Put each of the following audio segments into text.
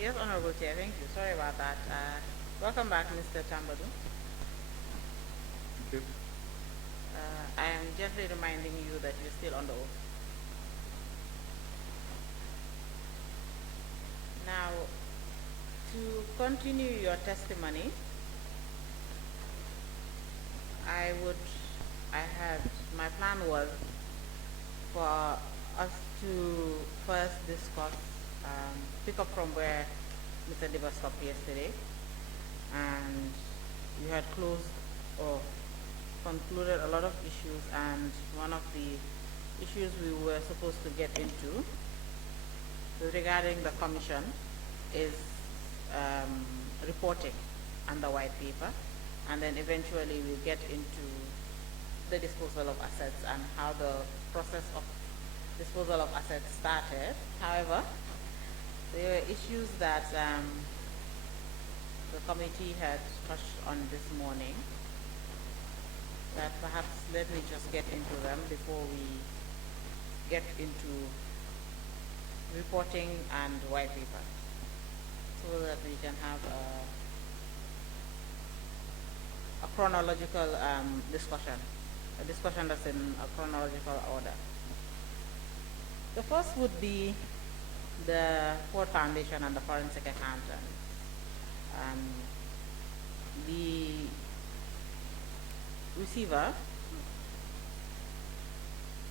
Yes, Honorable Chair, thank you. Sorry about that. Welcome back, Mr. Tambedou. Thank you. I am gently reminding you that you're still on the oath. Now, to continue your testimony, my plan was for us to first discuss, pick up from where Mr. Deba stopped yesterday, and we had closed or concluded a lot of issues, and one of the issues we were supposed to get into regarding the commission is reporting and the white paper, and then eventually we'll get into the disposal of assets and how the process of disposal of assets started. However, there were issues that the committee had touched on this morning that perhaps let me just get into them before we get into reporting and white paper, so that we can have a chronological discussion, a discussion that's in a chronological order. The first would be the Ford Foundation and the forensic accountant. The receiver,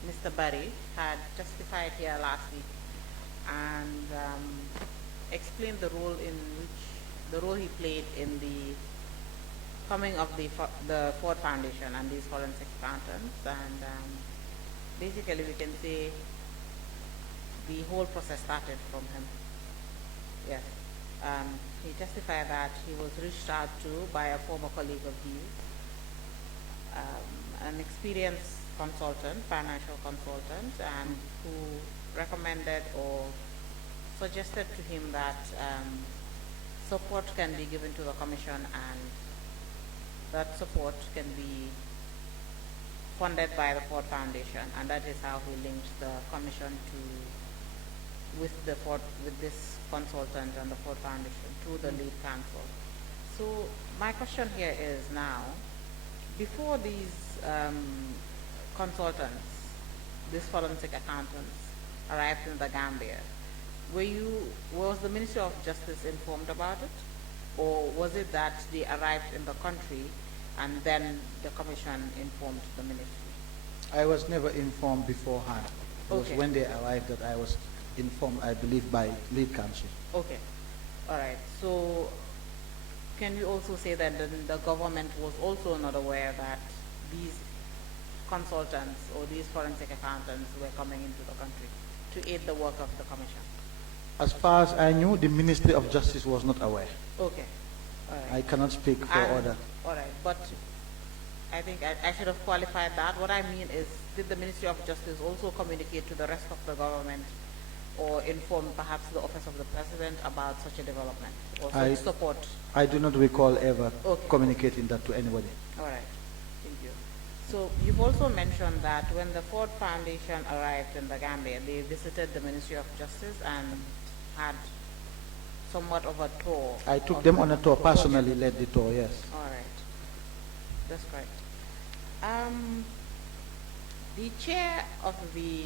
Mr. Barry, had testified here last week and explained the role he played in the coming of the Ford Foundation and these forensic accountants, and basically we can say the whole process started from him. Yes. He testified that he was reached out to by a former colleague of his, an experienced consultant, financial consultant, and who recommended or suggested to him that support can be given to the commission, and that support can be funded by the Ford Foundation, and that is how he linked the commission with this consultant and the Ford Foundation to the lead counsel. So my question here is now, before these consultants, these forensic accountants arrived in the Gambia, was the Ministry of Justice informed about it? Or was it that they arrived in the country and then the commission informed the ministry? I was never informed beforehand. It was when they arrived that I was informed, I believe, by lead counsel. Okay. All right. So can we also say that the government was also not aware that these consultants or these forensic accountants were coming into the country to aid the work of the commission? As far as I knew, the Ministry of Justice was not aware. Okay. All right. I cannot speak for order. All right. But I think I should have qualified that. What I mean is, did the Ministry of Justice also communicate to the rest of the government or inform perhaps the Office of the President about such a development or such support? I do not recall ever communicating that to anybody. All right. Thank you. So you've also mentioned that when the Ford Foundation arrived in the Gambia, they visited the Ministry of Justice and had somewhat of a tour. I took them on a tour, personally led the tour, yes. All right. That's correct. The chair of the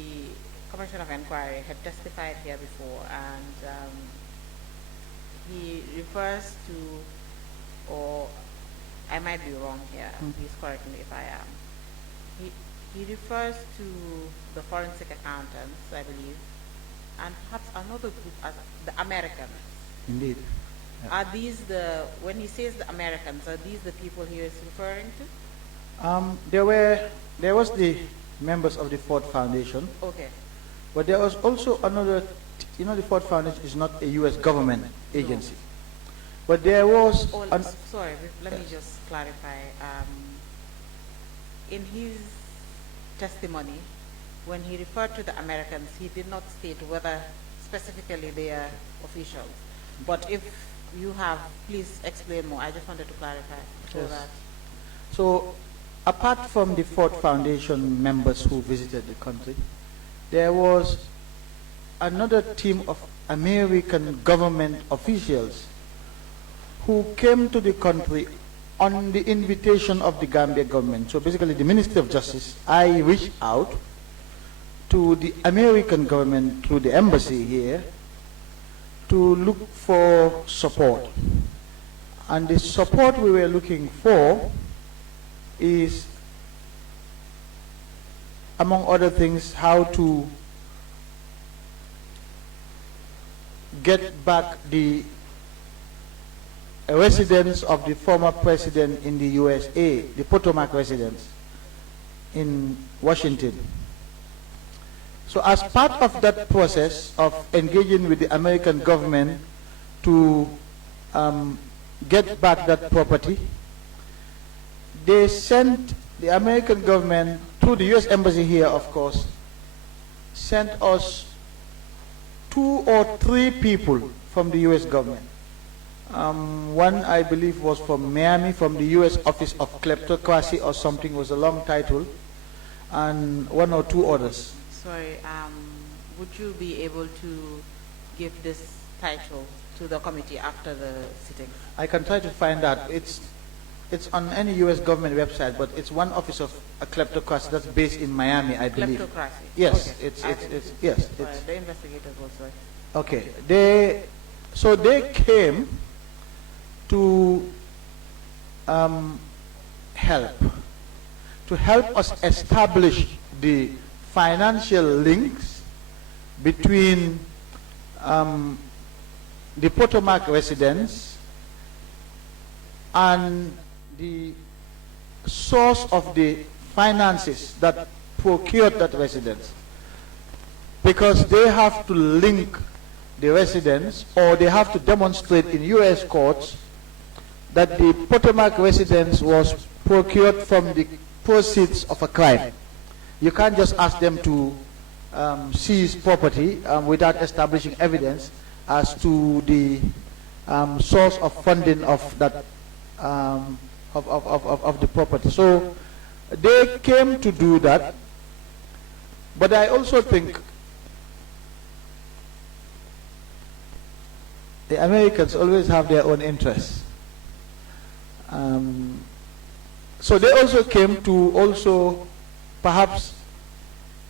Commission of Inquiry had testified here before, and he refers to, or I might be wrong here, please correct me if I am. He refers to the forensic accountants, I believe, and perhaps another group as the Americans. Indeed. Yeah. Are these when he says the Americans, are these the people he is referring to? There was the members of the Ford Foundation. Okay. But there was also another, the Ford Foundation is not a U.S. government agency. No. But there was... sorry, let me just clarify. In his testimony, when he referred to the Americans, he did not state whether specifically they are officials. But if you have, please explain more. I just wanted to clarify that. So, apart from the Ford Foundation members who visited the country, there was another team of American government officials who came to the country on the invitation of the Gambia government. So basically the Ministry of Justice, I reached out to the American government through the embassy here to look for support. And the support we were looking for is, among other things, how to get back the residents of the former president in the USA, the Potomac residents in Washington. So as part of that process of engaging with the American government to get back that property, they sent, the American government, through the US Embassy here, of course, sent us 2 or 3 people from the US government. One, I believe, was from Miami, from the US Office of Kleptocracy or something, was a long title, and 1 or 2 others. Sorry, would you be able to give this title to the committee after the sitting? I can try to find that. It's on any US government website, but it's one office of a kleptocracy that's based in Miami, I believe. Kleptocracy? Yes, okay. yes. The investigators also. Okay, so they came to help us establish the financial links between the Potomac residents and the source of the finances that procured that residence, because they have to link the residents, or they have to demonstrate in US courts that the Potomac residence was procured from the proceeds of a crime. You can't just ask them to seize property without establishing evidence as to the source of funding of that of the property. So they came to do that, but I also think the Americans always have their own interests. So they also came to also perhaps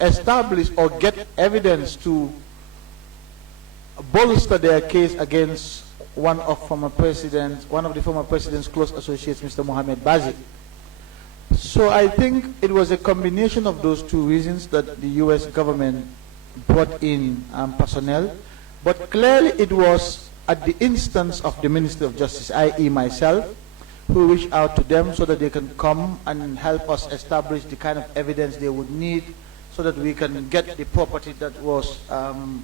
establish or get evidence to bolster their case against one of the former president's close associates, Mr. Mohamed Bazi. So I think it was a combination of those 2 reasons that the US government brought in personnel, but clearly it was at the instance of the Ministry of Justice, i.e. myself, who reached out to them so that they can come and help us establish the kind of evidence they would need so that we can get the property that was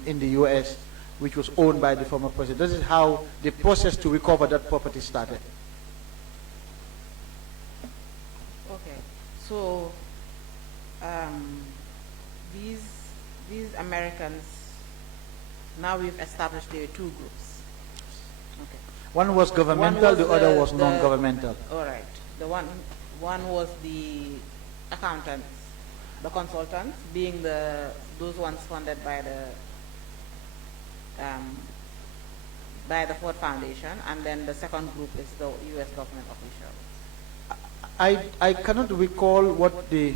in the US, which was owned by the former president. This is how the process to recover that property started. Okay, so these Americans, now we've established there are 2 groups. Okay. One was governmental, the other was non-governmental. All right. The one was the accountants, the consultants, being those ones funded by the Ford Foundation, and then the second group is the U.S. government officials. I cannot recall what the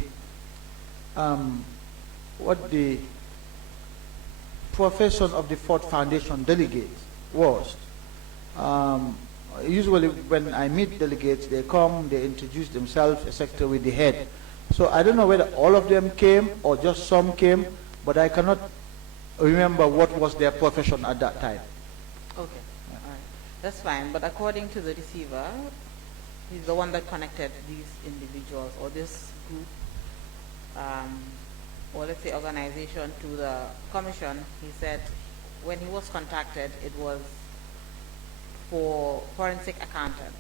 profession of the Ford Foundation delegate was. Usually when I meet delegates, they come, they introduce themselves, etc. with the head. So I don't know whether all of them came or just some came, but I cannot remember what was their profession at that time. Okay, all right. That's fine, but according to the receiver, he's the one that connected these individuals or this group, or let's say organization, to the commission. He said when he was contacted, it was for forensic accountants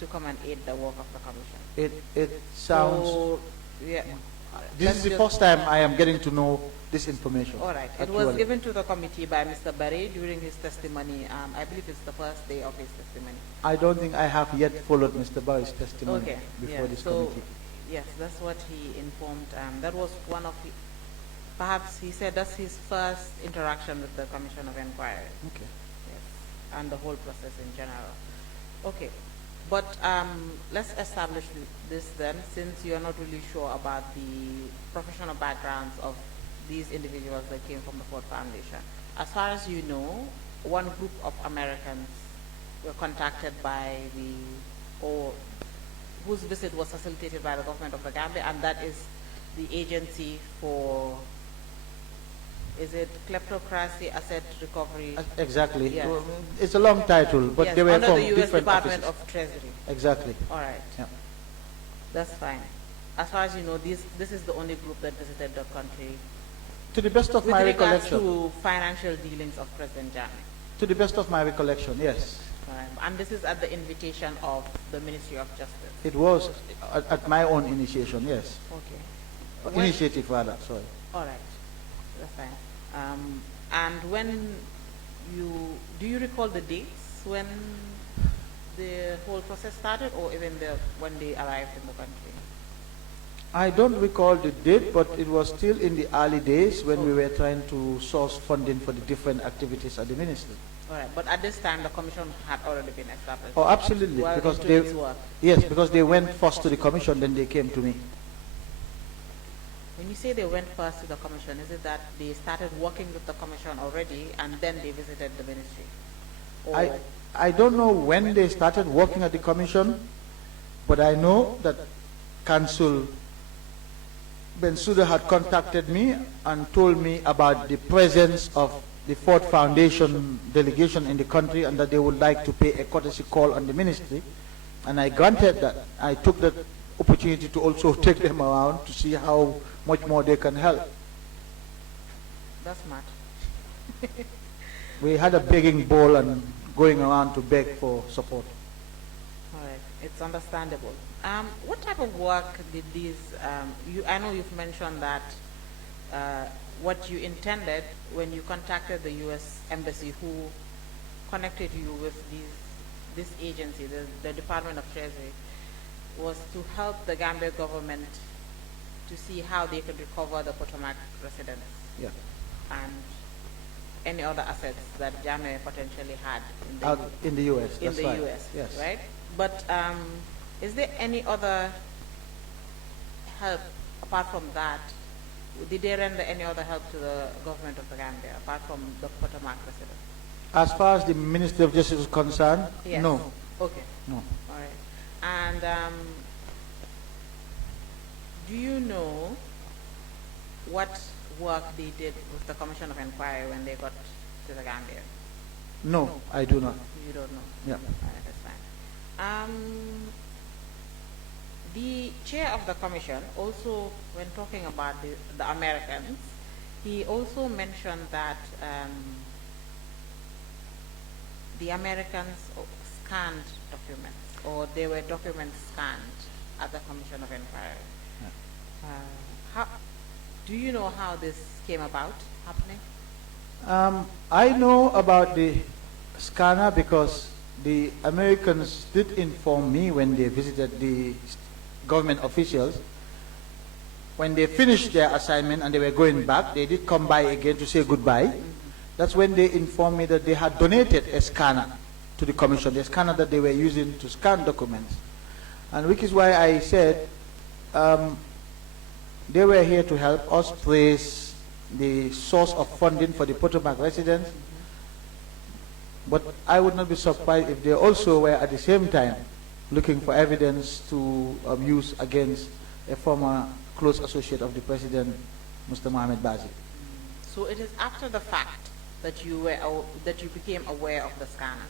to come and aid the work of the commission. It sounds... So, yeah. This is the first time I am getting to know this information. All right. It was given to the committee by Mr. Barre during his testimony. I believe it's the first day of his testimony. I don't think I have yet followed Mr. Barre's testimony before this so, committee. Yes, that's what he informed. That was one of perhaps he said that's his first interaction with the Commission of Inquiry. Okay. Yes, and the whole process in general. Okay, but let's establish this then, since you're not really sure about the professional backgrounds of these individuals that came from the Ford Foundation. As far as you know, one group of Americans were contacted by or whose visit was facilitated by the government of the Gambia, and that is the Agency for, is it Kleptocracy Asset Recovery? Exactly. Yes. It's a long title, but yes, they were under from the U.S. different Department offices. of Treasury. Exactly. All right. Yeah. That's fine. As far as you know, this is the only group that visited the country To the best of with my regards recollection. to financial dealings of President Jammeh. To the best of my recollection, yes. All right. And this is at the invitation of the Ministry of Justice. It was at my own initiation, yes. Okay. Initiative, rather, sorry. All right. That's fine. And when do you recall the dates when the whole process started, or even when they arrived in the country? I don't recall the date, but it was still in the early days when we were trying to source funding for the different activities at the ministry. All right, but at this time the commission had already been established. Oh, absolutely, Well because into they, its work. yes, because they went first to the commission, then they came to me. When you say they went first to the commission, is it that they started working with the commission already and then they visited the ministry? Or I don't know when they started working at the commission, but I know that Council Bensouda had contacted me and told me about the presence of the Ford Foundation delegation in the country and that they would like to pay a courtesy call on the ministry. And I granted that. I took that opportunity to also take them around to see how much more they can help. That's smart. We had a begging bowl and going around to beg for support. All right, it's understandable. What type of work did these, I know you've mentioned that what you intended when you contacted the U.S. Embassy who connected you with this agency, the Department of Treasury, was to help the Gambia government to see how they could recover the Potomac residents Yeah. and any other assets that Jammeh potentially had In the U.S. in That's the right. U.S. Yes. Right? But is there any other help apart from that? Did they render any other help to the government of the Gambia apart from the Potomac residents? As far as the Ministry of Justice is concerned, Yes. no. Okay. No. All right. And do you know what work they did with the Commission of Inquiry when they got to the Gambia? No, I do not. You don't know? Yeah. All right, that's fine. The chair of the commission also, when talking about the Americans, he also mentioned that the Americans scanned documents, or there were documents scanned at the Commission of Inquiry. Yeah. Do you know how this came about happening? I know about the scanner because the Americans did inform me when they visited the government officials. When they finished their assignment and they were going back, they did come by again to say goodbye. That's when they informed me that they had donated a scanner to the commission, the scanner that they were using to scan documents. And which is why I said they were here to help us trace the source of funding for the Potomac residents. But I would not be surprised if they also were at the same time looking for evidence to use against a former close associate of the president, Mr. Mohamed Bazi. So it is after the fact that you became aware of the scanner.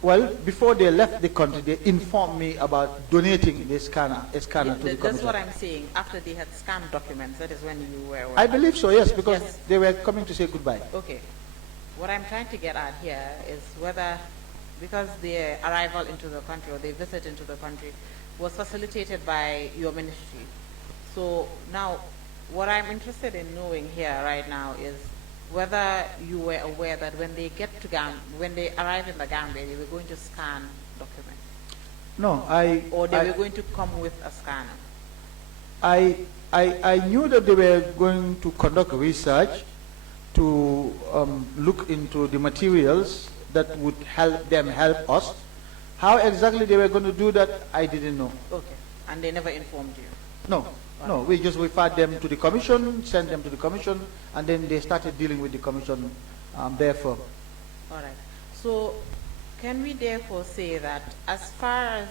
Well, before they left the country, they informed me about donating a scanner to the That's commission. what I'm saying. After they had scanned documents, that is when you were aware. I believe so, yes, because Yes. they were coming to say goodbye. Okay. What I'm trying to get at here is whether, because their arrival into the country or their visit into the country was facilitated by your ministry. So now, what I'm interested in knowing here right now is whether you were aware that when they when they arrive in the Gambia, they were going to scan documents, No, or they were going to come with a scanner. I knew that they were going to conduct research to look into the materials that would help us. How exactly they were going to do that, I didn't know. Okay. And they never informed you? No, no. We just referred them to the commission, sent them to the commission, and then they started dealing with the commission therefore. All right. So can we therefore say that as far as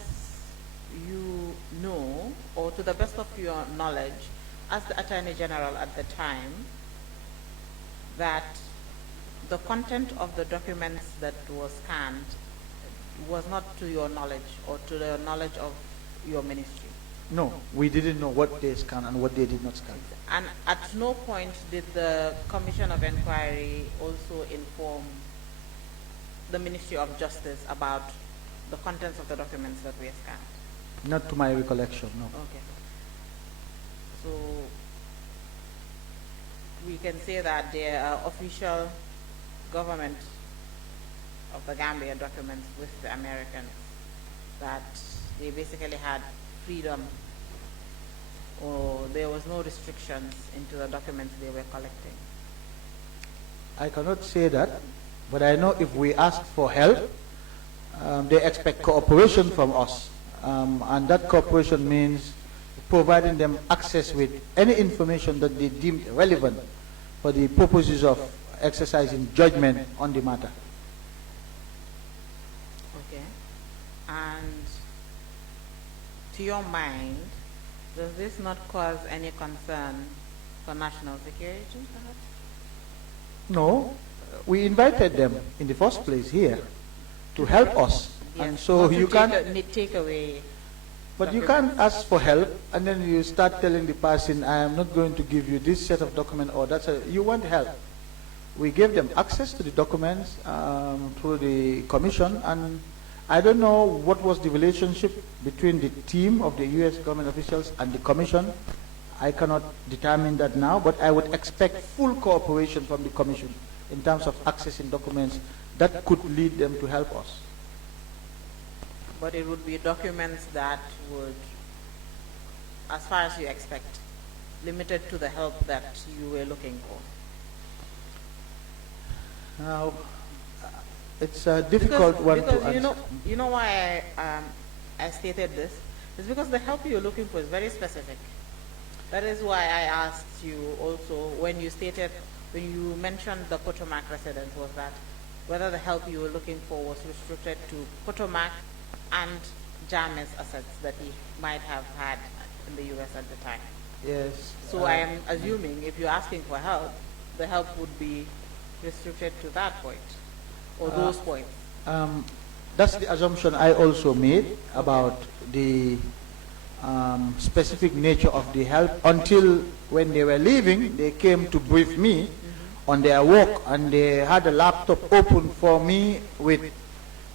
you know, or to the best of your knowledge, as the Attorney General at the time, that the content of the documents that was scanned was not to your knowledge or to the knowledge of your ministry? No, we didn't know what they scanned and what they did not scan. And at no point did the Commission of Inquiry also inform the Ministry of Justice about the contents of the documents that were scanned? Not to my recollection, no. Okay. So we can say that the official government of the Gambia documents with the Americans, that they basically had freedom, or there was no restrictions into the documents they were collecting? I cannot say that, but I know if we ask for help, they expect cooperation from us. And that cooperation means providing them access with any information that they deemed relevant for the purposes of exercising judgment on the matter. Okay. And to your mind, does this not cause any concern for national security, perhaps? No, we invited them in the first place here to help us. Yes. And so you can't take away. But you can't ask for help and then you start telling the person, I am not going to give you this set of document or that set. You want help. We gave them access to the documents through the commission, and I don't know what was the relationship between the team of the U.S. government officials and the commission. I cannot determine that now, but I would expect full cooperation from the commission in terms of accessing documents that could lead them to help us. But it would be documents that would, as far as you expect, limited to the help that you were looking for. Now, it's a difficult one to answer. Because you know why I stated this? It's because the help you're looking for is very specific. That is why I asked you also when you mentioned the Potomac residents, was that whether the help you were looking for was restricted to Potomac and Jammeh's assets that he might have had in the U.S. at the time. Yes. So I am assuming if you're asking for help, the help would be restricted to that point, or those points. That's the assumption I also made about the specific nature of the help, until when they were leaving, they came to brief me on their work, and they had a laptop open for me with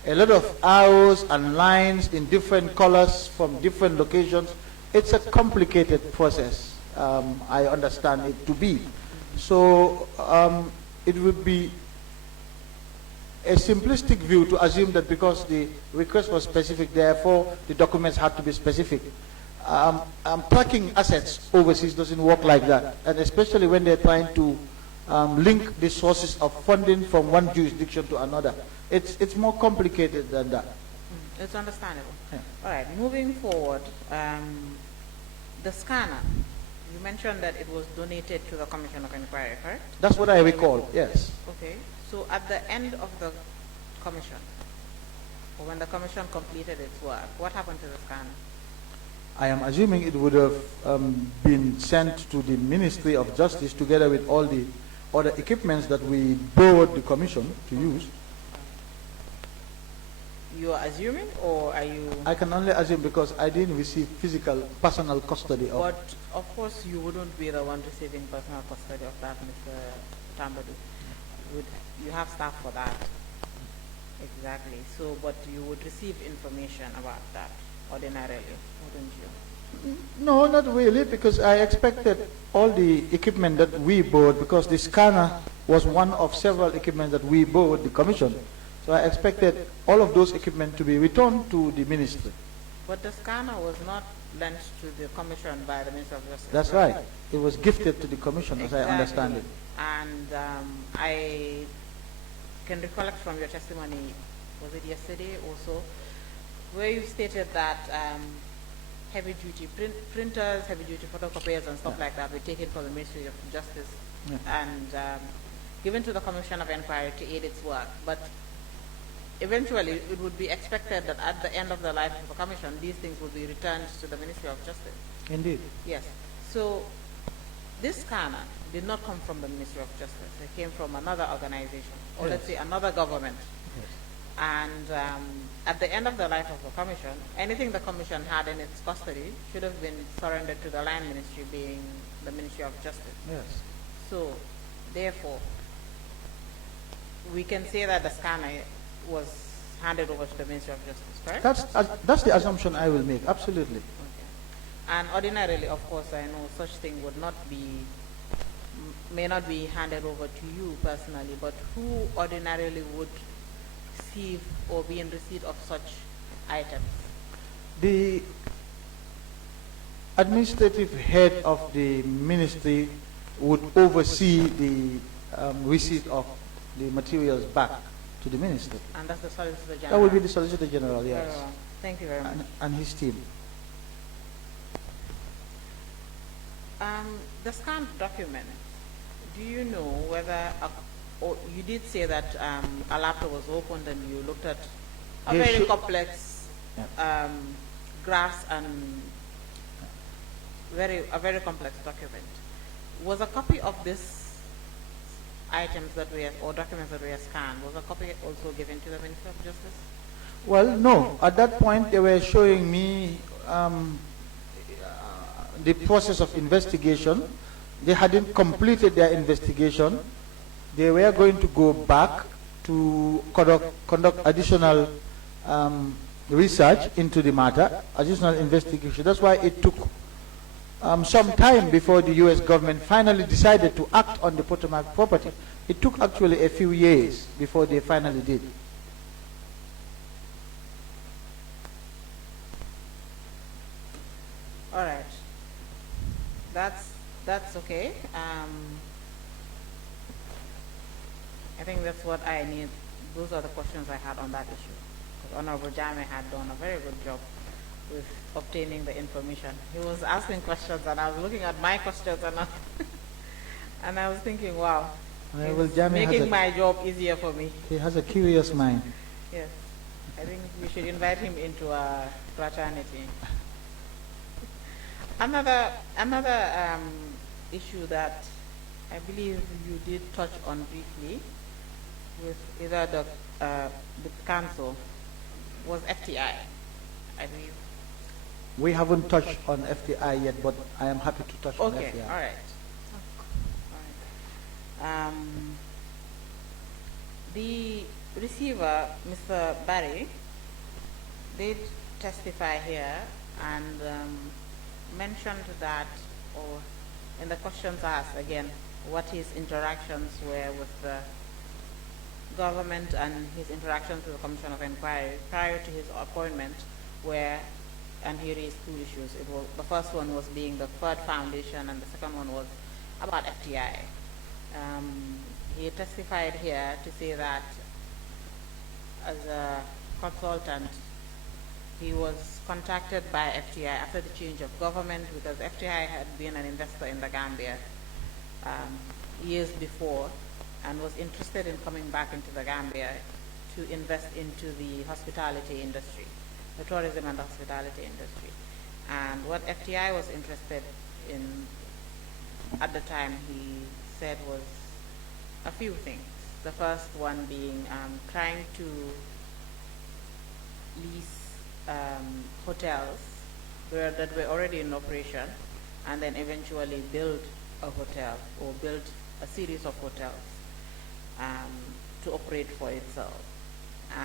a lot of arrows and lines in different colors from different locations. It's a complicated process, I understand it to be. So it would be a simplistic view to assume that because the request was specific, therefore the documents had to be specific. Tracking assets overseas doesn't work like that, and especially when they're trying to link the sources of funding from one jurisdiction to another. It's more complicated than that. It's understandable. Yeah. All right, moving forward, the scanner, you mentioned that it was donated to the Commission of Inquiry, correct? That's what I recall, yes. Okay, so at the end of the commission, or when the commission completed its work, what happened to the scanner? I am assuming it would have been sent to the Ministry of Justice together with all the other equipments that we borrowed the commission to use. You are assuming, or are you? I can only assume because I didn't receive physical, personal custody of. But of course, you wouldn't be the one receiving personal custody of that, Mr. Tambedou. You have staff for that. Exactly. So, but you would receive information about that ordinarily, wouldn't you? No, not really, because I expected all the equipment that we bought, because the scanner was one of several equipment that we bought the commission. So I expected all of those equipment to be returned to the ministry. But the scanner was not lent to the commission by the Minister of Justice. That's right. It was gifted to the commission, as I understand it. And I can recollect from your testimony, was it yesterday also, where you stated that heavy-duty printers, heavy-duty photocopiers and stuff like that were taken from the Ministry of Justice and given to the Commission of Inquiry to aid its work. But eventually, it would be expected that at the end of the life of the Commission, these things will be returned to the Ministry of Justice. Indeed. Yes. So this scanner did not come from the Ministry of Justice. It came from another organization, or let's say another government. Yes. And at the end of the life of the Commission, anything the Commission had in its custody should have been surrendered to the Line Ministry, being the Ministry of Justice. Yes. So, therefore, we can say that the scanner was handed over to the Ministry of Justice, correct? That's the assumption I will make, absolutely. Okay. And ordinarily, of course, I know such thing would not be, may not be handed over to you personally, but who ordinarily would receive or be in receipt of such items? The administrative head of the ministry would oversee the receipt of the materials back to the ministry. And that's the Solicitor General? That would be the Solicitor General, yes. Very well. Thank you very much. And his team. The scanned document, do you know whether, or you did say that a laptop was opened and you looked at a very complex graphs and a very complex document. Was a copy of this items that we have, or documents that we have scanned, was a copy also given to the Minister of Justice? Well, no. At that point, they were showing me the process of investigation. They hadn't completed their investigation. They were going to go back to conduct additional research into the matter, additional investigation. That's why it took some time before the U.S. government finally decided to act on the Potomac property. It took actually a few years before they finally did. All right. That's okay. I think that's what I need. Those are the questions I had on that issue. Because Honorable Jame had done a very good job with obtaining the information. He was asking questions and I was looking at my questions and I was thinking, wow, he's making my job easier for me. He has a curious mind. Yes. I think we should invite him into a fraternity. Another issue that I believe you did touch on briefly with either the council was FTI, I believe. We haven't touched on FTI yet, but I am happy to touch on FTI. Okay, all right. The receiver, Mr. Barry, did testify here and mentioned that, or in the questions asked again, what his interactions were with the government and his interactions with the Commission of Inquiry prior to his appointment were, and he raised two issues. The first one was being the Ford Foundation and the second one was about FTI. He testified here to say that as a consultant, he was contacted by FTI after the change of government because FTI had been an investor in the Gambia years before and was interested in coming back into the Gambia to invest into the hospitality industry, the tourism and the hospitality industry. And what FTI was interested in at the time, he said, was a few things. The first one being trying to lease hotels that were already in operation and then eventually build a hotel or build a series of hotels to operate for itself.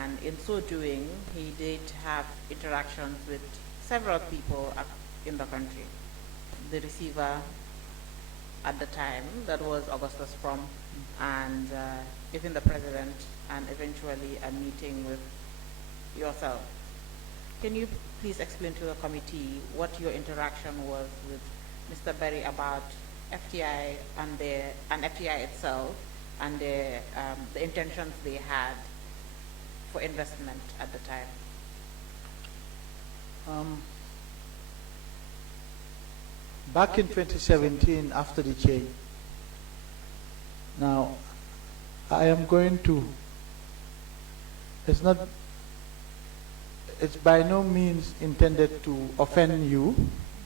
And in so doing, he did have interactions with several people in the country. The receiver at the time, that was Augustus Prom, and even the president, and eventually a meeting with yourself. Can you please explain to the committee what your interaction was with Mr. Berry about FTI and FTI itself and the intentions they had for investment at the time? Back in 2017, after the change, now I am going to, it's by no means intended to offend you,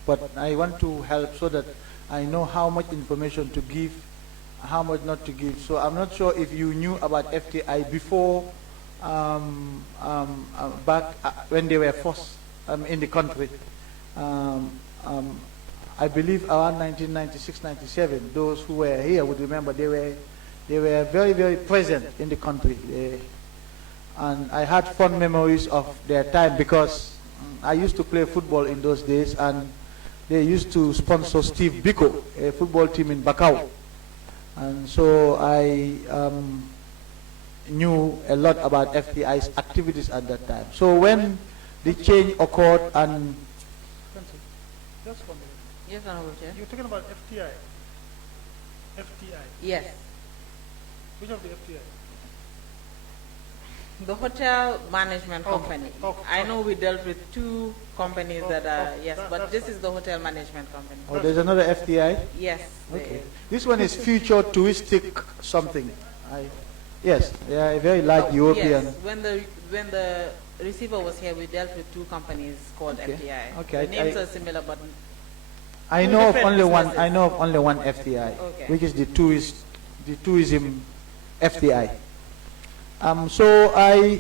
but I want to help so that I know how much information to give, how much not to give. So I'm not sure if you knew about FTI before, back when they were first in the country. I believe around 1996-97, those who were here would remember they were very, very present in the country. And I had fond memories of their time because I used to play football in those days, and they used to sponsor Steve Biko, a football team in Bakau. And so I knew a lot about FTI's activities at that time. So when the change occurred and... Yes, Honorable Chair. You're talking about FTI. FTI. Yes. Which of the FTI? The hotel management company. I know we dealt with two companies but this is the hotel management company. Oh, there's another FTI? Yes. Okay. This one is Future Touristic something. Yes, they are a very large European. Yes. When the receiver was here, we dealt with two companies called FTI. Okay. The names are similar, but I know of only one. I know of only one FTI, which is the tourism FTI. So I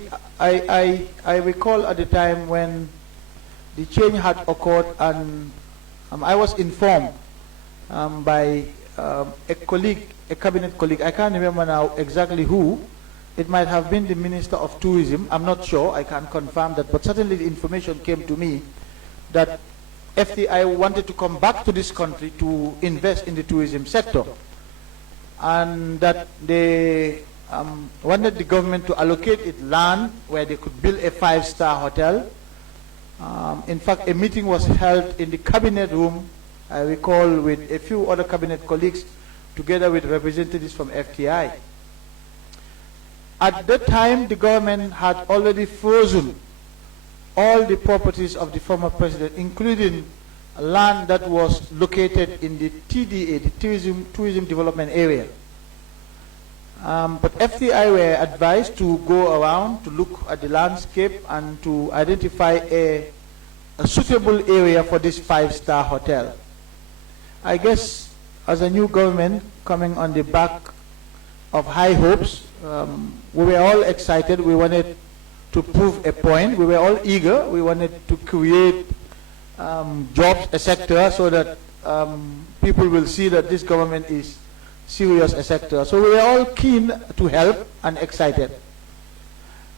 recall at the time when the change had occurred, and I was informed by a colleague, a cabinet colleague. I can't remember now exactly who. It might have been the Minister of Tourism. I'm not sure. I can't confirm that, but certainly the information came to me that FTI wanted to come back to this country to invest in the tourism sector, and that they wanted the government to allocate it land where they could build a 5-star hotel. In fact, a meeting was held in the cabinet room, I recall, with a few other cabinet colleagues, together with representatives from FTI. At that time, the government had already frozen all the properties of the former president, including land that was located in the TDA, the Tourism Development Area. But FTI were advised to go around to look at the landscape and to identify a suitable area for this 5-star hotel. I guess as a new government coming on the back of high hopes, we were all excited. We wanted to prove a point. We were all eager. We wanted to create jobs, etc., so that people will see that this government is serious, etc. So we were all keen to help and excited.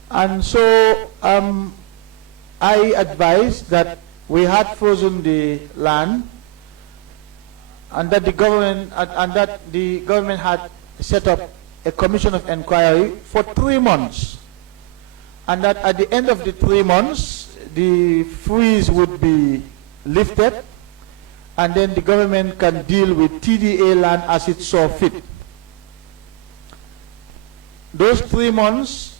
And so I advised that we had frozen the land, and that the government had set up a commission of inquiry for 3 months, and that at the end of the 3 months the freeze would be lifted, and then the government can deal with TDA land as it saw fit. Those 3 months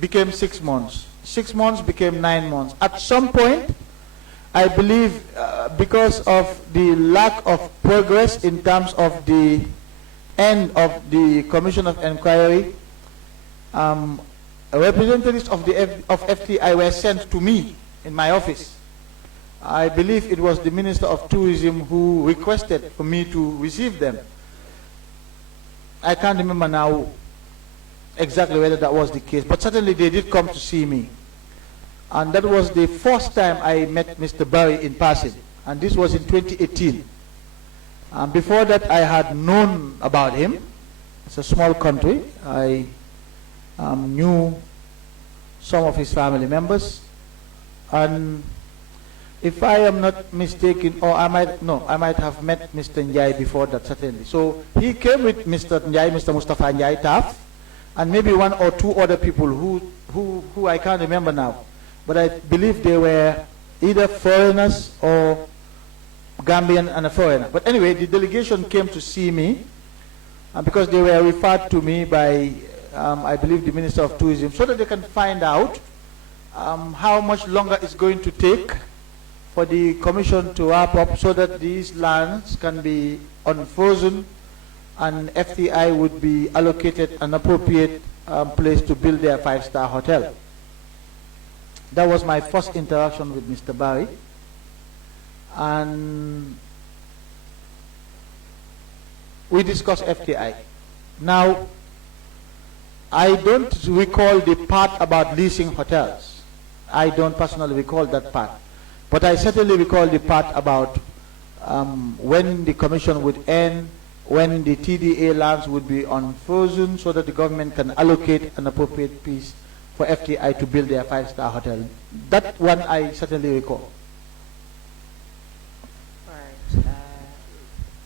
became 6 months. 6 months became 9 months. At some point, I believe because of the lack of progress in terms of the end of the Commission of Inquiry, representatives of FTI were sent to me in my office. I believe it was the Minister of Tourism who requested for me to receive them. I can't remember now exactly whether that was the case, but certainly they did come to see me. And that was the first time I met Mr. Barry in person, and this was in 2018. Before that, I had known about him. It's a small country. I knew some of his family members, and if I am not mistaken, or I might have met Mr. Njai before that, certainly. So he came with Mr. Njai, Mr. Mustafa Njai Taf, and maybe 1 or 2 other people who I can't remember now. but I believe they were either foreigners or Gambian and a foreigner. But anyway, the delegation came to see me because they were referred to me by, I believe, the Minister of Tourism, so that they can find out how much longer it's going to take for the commission to wrap up so that these lands can be unfrozen and FTI would be allocated an appropriate place to build their 5-star hotel. That was my first interaction with Mr. Barry. And we discussed FTI. Now, I don't recall the part about leasing hotels. I don't personally recall that part. But I certainly recall the part about when the commission would end, when the TDA lands would be unfrozen so that the government can allocate an appropriate piece for FTI to build their 5-star hotel. That one I certainly recall. Right.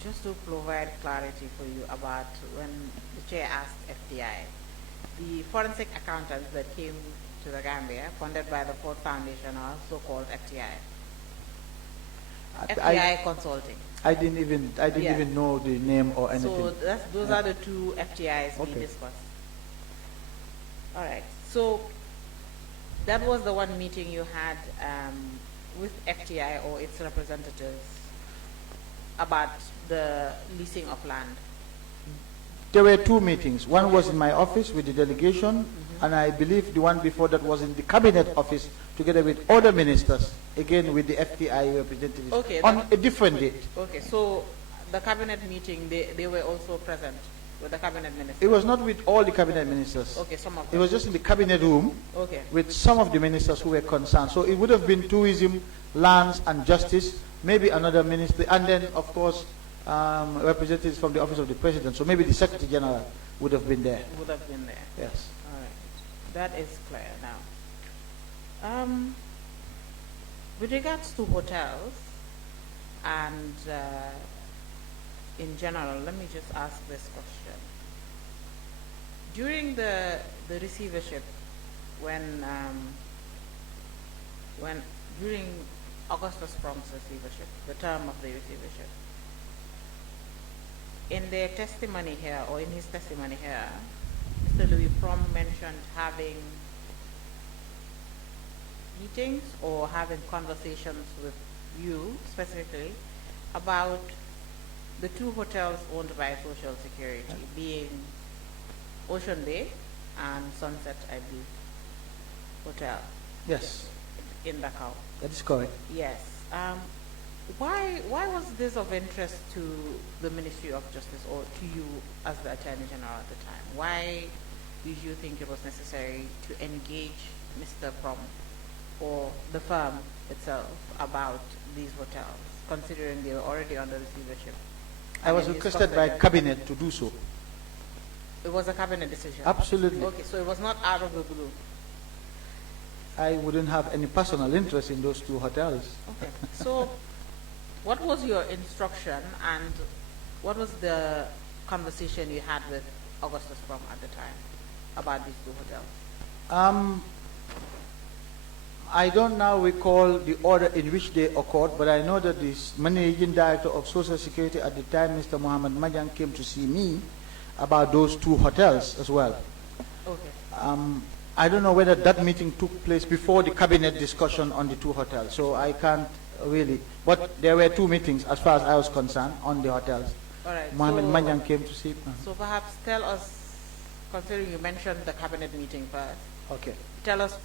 Just to provide clarity for you about when the chair asked FTI, the forensic accountants that came to the Gambia, funded by the Ford Foundation, are so-called FTI. FTI Consulting. I didn't even know the name or anything. So those are the two FTIs we discussed. All right. So that was the one meeting you had with FTI or its representatives about the leasing of land. There were two meetings. One was in my office with the delegation, and I believe the one before that was in the cabinet office together with other ministers, again with the FTI representatives, on a different date. Okay, so the cabinet meeting, they were also present with the cabinet ministers? It was not with all the cabinet ministers. Okay, some of them. It was just in the cabinet room with some of the ministers who were concerned. So it would have been tourism, lands, and justice, maybe another ministry, and then, of course, representatives from the office of the president. So maybe the secretary general would have been there. Would have been there. Yes. All right. That is clear now. With regards to hotels and in general, let me just ask this question. During the receivership, during Augustus Prom's receivership, the term of the receivership, in their testimony here, or in his testimony here, Mr. Louis Prom mentioned having meetings or having conversations with you specifically about the two hotels owned by Social Security, being Ocean Bay and Sunset, I believe, Hotel. Yes. In Dakar. That is correct. Yes. Why was this of interest to the Ministry of Justice or to you as the Attorney General at the time? Why did you think it was necessary to engage Mr. Prom or the firm itself about these hotels, considering they were already under receivership? I was requested by cabinet to do so. It was a cabinet decision? Absolutely. Okay, so it was not out of the blue? I wouldn't have any personal interest in those two hotels. Okay, so what was your instruction and what was the conversation you had with Augustus Prom at the time about these two hotels? I don't now recall the order in which they occurred, but I know that the managing director of Social Security at the time, Mr. Mohammed Majan, came to see me about those two hotels as well. Okay. I don't know whether that meeting took place before the cabinet discussion on the two hotels, so I can't really. But there were two meetings, as far as I was concerned, on the hotels. All right. Mohammed Majan came to see. So perhaps tell us, considering you mentioned the cabinet meeting first. Okay. Tell us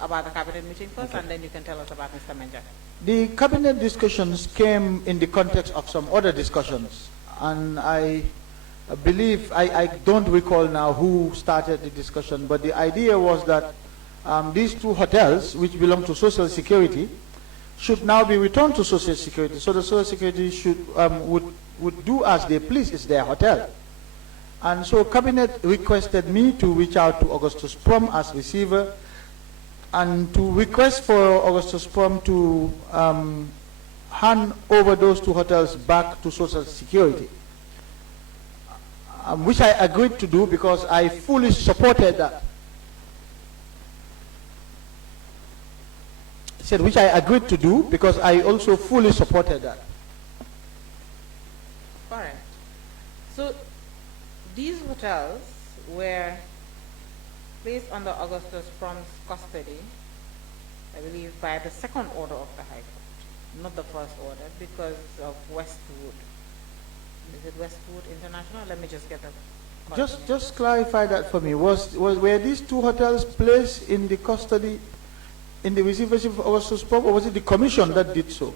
about the cabinet meeting first, and then you can tell us about Mr. Manjak. The cabinet discussions came in the context of some other discussions, and I believe, I don't recall now who started the discussion, but the idea was that these two hotels, which belong to Social Security, should now be returned to Social Security. So the Social Security should would do as they please. It's their hotel. And so cabinet requested me to reach out to Augustus Prom as receiver and to request for Augustus Prom to hand over those two hotels back to Social Security, which I agreed to do because I fully supported that. said, which I agreed to do because I also fully supported that. All right. So these hotels were placed under Augustus Prom's custody, I believe, by the second order of the High Court, not the first order, because of Westwood. Is it Westwood International? Let me just get the... Just clarify that for me. Were these two hotels placed in the custody, in the receivership of Augustus Prom, or was it the commission that did so?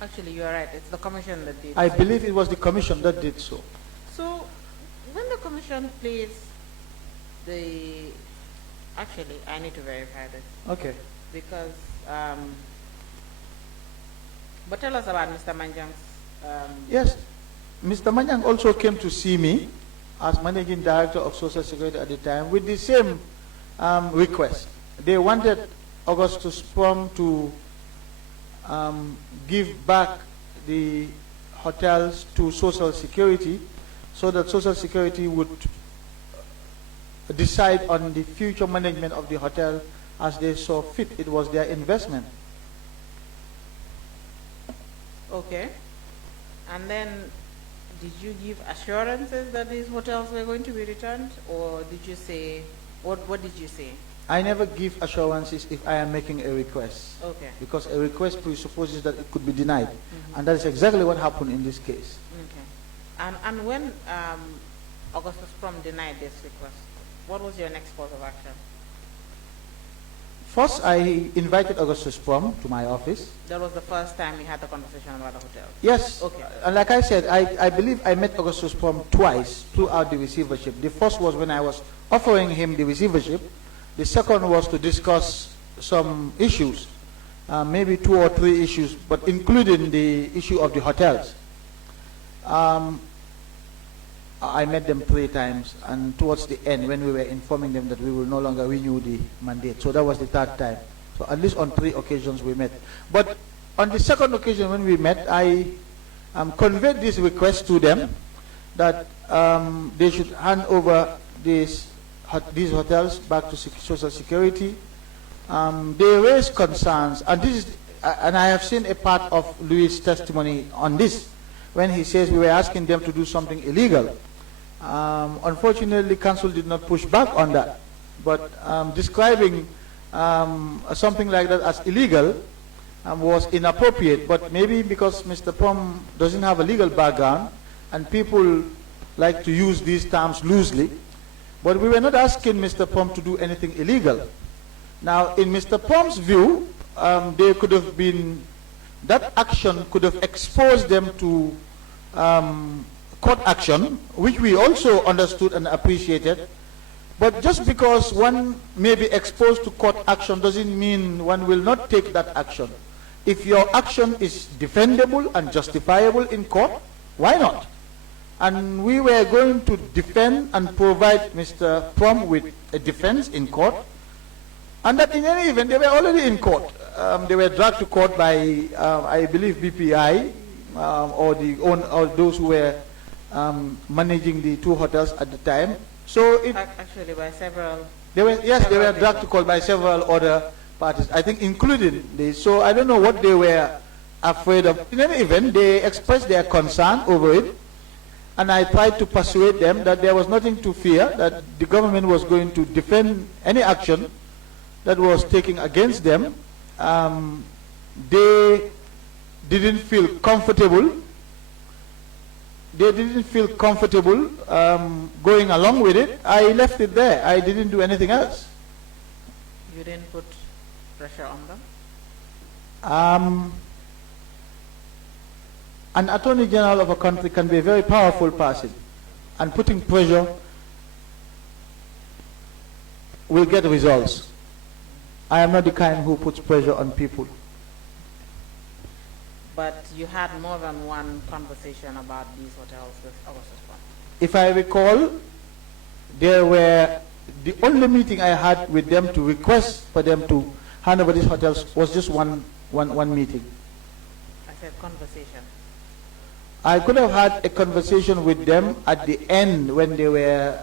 Actually, you are right. It's the commission that did. I believe it was the commission that did so. So, when the commission placed the... Actually, I need to verify this. Okay. Because... but tell us about Mr. Manjang's... Yes. Mr. Manjang also came to see me as managing director of Social Security at the time with the same request. They wanted Augustus Prom to give back the hotels to Social Security so that Social Security would decide on the future management of the hotel as they saw fit. It was their investment. Okay. And then, did you give assurances that these hotels were going to be returned, or did you say, what did you say? I never give assurances if I am making a request. Okay. Because a request presupposes that it could be denied. And that is exactly what happened in this case. Okay. And when Augustus Prom denied this request, what was your next course of action? First, I invited Augustus Prom to my office. That was the first time you had the conversation about the hotel? Yes. Okay. And like I said, I believe I met Augustus Prom twice throughout the receivership. The first was when I was offering him the receivership. The second was to discuss some issues, maybe 2 or 3 issues, but including the issue of the hotels. I met them 3 times, and towards the end, when we were informing them that we will no longer renew the mandate. So that was the 3rd time. So at least on 3 occasions we met. But on the 2nd occasion when we met, I conveyed this request to them that they should hand over these hotels back to Social Security. They raised concerns, and this is, and I have seen a part of Louis' testimony on this, when he says we were asking them to do something illegal. Unfortunately, council did not push back on that, but describing something like that as illegal was inappropriate. But maybe because Mr. Prom doesn't have a legal background, and people like to use these terms loosely, but we were not asking Mr. Prom to do anything illegal. Now, in Mr. Prom's view, there could have been, that action could have exposed them to court action, which we also understood and appreciated. But just because one may be exposed to court action doesn't mean one will not take that action. If your action is defendable and justifiable in court, why not? And we were going to defend and provide Mr. Prom with a defense in court, and that in any event, they were already in court. They were dragged to court by, I believe, BPI, or those who were managing the 2 hotels at the time. So it actually by several. They were dragged to court by several other parties, I think, including this. So I don't know what they were afraid of. In any event, they expressed their concern over it, and I tried to persuade them that there was nothing to fear, that the government was going to defend any action that was taken against them. They didn't feel comfortable. They didn't feel comfortable going along with it. I left it there. I didn't do anything else. You didn't put pressure on them? An attorney general of a country can be a very powerful person, and putting pressure will get results. I am not the kind who puts pressure on people. But you had more than one conversation about these hotels with Augustus Prom? If I recall, the only meeting I had with them to request for them to hand over these hotels was just one meeting. I said conversation. I could have had a conversation with them at the end when they were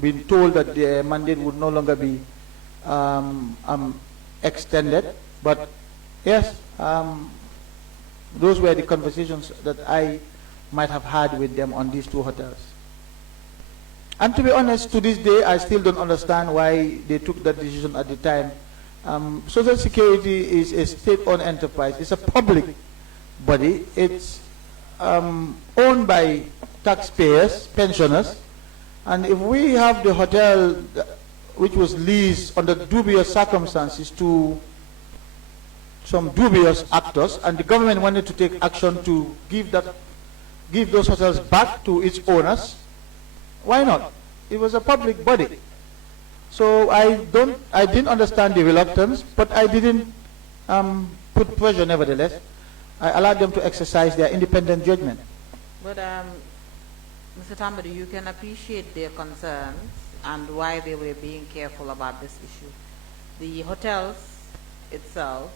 being told that their mandate would no longer be extended. But yes, those were the conversations that I might have had with them on these two hotels. And to be honest, to this day, I still don't understand why they took that decision at the time. Social Security is a state-owned enterprise. It's a public body. It's owned by taxpayers, pensioners. And if we have the hotel, which was leased under dubious circumstances to some dubious actors, and the government wanted to take action to give those hotels back to its owners, why not? It was a public body. So I didn't understand the reluctance, but I didn't put pressure nevertheless. I allowed them to exercise their independent judgment. But Mr. Tambedou, you can appreciate their concerns and why they were being careful about this issue. The hotels itself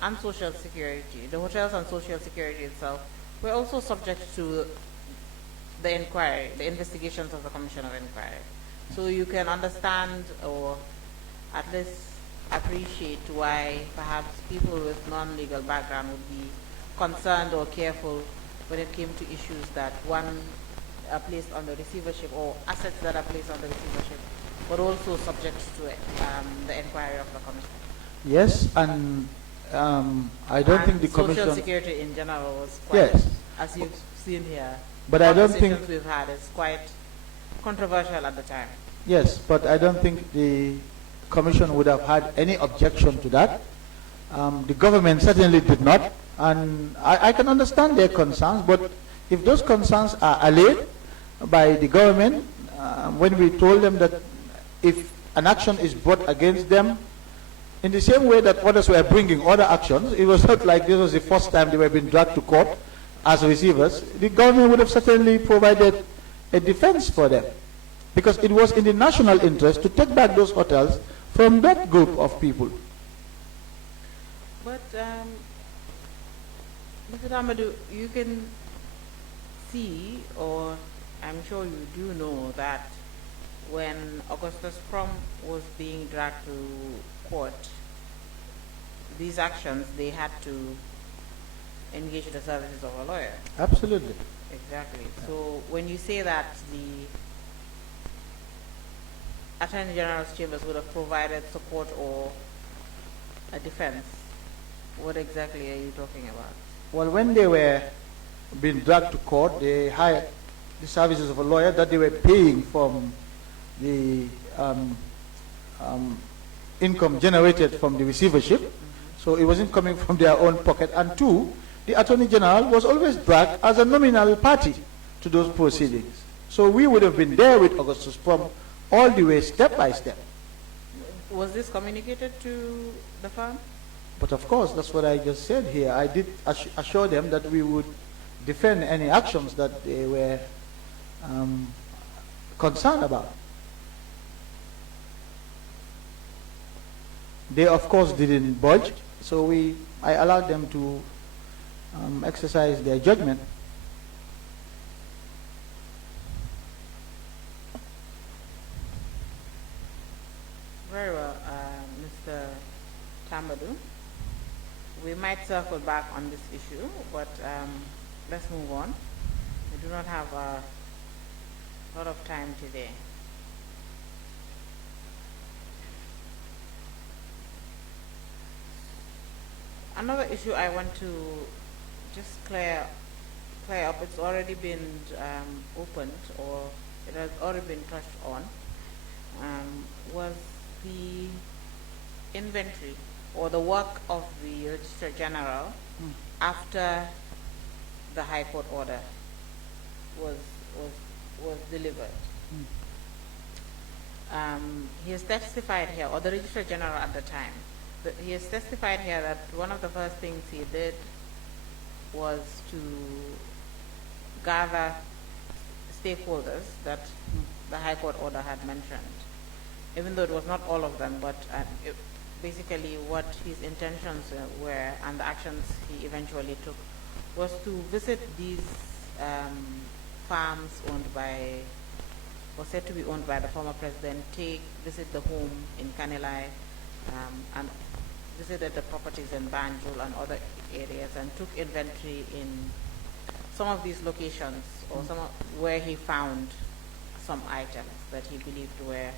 and Social Security, the hotels and Social Security itself were also subject to the inquiry, the investigations of the Commission of Inquiry. So you can understand or at least appreciate why perhaps people with non-legal background would be concerned or careful when it came to issues that one are placed under receivership or assets that are placed under receivership, but also subject to the inquiry of the Commission. Yes, and I don't think the Commission... Social Security in general was quite, yes, as you've seen here, but I don't think we've had is quite controversial at the time. Yes, but I don't think the Commission would have had any objection to that. The government certainly did not, and I can understand their concerns, but if those concerns are allayed by the government, when we told them that if an action is brought against them, in the same way that others were bringing other actions, it was not like this was the first time they were being dragged to court as receivers, the government would have certainly provided a defense for them, because it was in the national interest to take back those hotels from that group of people. But Mr. Tambedou, you can see, or I'm sure you do know, that when Augustus Prom was being dragged to court, these actions, they had to engage the services of a lawyer. Absolutely. Exactly. So when you say that the Attorney General's chambers would have provided support or a defense, what exactly are you talking about? Well, when they were being dragged to court, they hired the services of a lawyer that they were paying from the income generated from the receivership. So it wasn't coming from their own pocket. And two, the Attorney General was always dragged as a nominal party to those proceedings. So we would have been there with Augustus Prom all the way, step by step. Was this communicated to the firm? But of course, that's what I just said here. I did assure them that we would defend any actions that they were concerned about. They, of course, didn't budge, so I allowed them to exercise their judgment. Very well, Mr. Tambedou. We might circle back on this issue, but let's move on. We do not have a lot of time today. Another issue I want to just clear up, it's already been opened, or it has already been touched on, was the inventory or the work of the Registrar General after the High Court order was delivered. He has testified here, or the Registrar General at the time, he has testified here that one of the first things he did was to gather stakeholders that the High Court order had mentioned, even though it was not all of them, but basically what his intentions were and the actions he eventually took was to visit these farms owned by, or said to be owned by the former president, visit the home in Kanilai, and visited the properties in Banjul and other areas and took inventory in some of these locations or where he found some items that he believed were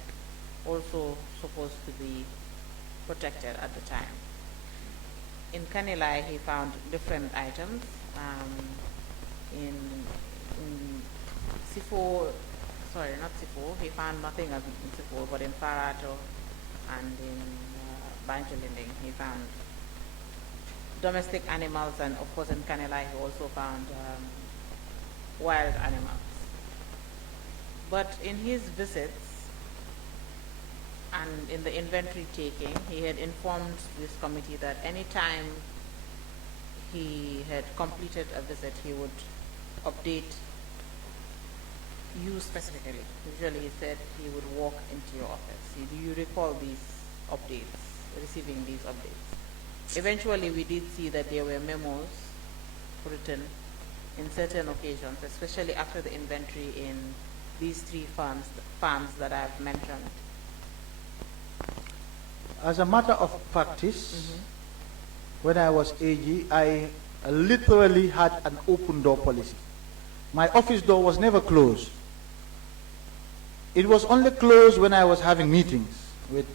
also supposed to be protected at the time. In Kanilai, he found different items. In Sifo, sorry, not Sifo, he found nothing in Sifo, but in Farato and in Banjulinding, he found domestic animals, and of course in Kanilai, he also found wild animals. But in his visits and in the inventory taking, he had informed this committee that any time he had completed a visit, he would update you specifically. Usually he said he would walk into your office. Do you recall these updates, receiving these updates? Eventually we did see that there were memos written in certain occasions, especially after the inventory in these three farms that I've mentioned. As a matter of practice, when I was AG, I literally had an open door policy. My office door was never closed. It was only closed when I was having meetings with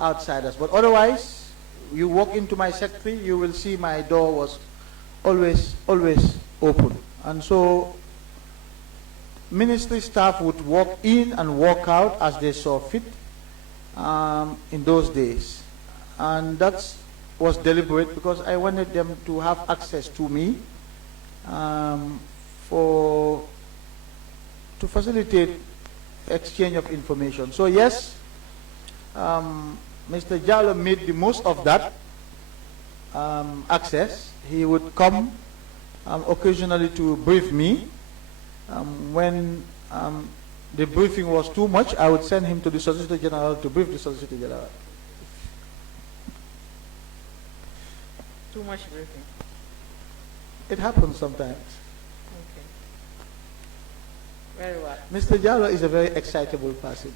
outsiders. But otherwise, you walk into my secretary, you will see my door was always open. And so ministry staff would walk in and walk out as they saw fit in those days. And that was deliberate because I wanted them to have access to me to facilitate exchange of information. So yes, Mr. Jallo made the most of that access. He would come occasionally to brief me. When the briefing was too much, I would send him to the Solicitor General to brief the Solicitor General. Too much briefing. It happens sometimes. Okay. Very well. Mr. Jallo is a very excitable person.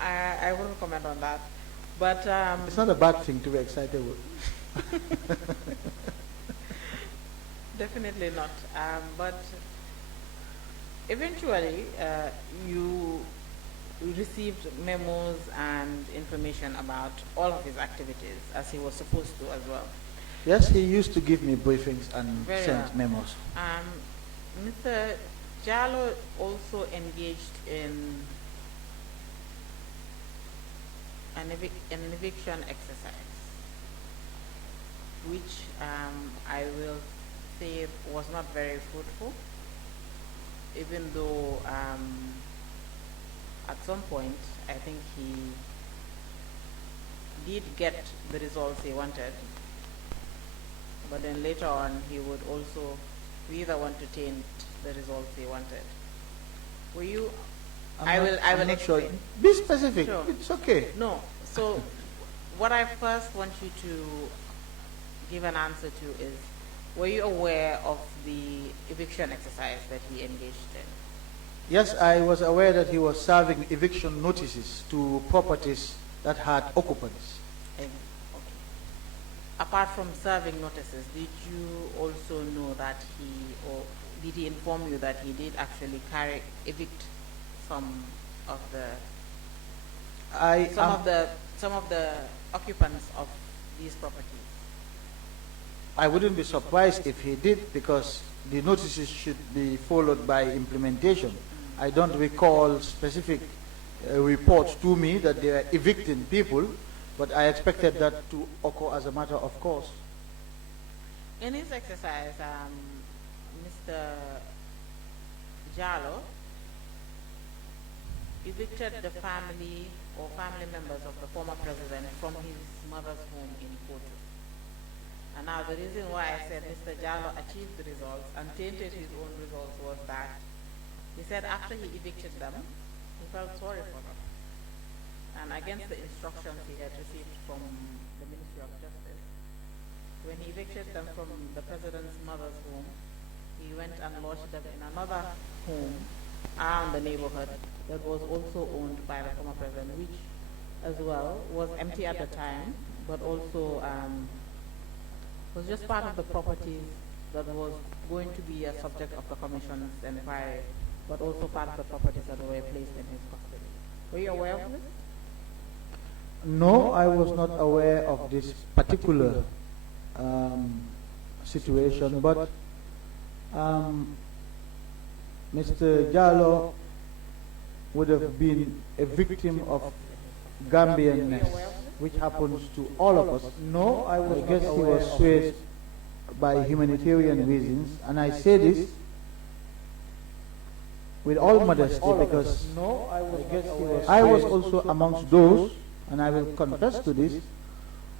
I wouldn't comment on that. But it's not a bad thing to be excitable. Definitely not. But eventually, you received memos and information about all of his activities, as he was supposed to as well. Yes, he used to give me briefings and Very send well. memos. Mr. Jallo also engaged in an eviction exercise, which I will say was not very fruitful, even though at some point I think he did get the results he wanted, but then later on he would also either want to taint the results he wanted. Were you? I will not sure. explain. Be specific. Sure. It's okay. No. So what I first want you to give an answer to is, were you aware of the eviction exercise that he engaged in? Yes, I was aware that he was serving eviction notices to properties that had occupants. Okay. Apart from serving notices, did you also know that or did he inform you that he did actually evict some of the occupants of these properties? I wouldn't be surprised if he did, because the notices should be followed by implementation. I don't recall specific reports to me that they are evicting people, but I expected that to occur as a matter of course. In his exercise, Mr. Jallo evicted the family or family members of the former president from his mother's home in Porto. And now the reason why I said Mr. Jallo achieved the results and tainted his own results was that he said after he evicted them, he felt sorry for them. And against the instructions he had received from the Ministry of Justice, when he evicted them from the president's mother's home, he went and lodged them in another home around the neighborhood that was also owned by the former president, which as well was empty at the time, but also was just part of the properties that was going to be a subject of the commission's inquiry, but also part of the properties that were placed in his custody. Were you aware of this? No, I was not aware of this particular situation, but Mr. Jallo would have been a victim of Gambianness, which happens to all of us. No, I guess he was swayed by humanitarian reasons, and I say this with all modesty because I was also amongst those, and I will confess to this,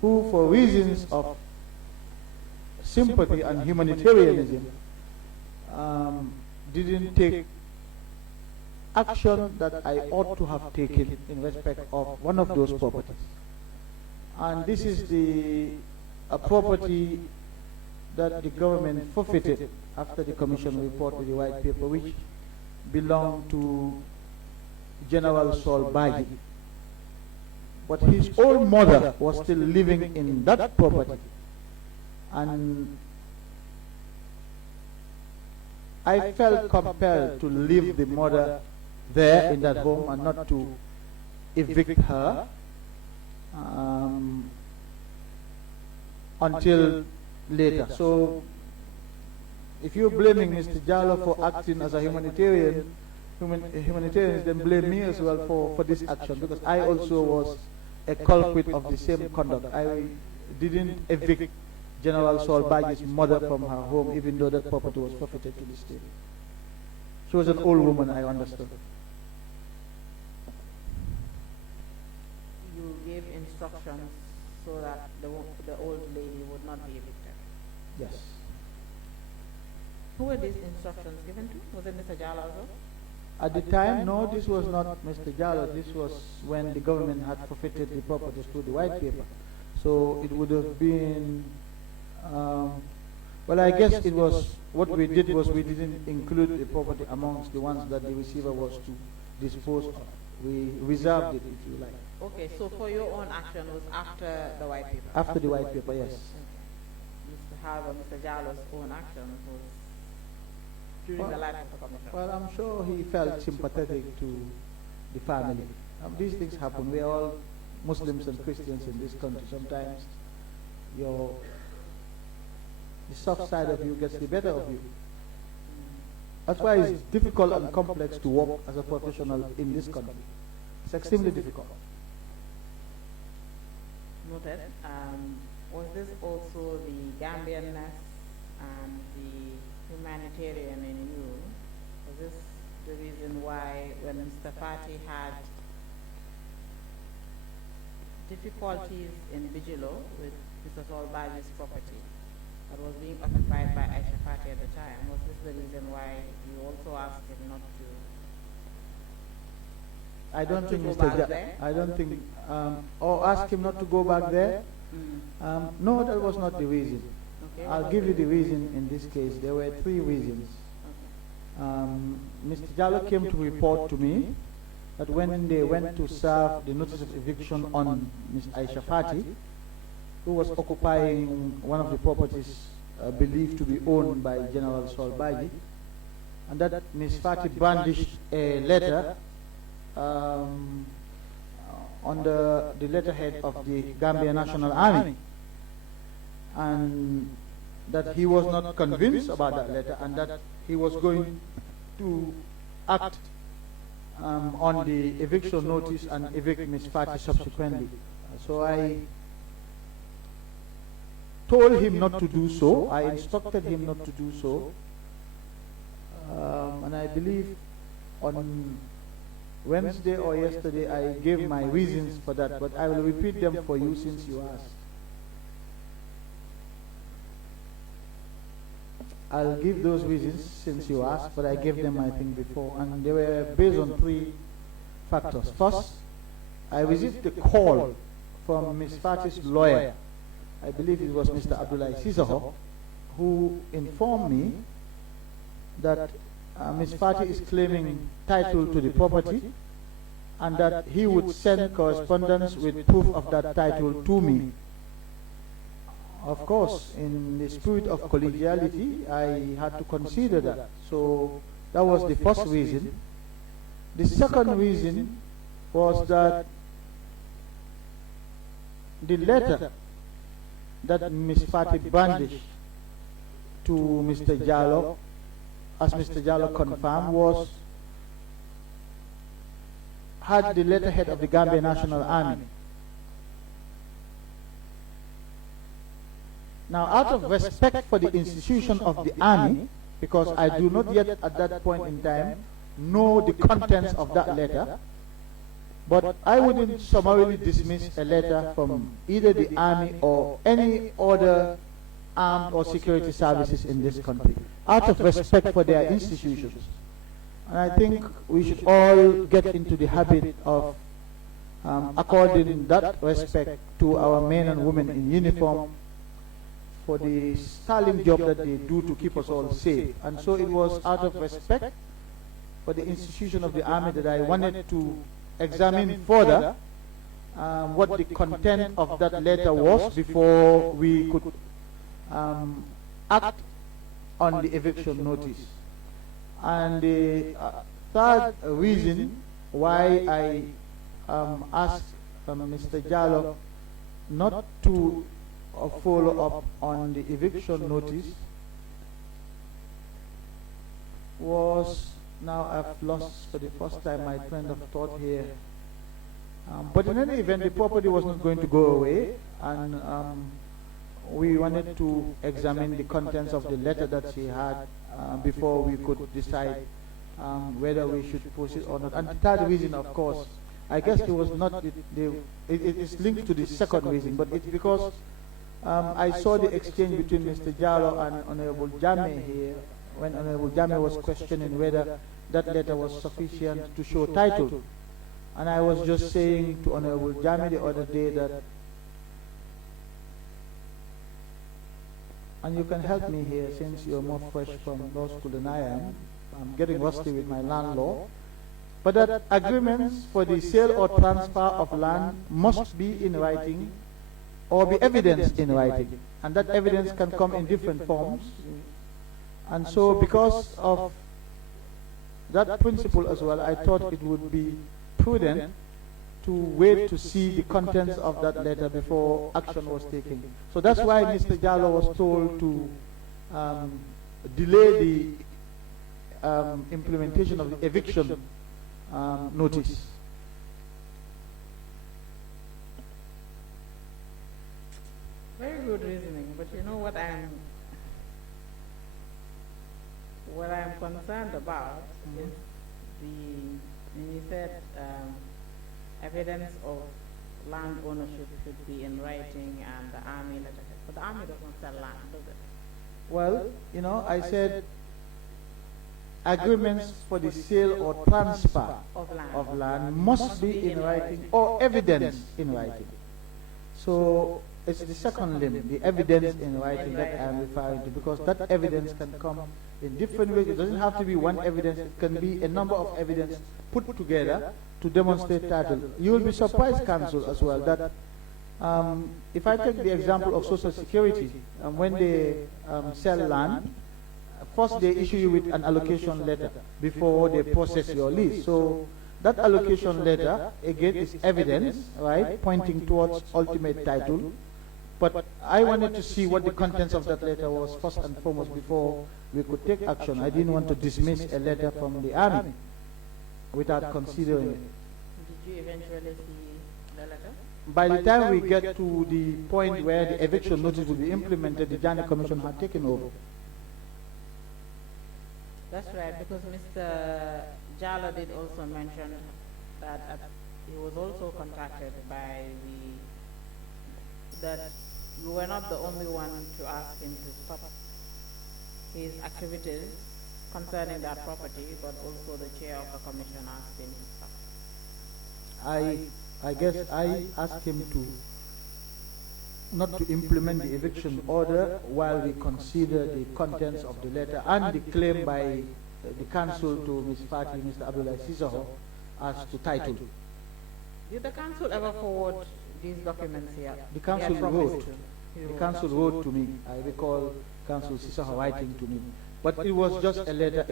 who for reasons of sympathy and humanitarianism didn't take action that I ought to have taken in respect of one of those properties. And this is a property that the government forfeited after the commission report with the white paper, which belonged to General Saul Bagi. But his own mother was still living in that property. And I felt compelled to leave the mother there in that home and not to evict her until later. So if you're blaming Mr. Jallo for acting as a humanitarian, then blame me as well for this action, because I also was a culprit of the same conduct. I didn't evict General Saul Bagi's mother from her home, even though that property was forfeited to the state. She was an old woman, I understood. You gave instructions so that the old lady would not be evicted. Yes. Who were these instructions given to? Was it Mr. Jallo also? At the time, no, this was not Mr. Jallo. This was when the government had forfeited the properties through the white paper. So it would have been, well, I guess it was, what we did was we didn't include the property amongst the ones that the receiver was to dispose of. We reserved it, if you like. Okay, so for your own action was after the white paper? After the white paper, yes. However, Mr. Jallo's own action was during the life of the commission. Well, I'm sure he felt sympathetic to the family. These things happen. We're all Muslims and Christians in this country. Sometimes the soft side of you gets the better of you. That's why it's difficult and complex to work as a professional in this country. It's extremely difficult. Noted. Was this also the Gambianness and the humanitarian in you? Was this the reason why when Mr. Fati had difficulties in Bijilo with Mr. Saul Bagi's property that was being occupied by Aisha Fati at the time, was this the reason why you also asked him not to? I don't think or ask him not to go back there? No, that was not the reason. Okay, I'll give you the reason in this case. There were three reasons. Mr. Jallo came to report to me that when they went to serve the notice of eviction on Ms. Aisha Fati, who was occupying one of the properties believed to be owned by General Saul Bagi, and that Ms. Fati brandished a letter on the letterhead of the Gambia National Army, and that he was not convinced about that letter, and that he was going to act on the eviction notice and evict Ms. Fati subsequently. So I told him not to do so. I instructed him not to do so. And I believe on Wednesday or yesterday I gave my reasons for that, but I will repeat them for you since you asked. I'll give those reasons since you asked, but I gave them, I think, before, and they were based on three factors. First, I received a call from Ms. Fati's lawyer. I believe it was Mr. Abdullah Sisaho, who informed me that Ms. Fati is claiming title to the property, and that he would send correspondence with proof of that title to me. Of course, in the spirit of collegiality, I had to consider that. So that was the first reason. The second reason was that the letter that Ms. Fatih brandished to Mr. Jallo, as Mr. Jallo confirmed, had the letterhead of the Gambia National Army. Now, out of respect for the institution of the army, because I do not yet at that point in time know the contents of that letter, but I wouldn't summarily dismiss a letter from either the army or any other armed or security services in this country, out of respect for their institutions. And I think we should all get into the habit of according that respect to our men and women in uniform for the sterling job that they do to keep us all safe. And so it was out of respect for the institution of the army that I wanted to examine further what the content of that letter was before we could act on the eviction notice. And the third reason why I asked Mr. Jallo not to follow up on the eviction notice was, now I've lost for the first time my train of thought here. But in any event, the property was not going to go away, and we wanted to examine the contents of the letter that she had before we could decide whether we should proceed or not. And the third reason, of course, I guess it was not, it is linked to the second reason, but it's because I saw the exchange between Mr. Jallo and Honorable Jame here, when Honorable Jame was questioning whether that letter was sufficient to show title. And I was just saying to Honorable Jame the other day that, and you can help me here since you're more fresh from law school than I am, I'm getting rusty with my land law, but that agreements for the sale or transfer of land must be in writing or be evidenced in writing, and that evidence can come in different forms. And so because of that principle as well, I thought it would be prudent to wait to see the contents of that letter before action was taken. So that's why Mr. Jallo was told to delay the implementation of the eviction notice. Very good reasoning, but you know what I'm concerned about is when you said evidence of land ownership should be in writing and the army letterhead. But the army doesn't sell land, does it? Well, you know, I said agreements for the sale or transfer of land must be in writing or evidence in writing. So it's the second limb, the evidence in writing that I'm referring to, because that evidence can come in different ways. It doesn't have to be one evidence, it can be a number of evidence put together to demonstrate title. You will be surprised, Council, as well, that if I take the example of Social Security, when they sell land, first they issue you with an allocation letter before they process your lease. So that allocation letter, again, is evidence, right, pointing towards ultimate title. But I wanted to see what the contents of that letter was first and foremost before we could take action. I didn't want to dismiss a letter from the army without considering it. Did you eventually see the letter? By the time we get to the point where the eviction notice will be implemented, the Jani Commission had taken over. That's right, because Mr. Jallo did also mention that he was also contacted by that you were not the only one to ask him to stop his activities concerning that property, but also the chair of the commission asked him to stop. I guess I asked him to not to implement the eviction order while we consider the contents of the letter and the claim by the council to Ms. Fatih, Mr. Abdullah Sisaho as to title. Did the council ever forward these documents here? The council They had promised wrote. to. The council wrote to me. I recall Council Sisaho writing to me. But it was just a letter.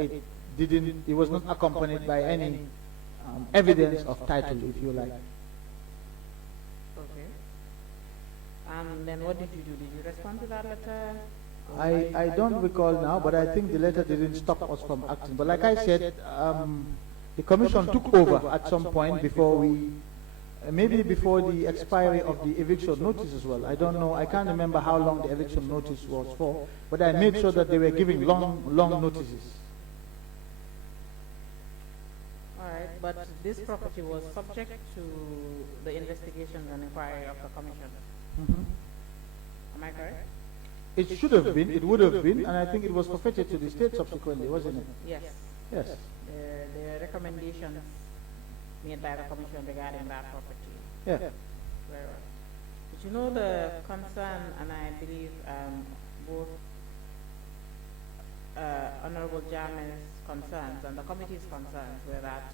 It was not accompanied by any evidence of title, if you like. Okay. And then what did you do? Did you respond to that letter? I don't recall now, but I think the letter didn't stop us from acting. But like I said, the commission took over at some point before we, maybe before the expiry of the eviction notice as well. I don't know. I can't remember how long the eviction notice was for, but I made sure that they were giving long notices. All right, but this property was subject to the investigations and inquiry of the commission. Am I correct? It should have been, it would have been, and I think it was forfeited to the state subsequently, wasn't it? Yes. Yes. The recommendations made by the commission regarding that property. Yeah. Very well. But you know the concern, and I believe both Honorable Jammeh's concerns and the committee's concerns were that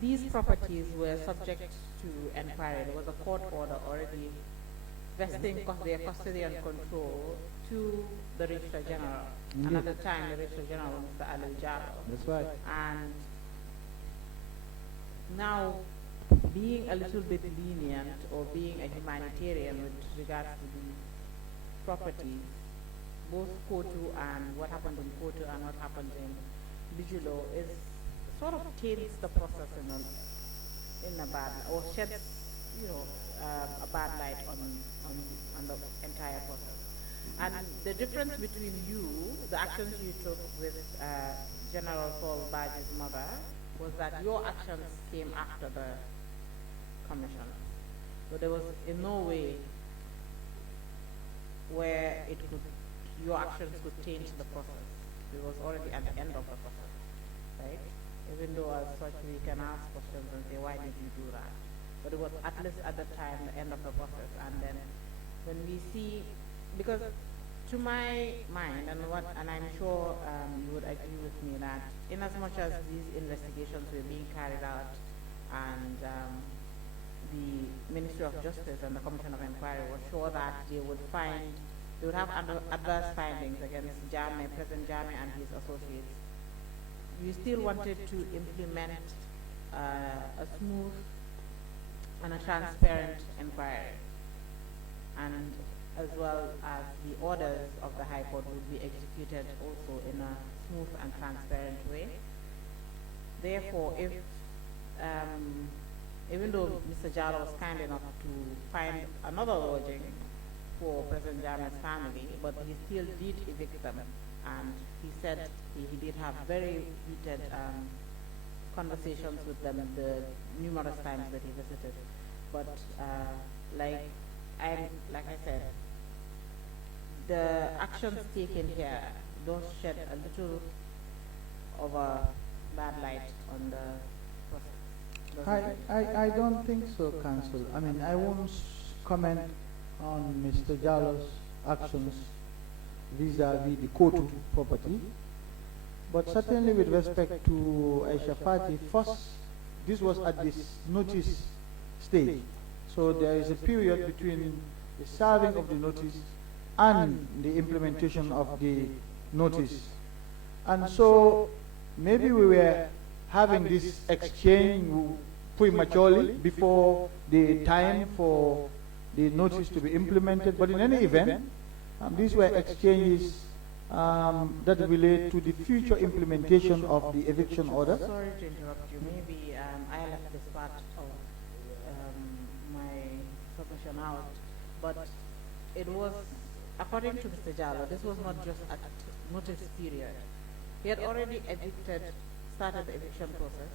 these properties were subject to inquiry. There was a court order already vesting their custody and control to the Registrar General. Indeed. And at the time, the Registrar General was Mr. Abubacarr. That's right. And now, being a little bit lenient or being a humanitarian with regards to the properties, both Kotu and what happened in Kotu and what happened in Bijulo is sort of taints the process in a bad, or sheds, a bad light on the entire process. And the difference between you, the actions you took with General Saul Baji's mother, was that your actions came after the commission. So there was in no way where your actions could taint the process. It was already at the end of the process, right? Even though as such we can ask questions and say, why did you do that? But it was at least at the time the end of the process. And then when we see, because to my mind, and I'm sure you would agree with me that in as much as these investigations were being carried out and the Ministry of Justice and the Commission of Inquiry were sure that they would have adverse findings against President Jammeh and his associates, you still wanted to implement a smooth and a transparent inquiry, and as well as the orders of the High Court would be executed also in a smooth and transparent way. Therefore, if even though Mr. Jallow was kind enough to find another lodging for President Jammeh's family, but he still did evict them, and he said he did have very heated conversations with them the numerous times that he visited. But like I said, the actions taken here does shed a little of a bad light on the process. I don't think so, Council. I mean, I won't comment on Mr. Jallo's actions vis-a-vis the Kotu property, but certainly with respect to Aisha Fati, first, this was at this notice stage. So there is a period between the serving of the notice and the implementation of the notice. And so maybe we were having this exchange prematurely before the time for the notice to be implemented. But in any event, these were exchanges that relate to the future implementation of the eviction order. Sorry to interrupt you. Maybe I left this part of my submission out, but it was, according to Mr. Jallow, this was not just a notice period. He had already started the eviction process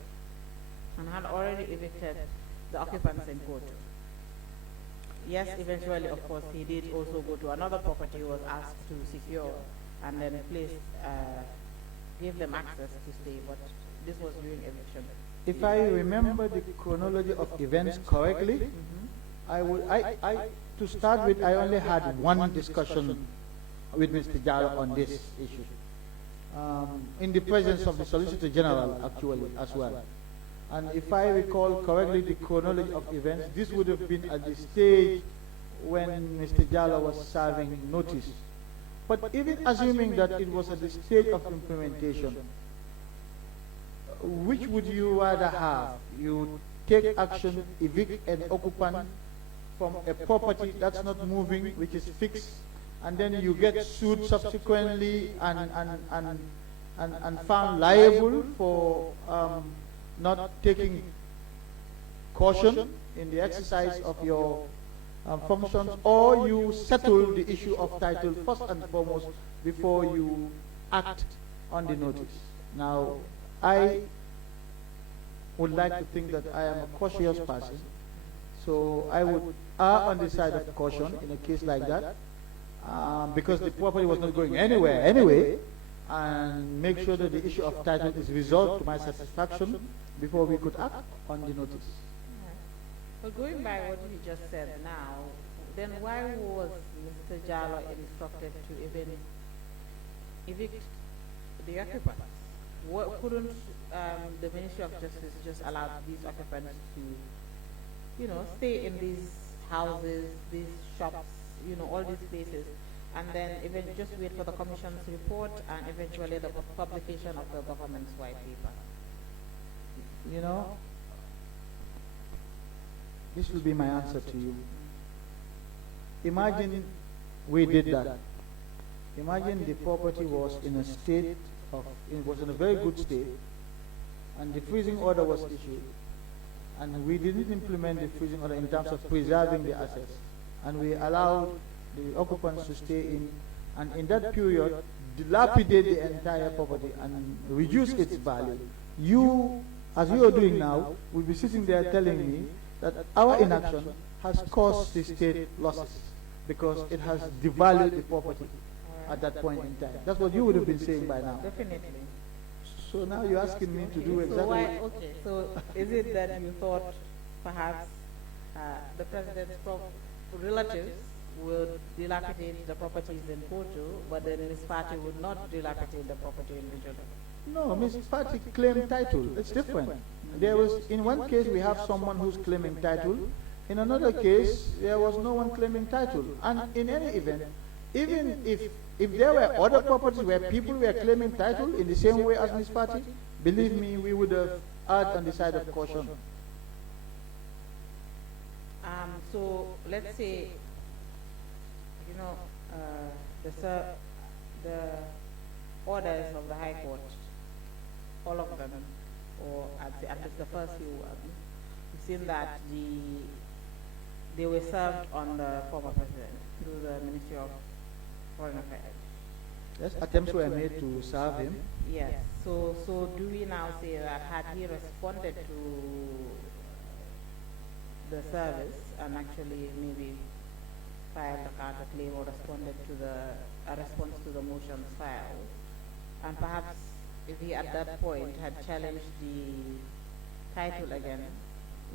and had already evicted the occupants in court. Yes, eventually, of course, he did also go to another property he was asked to secure and then gave them access to stay, but this was during eviction. If I remember the chronology of events correctly, to start with, I only had one discussion with Mr. Jallow on this issue, in the presence of the Solicitor General, actually, as well. And if I recall correctly the chronology of events, this would have been at the stage when Mr. Jallo was serving notice. But even assuming that it was at the stage of implementation, which would you rather have? You take action, evict an occupant from a property that's not moving, which is fixed, and then you get sued subsequently and found liable for not taking caution in the exercise of your functions, or you settle the issue of title first and foremost before you act on the notice. Now, I would like to think that I am a cautious person, so I would err on the side of caution in a case like that, because the property was not going anywhere anyway, and make sure that the issue of title is resolved to my satisfaction before we could act on the notice. Well, going by what you just said now, then why was Mr. Jallo instructed to even evict the occupants? What, couldn't the Ministry of Justice just allow these occupants to, stay in these houses, these shops, all these places, and then even just wait for the Commission's report and eventually the publication of the government's white paper? This will be my answer to you. Imagine we did that. Imagine the property was in a state of, it was in a very good state, and the freezing order was issued, and we didn't implement the freezing order in terms of preserving the assets, and we allowed the occupants to stay in, and in that period, dilapidate the entire property and reduce its value. You, as you are doing now, will be sitting there telling me that our inaction has caused the state losses because it has devalued the property at that point in time. That's what you would have been saying by now. Definitely. So now you're asking me to do exactly. So why, okay, so is it that you thought perhaps the president's relatives would dilapidate the properties in Porto, but then his party would not dilapidate the property in Nigeria? No, Ms. Party claimed title. It's different. There was, in one case, we have someone who's claiming title. In another case, there was no one claiming title. And in any event, even if there were other properties where people were claiming title in the same way as Ms. Party, believe me, we would have erred on the side of caution. So let's say, the orders of the High Court, all of them, or at least the first few ones, you've seen that they were served on the former president through the Ministry of Foreign Affairs. Yes, attempts were made to serve him. Yes. So do we now say that had he responded to the service and actually maybe filed a counterclaim or responded to a response to the motions filed, and perhaps if he at that point had challenged the title again,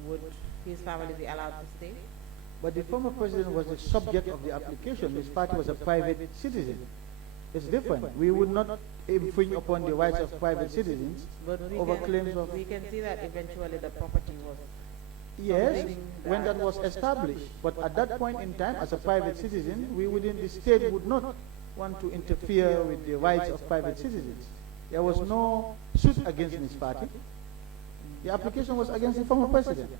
would his family be allowed to stay? But the former president was the subject of the application. His party was a private citizen. It's different. We would not infringe upon the rights of private citizens over claims of... We can see that eventually the property was... Yes, when that was established. But at that point in time, as a private citizen, the state would not want to interfere with the rights of private citizens. There was no suit against his party. The application was against the former president.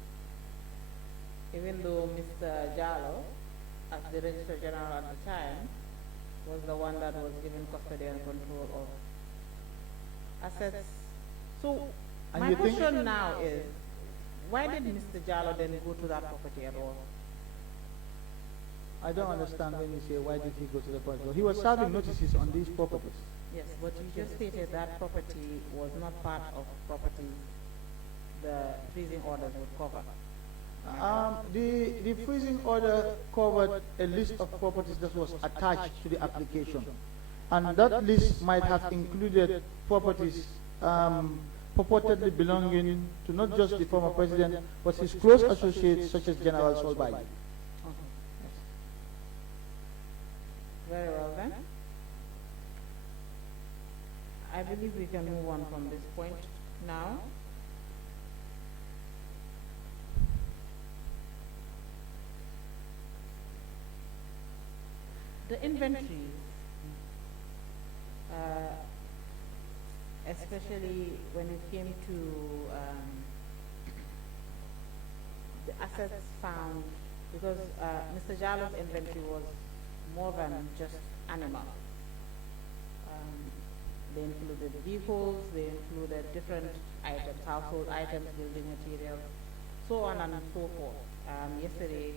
Even though Mr. Jallo, as the Registrar General at the time, was the one that was given custody and control of assets. So my question now is, why did Mr. Jallo then go to that property at all? I don't understand when you say why did he go to the property. Well, he was serving notices on these properties. Yes, but you just stated that property was not part of properties the freezing orders would cover. The freezing order covered a list of properties that was attached to the application. And that list might have included properties purportedly belonging to not just the former president, but his close associates such as General Solbay. Okay. Yes. Very well then. I believe we can move on from this point now. inventory, especially when it came to the assets found, because Mr. Jallo's inventory was more than just animal. They included vehicles, they included different items, household items, building materials, so on and so forth. Yesterday,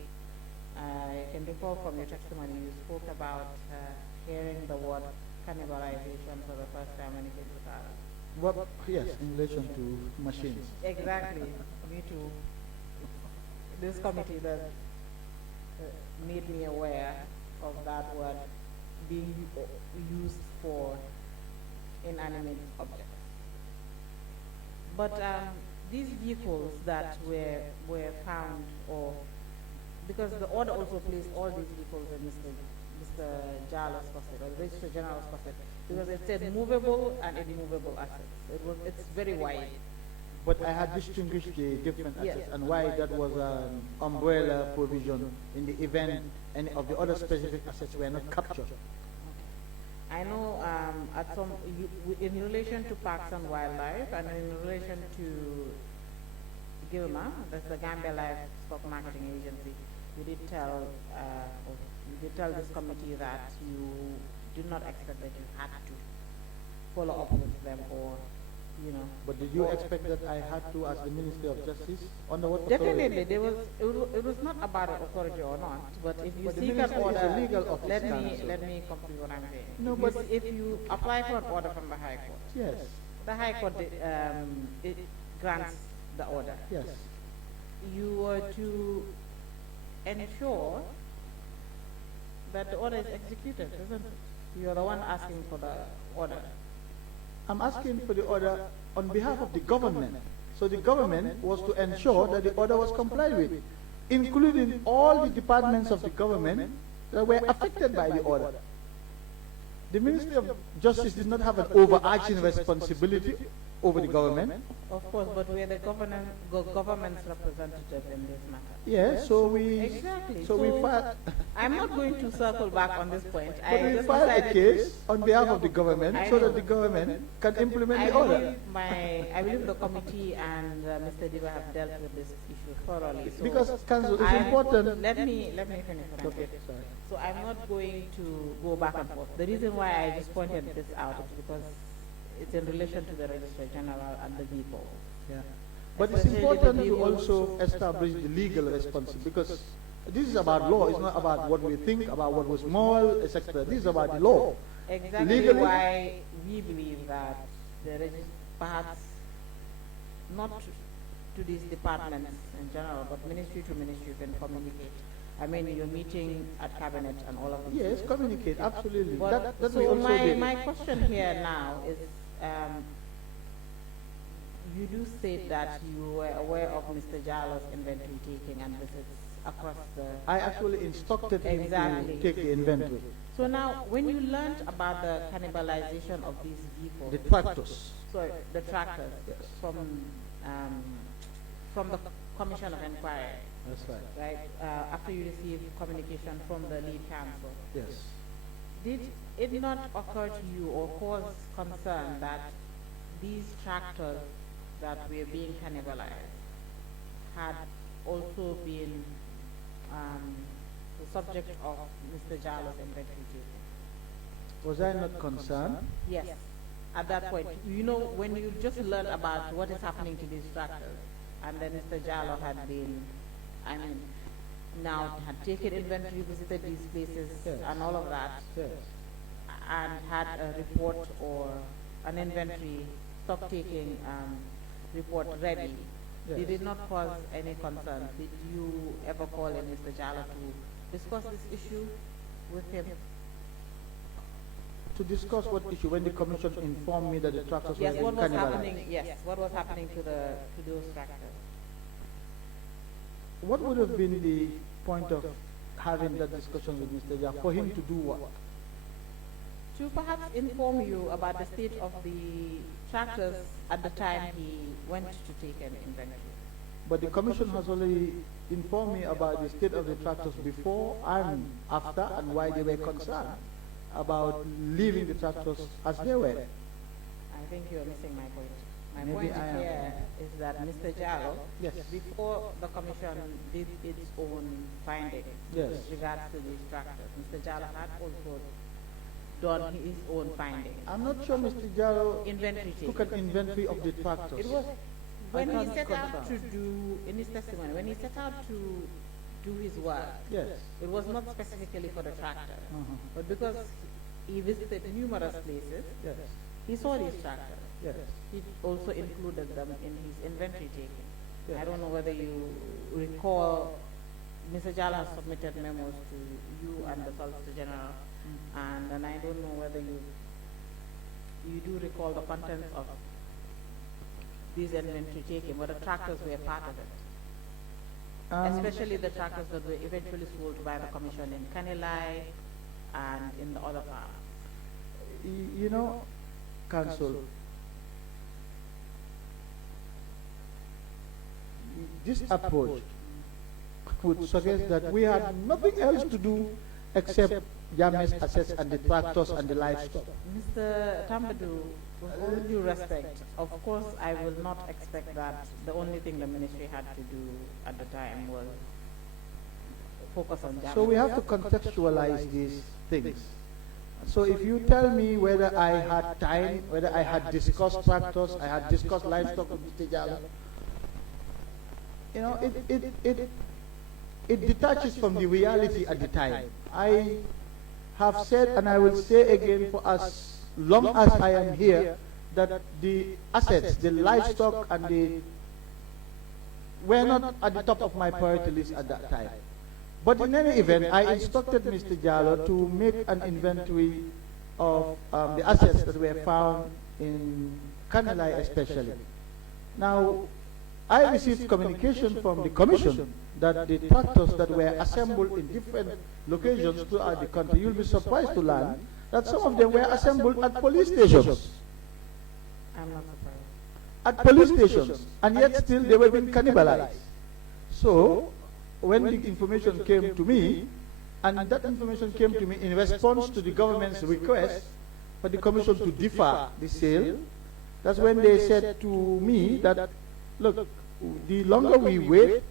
I can recall from your testimony, you spoke about hearing the word cannibalization for the first time when it came to Ghana. What? Yes, in relation to machines. Exactly, me too. This committee that made me aware of that word being used for inanimate objects. But these vehicles that were found, or because the order also placed all these vehicles in Mr. Jallo's custody, or the Registrar General's custody, because it said movable and immovable assets. It's very wide. But I had distinguished the different assets Yes. and why that was an umbrella provision in the event any of the other specific assets were not captured. I know at some, in relation to Parks and Wildlife and in relation to GILMA, that's the Gambia Livestock Marketing Agency, you did tell this committee that you did not expect that you had to follow up with them, or, you know. But did you expect that I had to, as the Minister of Justice, under what authority? Definitely, it was not about authority or not, but if you But the seek an minister is order, a legal office, let me counsel. complete what I'm saying. No, If but- you, if you apply for an order from the High Court, Yes, the High Court it grants the order. yes. You are to ensure that the order is executed, isn't it? You're the one asking for the order. I'm asking for the order on behalf of the government. So the government was to ensure that the order was complied with, including all the departments of the government that were affected by the order. The Ministry of Justice did not have an overarching responsibility over the government. Of course, but we're the government's representative in this matter. Yes, so we Exactly. so we filed I'm not going to circle back on this point. but we just filed a decided case on behalf of the government I so know. that the government can implement I the order. I believe the committee and Mr. Diva have dealt with this issue thoroughly. So Because, Council, it's I'm- important. Let me finish what I'm Okay, saying. sorry. So I'm not going to go back and forth. The reason why I just pointed this out is because it's in relation to the Registrar General and the people. Yeah. But it's Especially important the to people- also establish the legal responsibility, because this is about law. It's not about what we think, about what was moral, etc. This is about the law. Exactly Legally- why we believe that perhaps not to these departments in general, but ministry to ministry can communicate. I mean, you're meeting at cabinet and all of these. Yes, communicate, absolutely. But That we so also did. my question here now is, you do state that you were aware of Mr. Jallo's inventory taking and visits across the. I actually instructed him Exactly. to take the inventory. So now, when you learned about the cannibalization of these vehicles, The tractors. sorry, the tractors, Yes. from the Commission of Inquiry, That's right. right? After you received communication from the lead counsel, Yes. did it not occur to you or cause concern that these tractors that were being cannibalized had also been the subject of Mr. Jallo's inventory taking? Was I not concerned? Yes. At that point, you know, when you just learn about what is happening to these tractors, and then Mr. Jallo had been, I mean, now had taken inventory, visited these places, Yes. and all of that, Yes. and had a report or an inventory stock taking report ready. Yes. Did it not cause any concern? Did you ever call in Mr. Jallo to discuss this issue with him? To discuss what issue, when the commission informed me that the tractors Yes, were what being was cannibalized. happening? Yes, what was happening to those tractors? What would have been the point of having that discussion with Mr. Jah? For him to do what? To perhaps inform you about the state of the tractors at the time he went to take an inventory. But the Commission has already informed me about the state of the tractors before and after, and why they were concerned about leaving the tractors as they were. I think you're missing my point. My Maybe point I am. here is that Mr. Jallo, Yes. before the commission did its own finding Yes. with regards to these tractors, Mr. Jallo had also done his own findings. I'm not sure Mr. Jaro Inventory took taking. an inventory of the tractors. It was when he can't set out to confirm. do, in his testimony, when he set out to do his work, Yes. it was not specifically for the tractor, Uh-huh. but because he visited numerous places, Yes. he saw these tractors. Yes. He also included them in his inventory taking. Yes. I don't know whether you recall, Mr. Jallo has submitted memos to you and the Solicitor General, and then I don't know whether you do recall the contents of these inventory taking, but the tractors were part of it. Especially the tractors that were eventually sold by the commission in Kanilai and in the other parts. You know, Council, this approach would suggest that we had nothing else to do except Jammeh's assets and the tractors and the livestock. Mr. Tambedou, with all due respect, of course I will not expect that the only thing the ministry had to do at the time was focus on Jammeh. So we have to contextualize these things. So if you tell me whether I had time, whether I had discussed tractors, I had discussed livestock with Mr. Jallo, you know, it detaches from the reality at the time. I have said, and I will say again, for as long as I am here, that the assets, the livestock, and the were not at the top of my priority list at that time. But in any event, I instructed Mr. Jallo to make an inventory of the assets that were found in Kanilai especially. Now, I received communication from the Commission that the tractors that were assembled in different locations throughout the country, you'll be surprised to learn that some of them were assembled at police stations. I'm not surprised. At police stations, and yet still they were being cannibalized. So, when the information came to me, and that information came to me in response to the government's request for the Commission to defer the sale, that's when they said to me that, look, the longer we wait,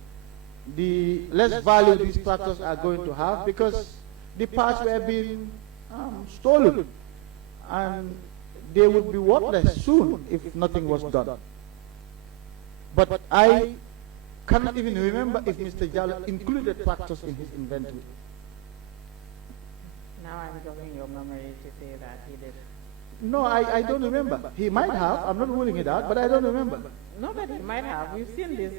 the less value these tractors are going to have, because the parts were being stolen, and they would be worthless soon if nothing was done. But I cannot even remember if Mr. Jallo included tractors in his inventory. Now I'm jogging your memory to say that he did. No, I don't remember. He might have. I'm not ruling it out, but I don't remember. No, but he might have. We've seen these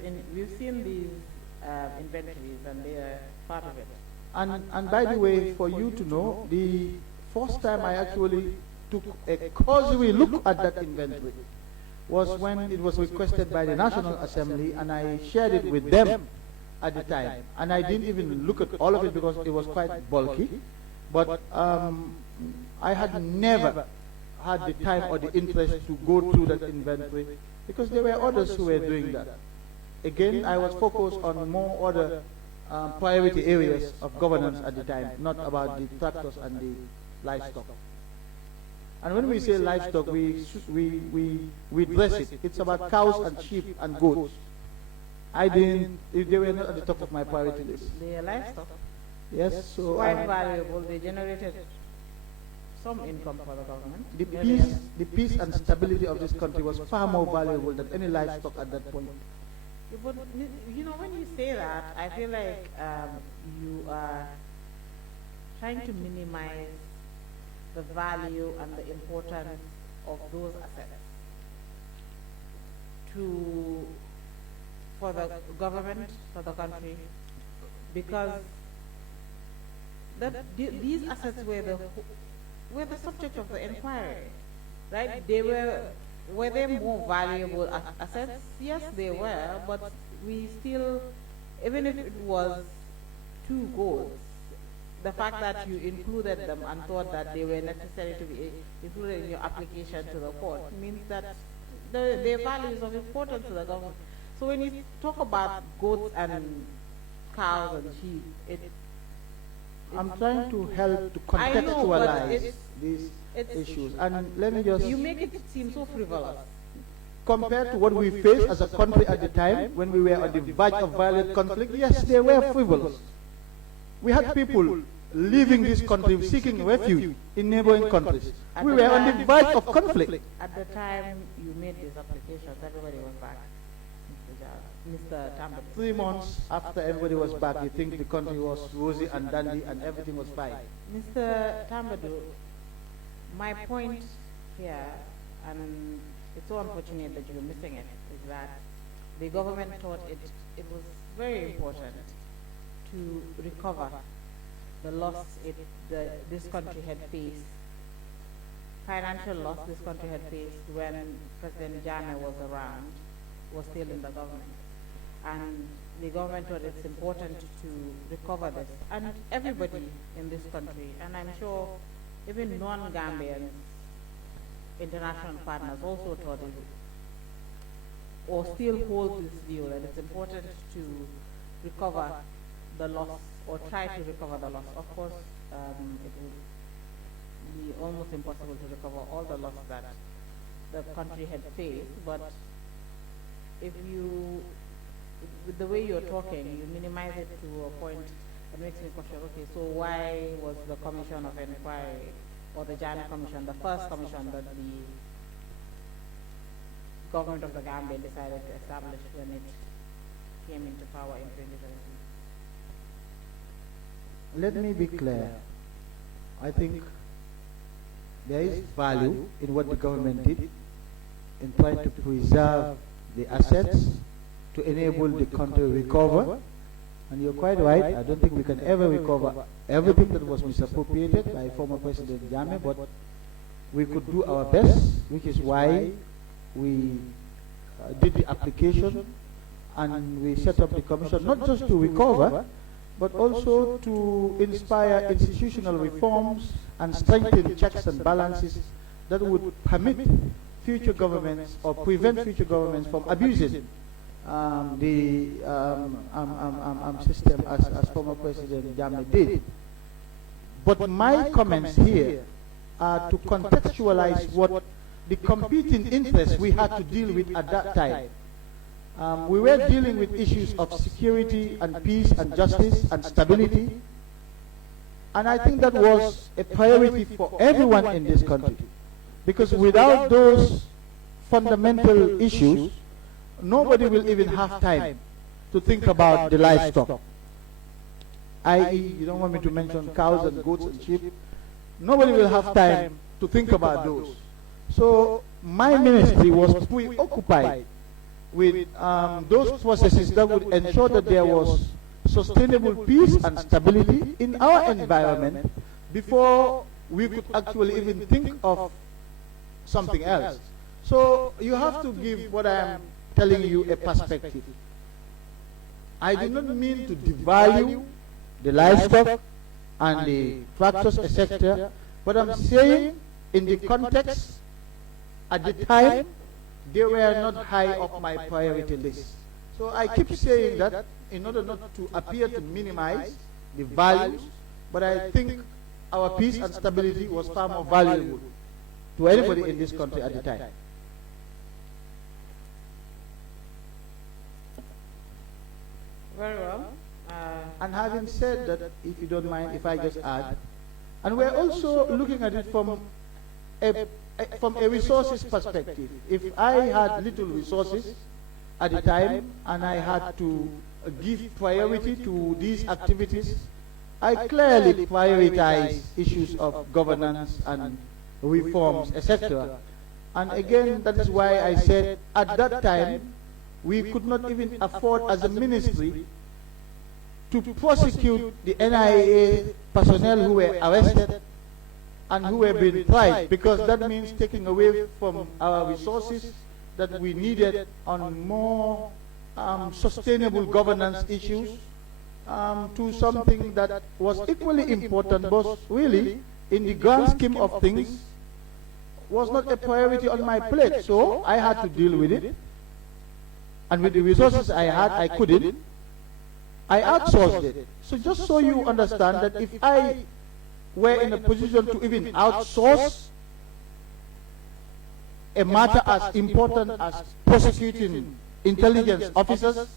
inventories, and they are part of it. And by the way, for you to know, the first time I actually took a cursory look at that inventory was when it was requested by the National Assembly, and I shared it with them at the time. And I didn't even look at all of it because it was quite bulky. But I had never had the time or the interest to go through that inventory, because there were others who were doing that. Again, I was focused on more other priority areas of governance at the time, not about the tractors and the livestock. And when we say livestock, we dress it. It's about cows and sheep and goats. They were not at the top of my priority list. They are livestock. Yes, so Quite valuable. They generated some income for the government. the peace and stability of this country was far more valuable than any livestock at that point. Yeah, but you know, when you say that, I feel like you are trying to minimize the value and the importance of those assets for the government, for the country, because these assets were the subject of the inquiry, right? Were they more valuable assets? Yes, they were, but we still, even if it was 2 goals, the fact that you included them and thought that they were necessary to be included in your application to the court means that their value is of importance to the government. So when you talk about goats and cows and sheep, I'm trying to help to I know, but contextualize these issues. And let me just you make it seem so frivolous. compared to what we faced as a country at the time when we were on the verge of violent conflict. Yes, they were frivolous. We had people leaving this country seeking refuge in neighboring countries. We were on the verge of conflict. At the time you made these applications, everybody was back. Mr. Tambedou. 3 months after everybody was back, you think the country was rosy and dandy and everything was fine. Mr. Tambedou, my point here, and it's so unfortunate that you're missing it, is that the government thought it was very important to recover the loss this country had faced, financial loss this country had faced when President Jammeh was still in the government. And the government thought it's important to recover this. And everybody in this country, and I'm sure even non-Gambians, international partners also thought it, or still hold this view that it's important to recover the loss, or try to recover the loss. Of course, it would be almost impossible to recover all the loss that the country had faced, but if you, with the way you're talking, you minimize it to a point that makes me question, okay, so why was the Commission of Inquiry, or the Jammeh Commission, the first commission that the government of the Gambia decided to establish when it came into power in 2017? Let me be clear. I think there is value in what the government did in trying to preserve the assets to enable the country to recover. And you're quite right, I don't think we can ever recover everything that was misappropriated by former President Jammeh, but we could do our best, which is why we did the application and we set up the commission, not just to recover, but also to inspire institutional reforms and strengthen checks and balances that would permit future governments or prevent future governments from abusing the system as former President Jammeh did. But my comments here are to contextualize what the competing interests we had to deal with at that time. We were dealing with issues of security and peace and justice and stability. And I think that was a priority for everyone in this country. Because without those fundamental issues, nobody will even have time to think about the livestock. I.e., you don't want me to mention cows and goats and sheep. Nobody will have time to think about those. So my ministry was preoccupied with those processes that would ensure that there was sustainable peace and stability in our environment before we could actually even think of something else. So you have to give what I am telling you a perspective. I do not mean to devalue the livestock and the tractors, etc. But I'm saying in the context, at the time, they were not high up my priority list. So I keep saying that in order not to appear to minimize the values, but I think our peace and stability was far more valuable to anybody in this country at the time. Very well. And having said that, if you don't mind, if I just add, and we're also looking at it from a resources perspective. If I had little resources at the time and I had to give priority to these activities, I clearly prioritize issues of governance and reforms, etc. And again, that is why I said at that time, we could not even afford as a ministry to prosecute the NIA personnel who were arrested and who were being tried, because that means taking away from our resources that we needed on more sustainable governance issues to something that was equally important, but really, in the grand scheme of things, was not a priority on my plate. So I had to deal with it. And with the resources I had, I couldn't. I outsourced it. So just so you understand that if I were in a position to even outsource a matter as important as prosecuting intelligence officers,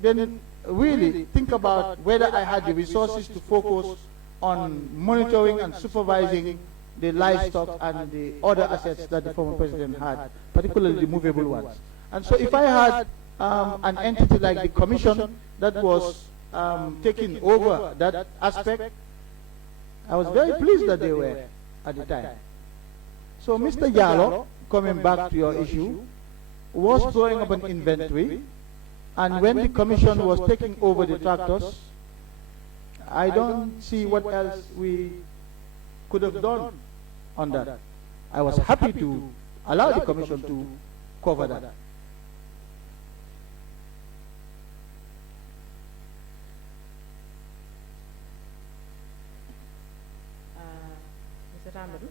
then really think about whether I had the resources to focus on monitoring and supervising the livestock and the other assets that the former president had, particularly the movable ones. And so if I had an entity like the commission that was taking over that aspect, I was very pleased that they were at the time. So Mr. Jallo, coming back to your issue, was drawing up an inventory, and when the commission was taking over the tractors, I don't see what else we could have done on that. I was happy to allow the commission to cover that. Mr. Tambedou,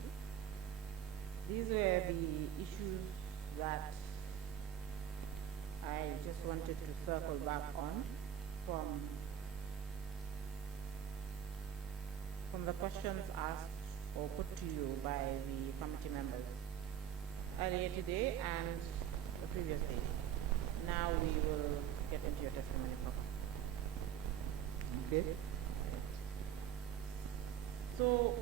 these were the issues that I just wanted to circle back on from the questions asked or put to you by the committee members earlier today and the previous day. Now we will get into your testimony proper. Okay. So,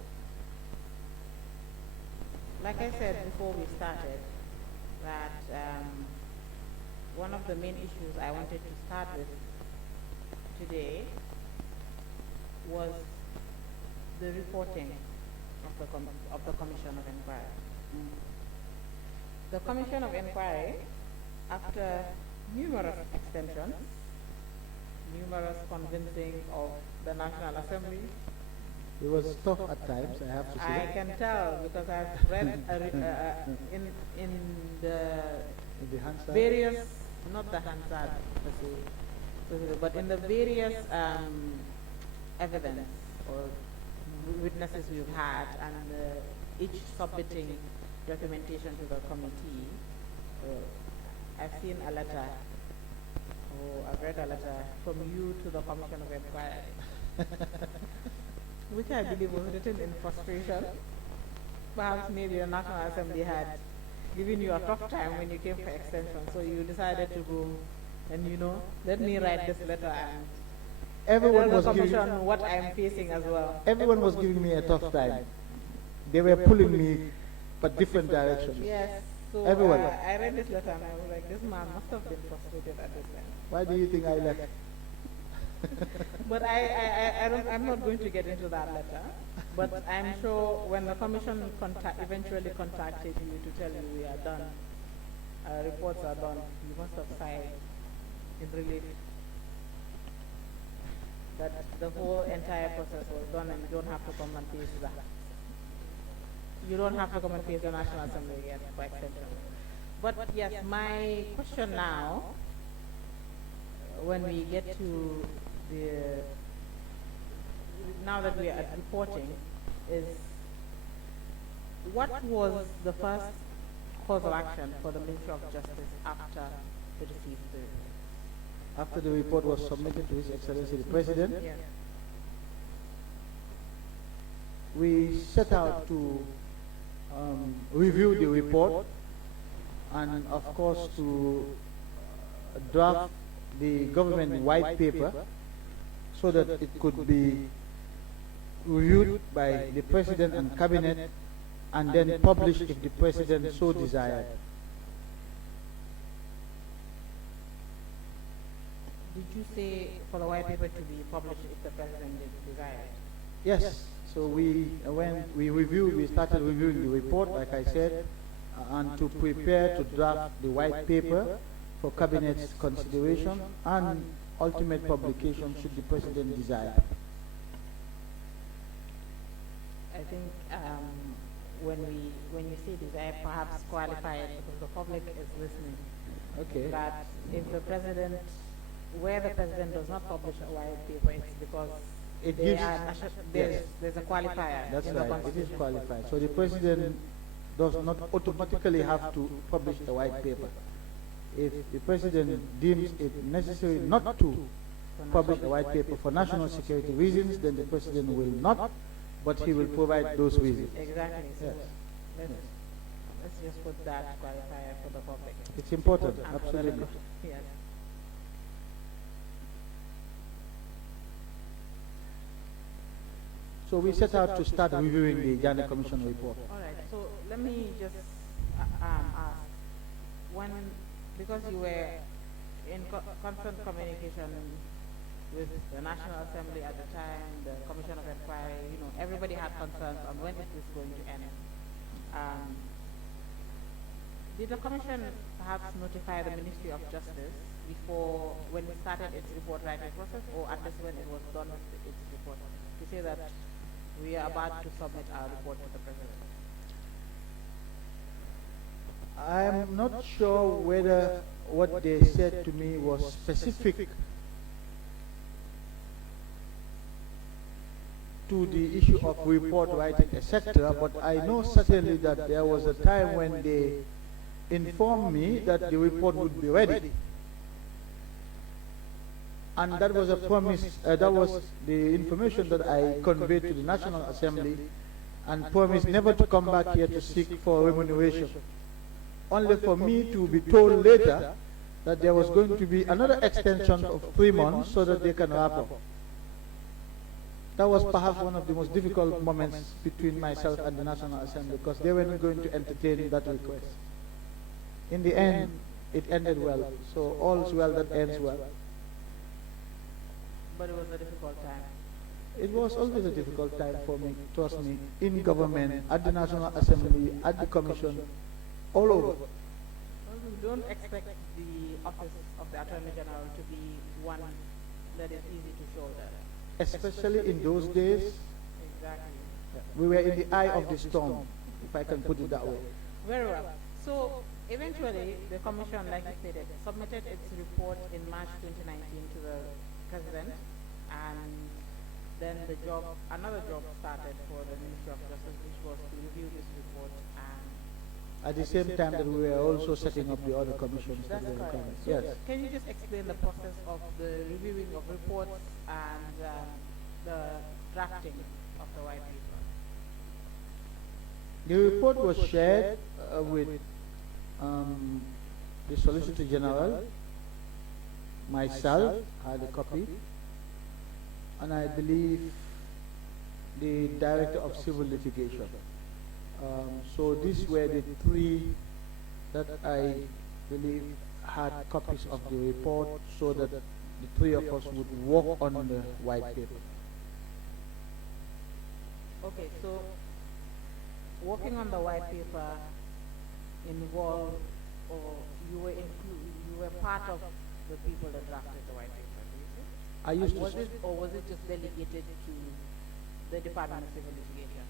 like I said before we started, that one of the main issues I wanted to start with today was the reporting of the Commission of Inquiry. The Commission of Inquiry, after numerous extensions, numerous convincing of the National Assembly. It was tough at times, I have to say. I can tell because I've read in the Hansard? various, not the Hansard per se, but in the various evidence or witnesses we've had, and each submitting documentation to the committee. I've seen a letter, or I've read a letter from you to the Commission of Inquiry, which I believe was written in frustration. Perhaps maybe the National Assembly had given you a tough time when you came for extension, so you decided to go and, let me write this letter and Everyone was tell the giving Commission what I'm facing as well. everyone was giving me a tough time. They were pulling me but different directions. Yes, so Everyone. I read this letter and I was like, this man must have been frustrated at this time. Why do you think I left? But I'm not going to get into that letter. But I'm sure when the commission eventually contacted you to tell you we are done, reports are done, you must have sighed in relief that the whole entire process was done and you don't have to come and face that. You don't have to come and face the National Assembly again for extension. But yes, my question now, when we get to now that we are at reporting, is what was the first course of action for the Ministry of Justice after it received the report? After the report was submitted to His Excellency the President, Yes. we set out to review the report and, of course, to draft the government white paper so that it could be reviewed by the President and Cabinet and then published if the President so desired. Did you say for the white paper to be published if the President desired? Yes. So when we started reviewing the report, like I said, and to prepare to draft the white paper for Cabinet's consideration and ultimate publication should the President desire. I think when you say desire, perhaps qualify it because the public is listening. Okay. That if the President, where the President does not publish a white paper, it's because It they gives, are yes, there's a qualifier. that's in the right, it is Constitution. qualified. So the President does not automatically have to publish the white paper. if the President deems it necessary not to publish a white paper for national security reasons, then the President will not, but he will provide those reasons. Exactly. So Yes. let's just put that qualifier for the public. It's important, And for the absolutely. record. Yes. So we set out to start reviewing the Janneh Commission report. All right. So let me just ask, when, because you were in constant communication with the National Assembly at the time, the Commission of Inquiry, you know, everybody had concerns on when is this going to end. Did the Commission perhaps notify the Ministry of Justice before, when it started its report writing process, or at least when it was done with its report, to say that we are about to submit our report to the President? I'm not sure whether what they said to me was specific to the issue of report writing, etc., but I know certainly that there was a time when they informed me that the report would be ready. And that was a promise, that was the information that I conveyed to the National Assembly, and promised never to come back here to seek for remuneration. Only for me to be told later that there was going to be another extension of 3 months so that they can wrap up. That was perhaps one of the most difficult moments between myself and the National Assembly, because they weren't going to entertain that request. In the end, it ended well. So all's well that ends well. But it was a difficult time. It was always a difficult time for me, trust me, in government, at the National Assembly, at the Commission, all over. Well, we don't expect the office of the Attorney General to be one that is easy to shoulder. Especially in those days, Exactly. we were in the eye of the storm, if I can put it that way. Very well. So eventually, the Commission, like you stated, submitted its report in March 2019 to the President, and then another job started for the Ministry of Justice, which was to review this report. And At the same time that we were also setting up the other commissions that that's were correct. coming. So Yes. can you just explain the process of the reviewing of reports and the drafting of the white paper? The report was shared with the Solicitor General, myself, I had a copy, and I believe the Director of Civil Litigation. So these were the 3 that I believe had copies of the report, so that the 3 of us would work on the white paper. Okay, so working on the white paper involved, or you were part of the people that drafted the white paper, do you see? I used to was it just delegated to the Department of Civil Litigation?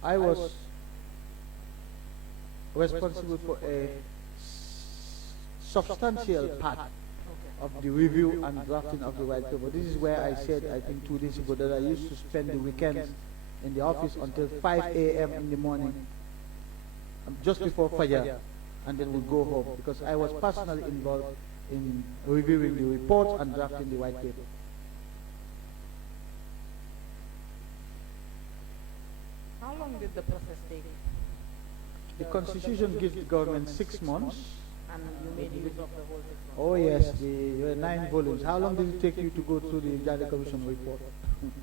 I was responsible for a substantial part of the review and drafting of the white paper. This is where I said, I think 2 days ago, that I used to spend the weekends in the office until 5 a.m. in the morning, just before Fajr, and then we'll go home, because I was personally involved in reviewing the reports and drafting the white paper. How long did the process take? The Constitution gives the government 6 months. And you made use of the whole 6 months? Oh yes, there were 9 volumes. How long did it take you to go through the Janneh Commission report?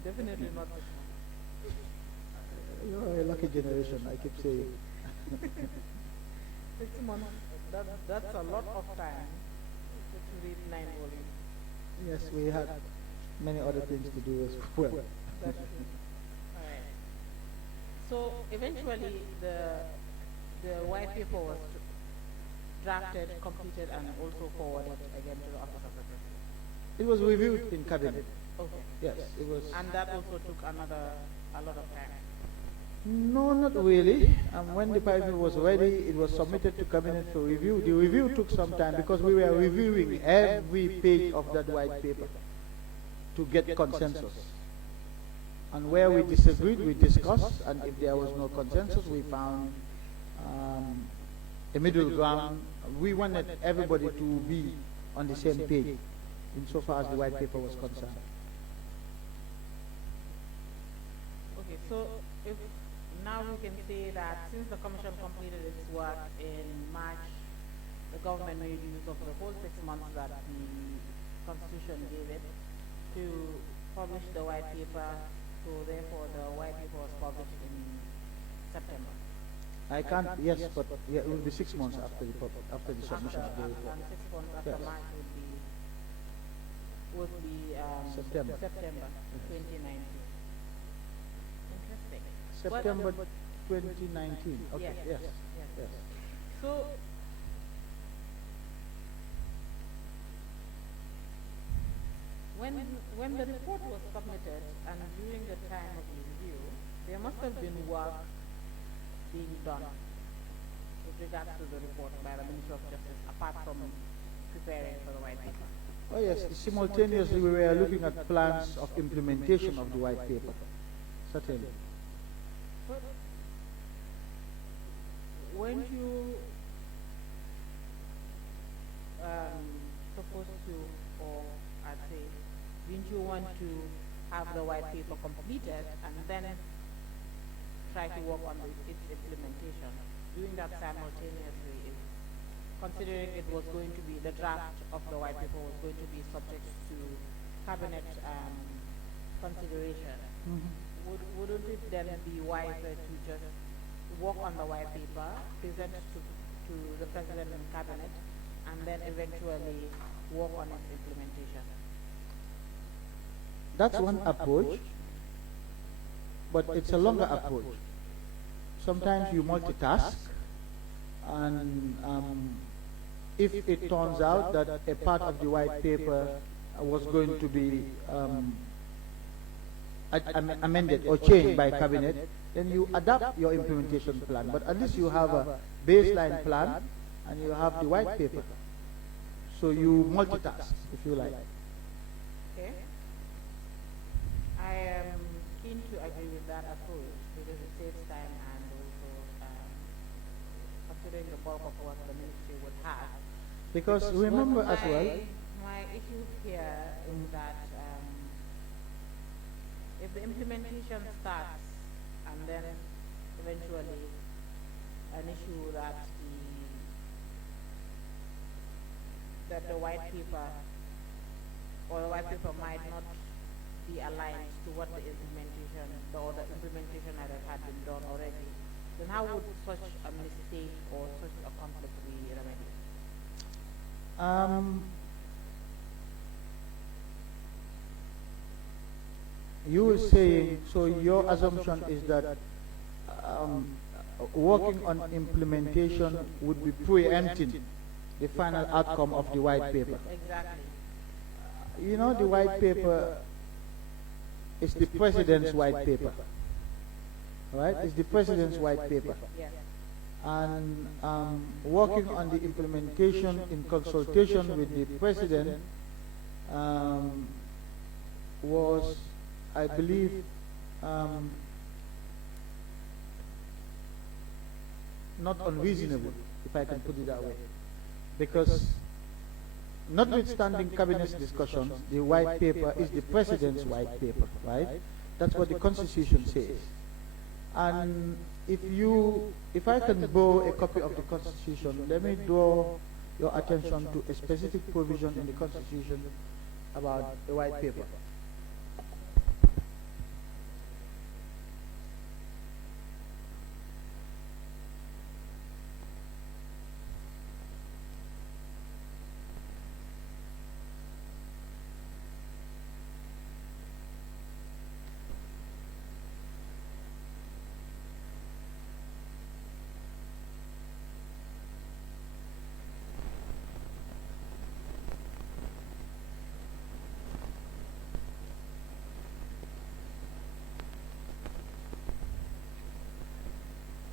Definitely not 6 months. You're a lucky generation, I keep saying. 6 months, that's a lot of time to read 9 volumes. Yes, we had many other things to do as well. That's true. All right. So eventually, the white paper was drafted, completed, and also forwarded again to the Office of the President. It was reviewed in cabinet. Okay. Yes, it was. And that also took a lot of time. No, not really. When the paper was ready, it was submitted to cabinet for review. The review took some time because we were reviewing every page of that white paper to get consensus. And where we disagreed, we discussed, and if there was no consensus, we found a middle ground. We wanted everybody to be on the same page insofar as the white paper was concerned. Okay, so if now we can say that since the commission completed its work in March, the government made use of the whole 6 months that the Constitution gave it to publish the white paper. So therefore, the white paper was published in September. I can't, yes, but yeah, it will be 6 months after the submission of the report. And 6 months after Yes. March would be September. 2019. Interesting. September 2019. Okay, yes. Yes. So, when the report was submitted and during the time of the review, there must have been work being done with regards to the report by the Ministry of Justice, apart from preparing for the white paper. Oh yes, simultaneously we were looking at plans of implementation of the white paper. Certainly. But weren't you supposed to, or I'd say, didn't you want to have the white paper completed and then try to work on its implementation? Doing that simultaneously is, considering it was going to be, the draft of the white paper was going to be subject to cabinet consideration. Wouldn't it then be wiser to just work on the white paper, present to the president and cabinet, and then eventually work on its implementation? That's one approach, but it's a longer approach. Sometimes you multitask, and if it turns out that a part of the white paper was going to be amended or changed by cabinet, then you adapt your implementation plan. But at least you have a baseline plan and you have the white paper. So you multitask, if you like. Okay. I am keen to agree with that approach because it saves time and also considering the bulk of what the ministry would have. Because remember as well, my issue here is that if the implementation starts and then eventually an issue that the white paper or the white paper might not be aligned to what the implementation that had been done already, then how would such a mistake or such a conflict be remedied? You were saying, so your assumption is that working on implementation would be preempting the final outcome of the white paper. Exactly. You know, the white paper is the president's white paper, right? It's the president's white paper. Yes. And working on the implementation in consultation with the president was, I believe, not unreasonable, if I can put it that way. Because notwithstanding cabinet's discussions, the white paper is the president's white paper, right? That's what the Constitution says. And if I can borrow a copy of the Constitution, let me draw your attention to a specific provision in the Constitution about the white paper.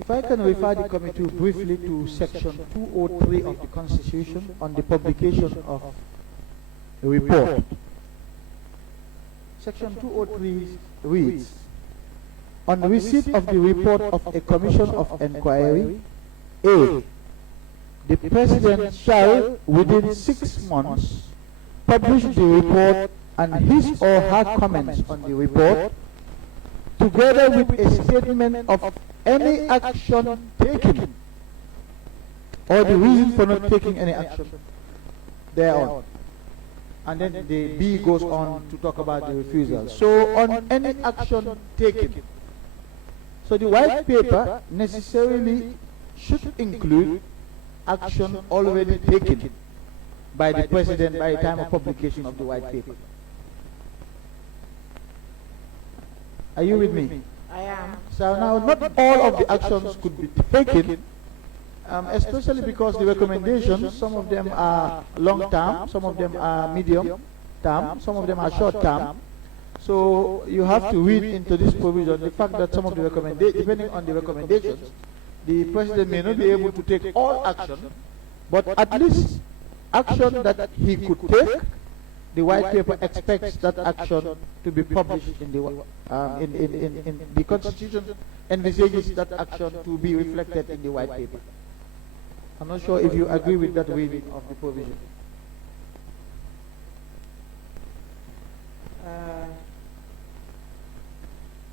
If I can refer the committee briefly to section 203 of the Constitution on the publication of a report. Section 203 reads, on the receipt of the report of a commission of inquiry, A, the President shall, within 6 months, publish the report and his or her comments on the report, together with a statement of any action taken or the reason for not taking any action thereon. And then the B goes on to talk about the refusal. So on any action taken. So the white paper necessarily should include action already taken by the President by the time of publication of the white paper. Are you with me? I am. So now not all of the actions could be taken, especially because the recommendations, some of them are long term, some of them are medium term, some of them are short term. So you have to read into this provision the fact that some of the recommendations, depending on the recommendations, the President may not be able to take all action, but at least action that he could take, the white paper expects that action to be published in the Constitution, envisages that action to be reflected in the white paper. I'm not sure if you agree with that reading of the provision.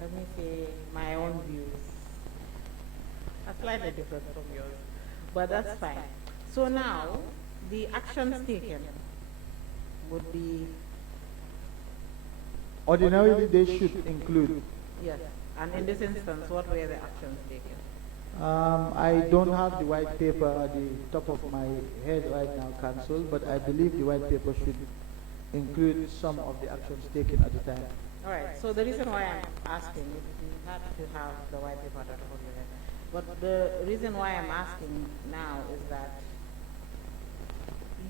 Let me say my own views are slightly different from yours, but that's fine. So now, the actions taken would be... Ordinarily, they should include. Yes, and in this instance, what were the actions taken? I don't have the white paper at the top of my head right now, Council, but I believe the white paper should include some of the actions taken at the time. All right, so the reason why I'm asking, you have to have the white paper at the top of your head, but the reason why I'm asking now is that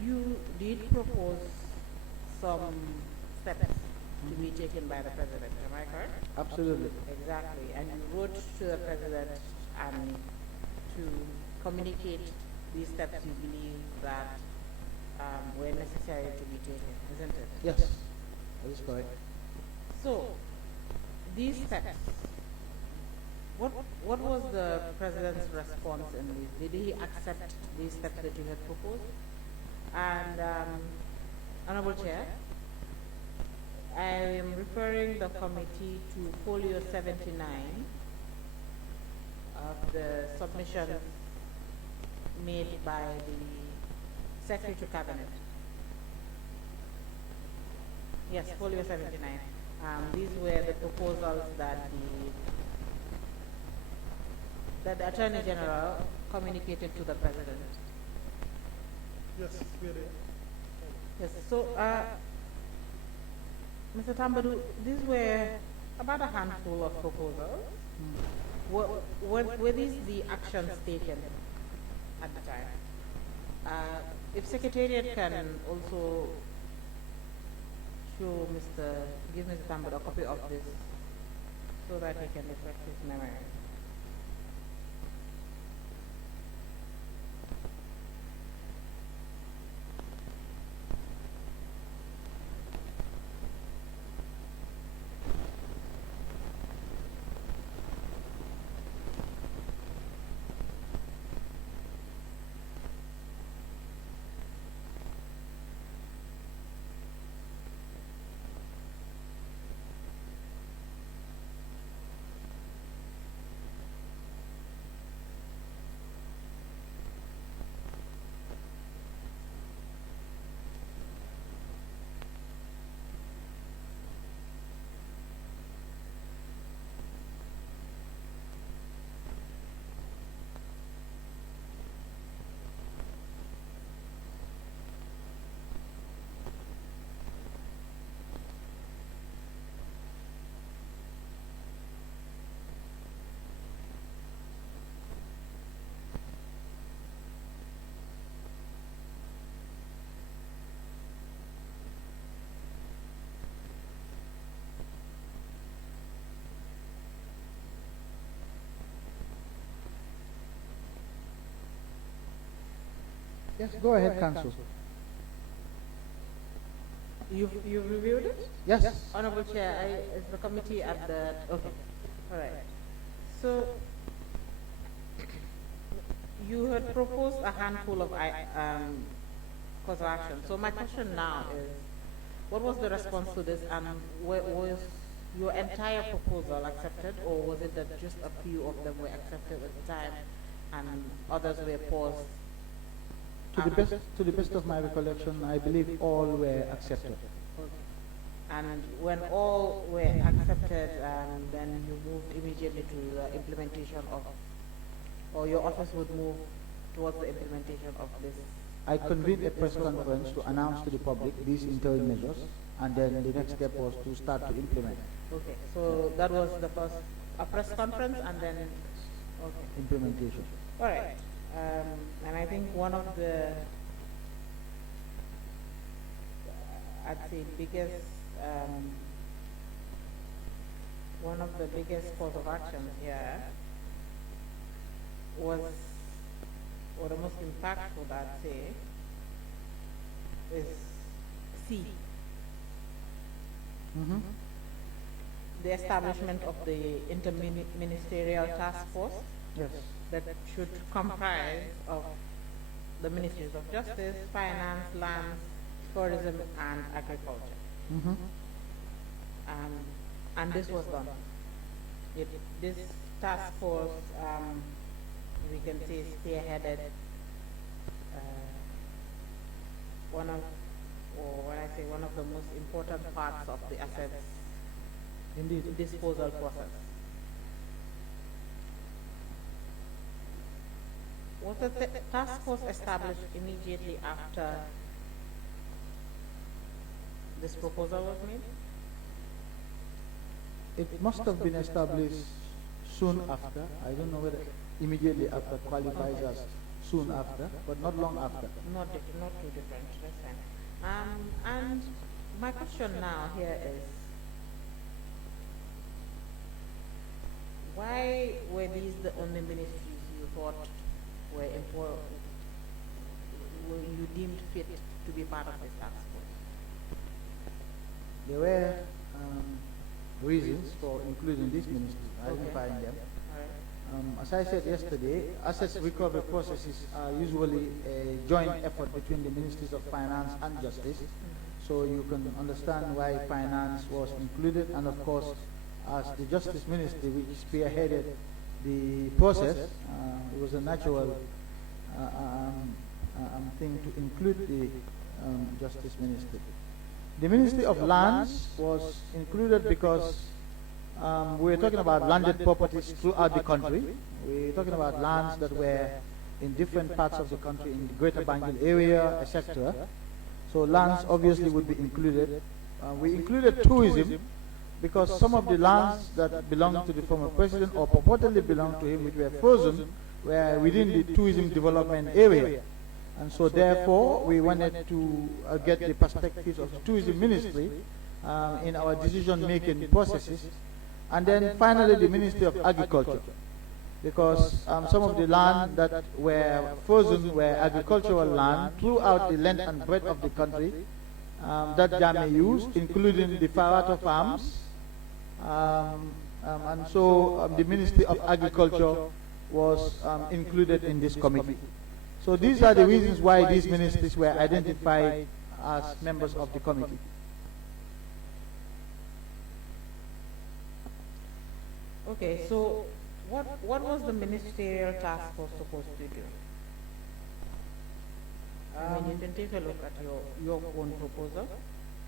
you did propose some steps to be taken by the President, am I correct? Absolutely. Exactly, and you wrote to the President and to communicate these steps you believe that were necessary to be taken, isn't it? Yes, that is correct. So, these steps, what was the President's response in these? Did he accept these steps that you had proposed? And, Honorable Chair, I am referring the committee to folio 79 of the submission made by the Secretary to Cabinet. Yes, folio 79. These were the proposals that the Attorney General communicated to the President. Yes, we are there. Yes, so, Mr. Tambedou, these were about a handful of proposals. Were these the actions taken at the time? If Secretariat can also give Mr. Tambedou a copy of this so that he can refresh his memory. Yes, go ahead, Council. You've reviewed it? Yes. Honorable Chair, is the committee at the... Okay, all right. So, you had proposed a handful of cause of action. So my question now is, what was the response to this, and was your entire proposal accepted, or was it that just a few of them were accepted at the time and others were paused? To the best of my recollection, I believe all were accepted. Okay. And when all were accepted, then you moved immediately to the implementation of, or your office would move towards the implementation of this? I convened a press conference to announce to the public these interim measures, and then the next step was to start to implement. Okay, so that was the first, a press conference, and then, okay. Implementation. All right. And I think one of the, I'd say biggest, one of the biggest cause of action here was, or the most impactful, I'd say, is C. Mm-hmm. The establishment of the Inter-ministerial task force. Yes. That should comprise of the Ministries of Justice, Finance, Lands, Tourism, and Agriculture. Mm-hmm. And this was done. This task force, we can say, spearheaded one of the most important parts of the assets Indeed. disposal process. Was the task force established immediately after this proposal was made? It must have been established soon after. I don't know whether immediately after qualifies as soon after, but not long after. Not too different. That's fine. And my question now here is, why were these the only ministries you thought were important, were you deemed fit to be part of this task force? There were reasons for including these ministries. I didn't find them. All right. As I said yesterday, assets recovery processes are usually a joint effort between the Ministries of Finance and Justice. So you can understand why Finance was included, and of course, as the Justice Ministry, which spearheaded the process, it was a natural thing to include the Justice Ministry. The Ministry of Lands was included because we were talking about landed properties throughout the country. We were talking about lands that were in different parts of the country, in the Greater Banjul area, etc. So lands obviously would be included. We included tourism because some of the lands that belonged to the former president or purportedly belonged to him, which were frozen, were within the tourism development area. And so therefore, we wanted to get the perspectives of the tourism ministry in our decision-making processes. And then finally, the Ministry of Agriculture, because some of the land that were frozen were agricultural land throughout the length and breadth of the country that JAME used, including the Farato farms. And so the Ministry of Agriculture was included in this committee. So these are the reasons why these ministries were identified as members of the committee. Okay, so what was the ministerial task force supposed to do? I mean, you can take a look at your own proposal.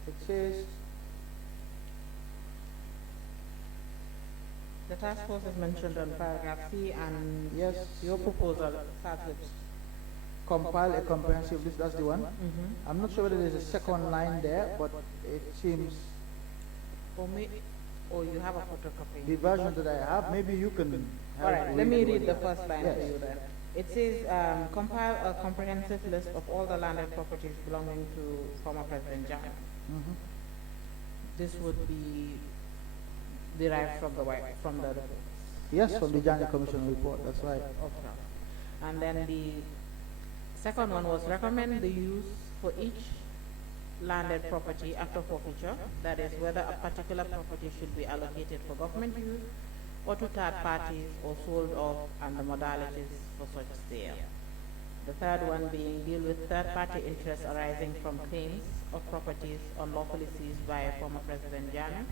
It says the task force is mentioned on paragraph C, and yes, your proposal starts with compile a comprehensive list. That's the one. I'm not sure whether there's a second line there, but it seems for me. Or you have a photocopy. the version that I have. Maybe you can. All right, let me read the first line Yes. to you then. It says, compile a comprehensive list of all the landed properties belonging to former President Jammeh. This would be derived from the report. Yes, from the Jammeh Commission report. That's right. Okay. And then the second one was recommend the use for each landed property after forfeiture, that is, whether a particular property should be allocated for government use or to third parties or sold off and the modalities for such sale. The third one being deal with third-party interests arising from claims of properties unlawfully seized by former President Jammeh.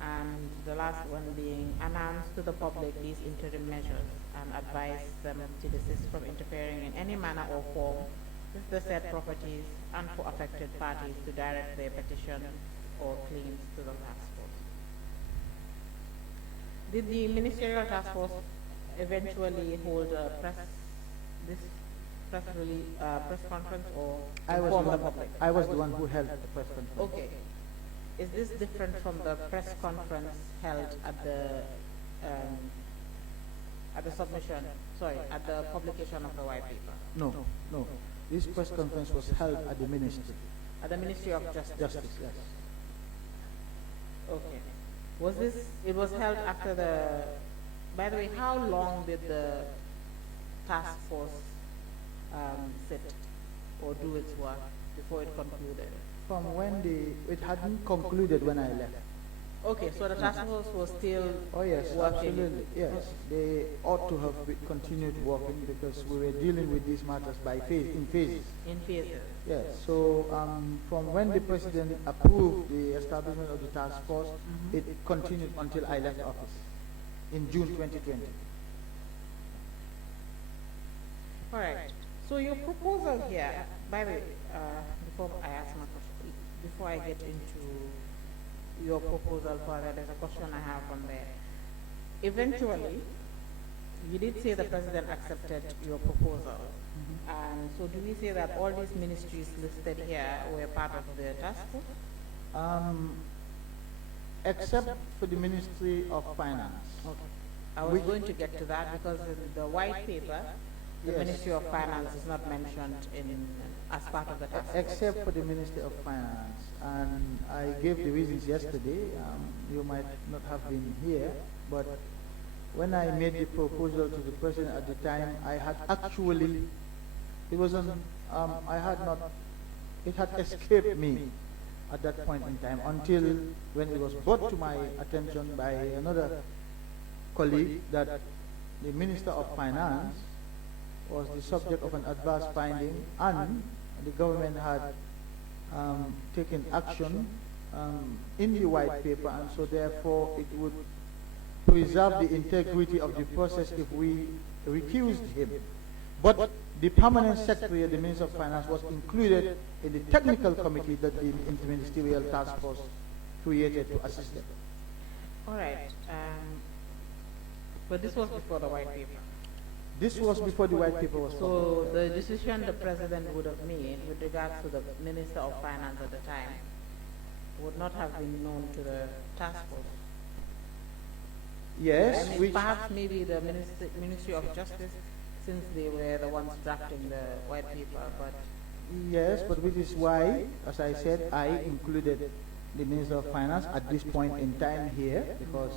And the last one being announce to the public these interim measures and advise them to desist from interfering in any manner or form with the said properties and for affected parties to direct their petition or claims to the task force. Did the ministerial task force eventually hold a press conference or inform the public? I was the one who held the press conference. Okay. Is this different from the press conference held at the submission, at the publication of the white paper? No. This press conference was held at the ministry. At the Ministry of Justice? Justice, yes. Okay. It was held after by the way, how long did the task force sit or do its work before it concluded? From when it hadn't concluded when I left. Okay, so the task force was still Oh yes, working. absolutely. Yes, they ought to have continued working because we were dealing with these matters in phases. In phases. Yes. So from when the president approved the establishment of the task force, it continued until I left office in June 2020. All right. So your proposal here, by the way, before I ask my question, before I get into your proposal further, there's a question I have from there. Eventually, you did say the president accepted your proposal. And so do we say that all these ministries listed here were part of the task force? Except for the Ministry of Finance. Okay. I was going to get to that because in the white paper, the Yes. Ministry of Finance is not mentioned as part of the task force. Except for the Ministry of Finance. And I gave the reasons yesterday. You might not have been here, but when I made the proposal to the president at the time, I had actually, it wasn't, I had not, it had escaped me at that point in time until when it was brought to my attention by another colleague that the Minister of Finance was the subject of an adverse finding and the government had taken action in the white paper, and so therefore it would preserve the integrity of the process if we recused him. But the permanent secretary of the Ministry of Finance was included in the technical committee that the Inter-ministerial task force created to assist them. All right. But this was before the white paper. This was before the white paper was So the decision the president would have made with regards to the Minister of Finance at the time would not have been known to the task force. Yes, I mean, which, perhaps maybe the Ministry of Justice, since they were the ones drafting the white paper, but yes, but which is why, as I said, I included the Minister of Finance at this point in time here because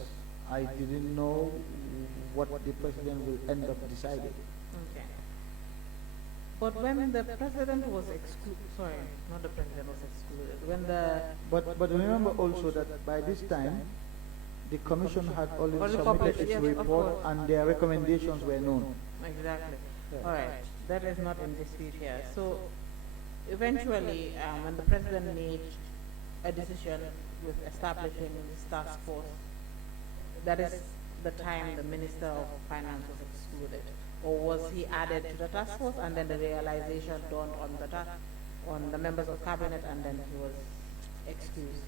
I didn't know what the president will end up deciding. okay. But when the president was not the president was excluded. When the But remember also that by this time, the commission had already Already submitted published, its yes, of report course. and their recommendations were known. exactly. Yeah. All right, that is not in dispute here. So eventually, when the president made a decision with establishing this task force, that is the time the Minister of Finance was excluded, or was he added to the task force and then the realization dawned on the members of cabinet and then he was excused?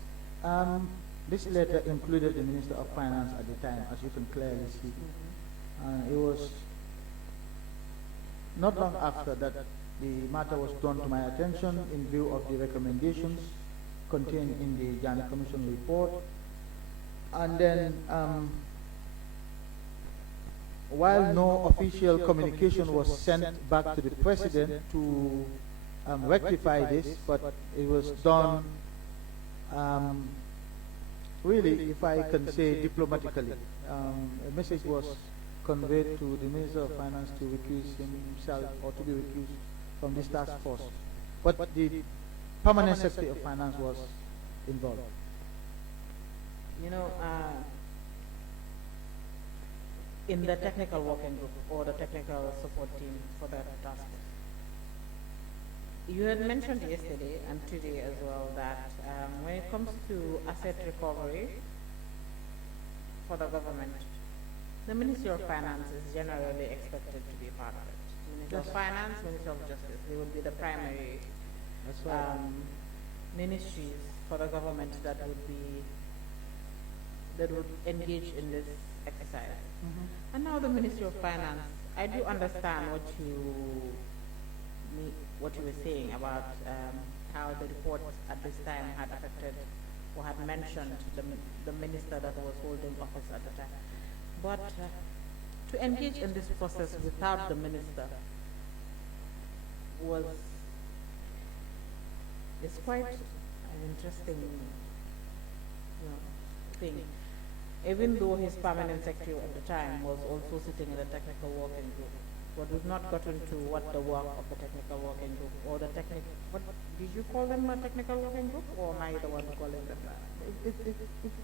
This letter included the Minister of Finance at the time, as you can clearly see. It was not long after that the matter was drawn to my attention in view of the recommendations contained in the Jammeh Commission report. And then, while no official communication was sent back to the President to rectify this, but it was done really, if I can say diplomatically. A message was conveyed to the Minister of Finance to recuse himself or to be recused from this task force. But the permanent Secretary of Finance was involved. You know, in the technical working group or the technical support team for that task force. You had mentioned yesterday and today as well that when it comes to asset recovery for the government, the Ministry of Finance is generally expected to be part of it. Ministry of Finance, Ministry of Justice, they would be the primary That's right. ministries for the government that would engage in this exercise. And now the Ministry of Finance, I do understand what you were saying about how the report at this time had affected or had mentioned the minister that was holding office at the time. But to engage in this process without the minister is quite an interesting thing. Even though his permanent secretary at the time was also sitting in the technical working group. But we've not gotten to what the work of the technical working group or the what did you call them, a technical working group, or am I the one calling them that?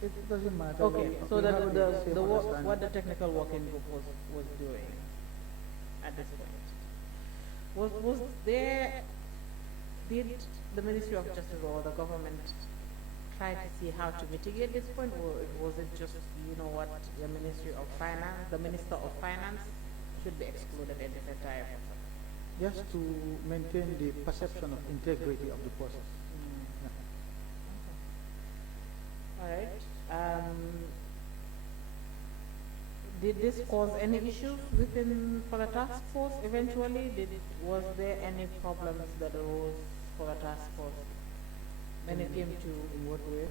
It doesn't matter. Okay, so what the technical working group was doing at this point did the Ministry of Justice or the government try to see how to mitigate this point, or was it just what the Ministry of Finance, the Minister of Finance, should be excluded in this entire process? Just to maintain the perception of integrity of the process. All right. Did this cause any issues for the task force eventually? Was there any problems that arose for the task force when it came to, in what way?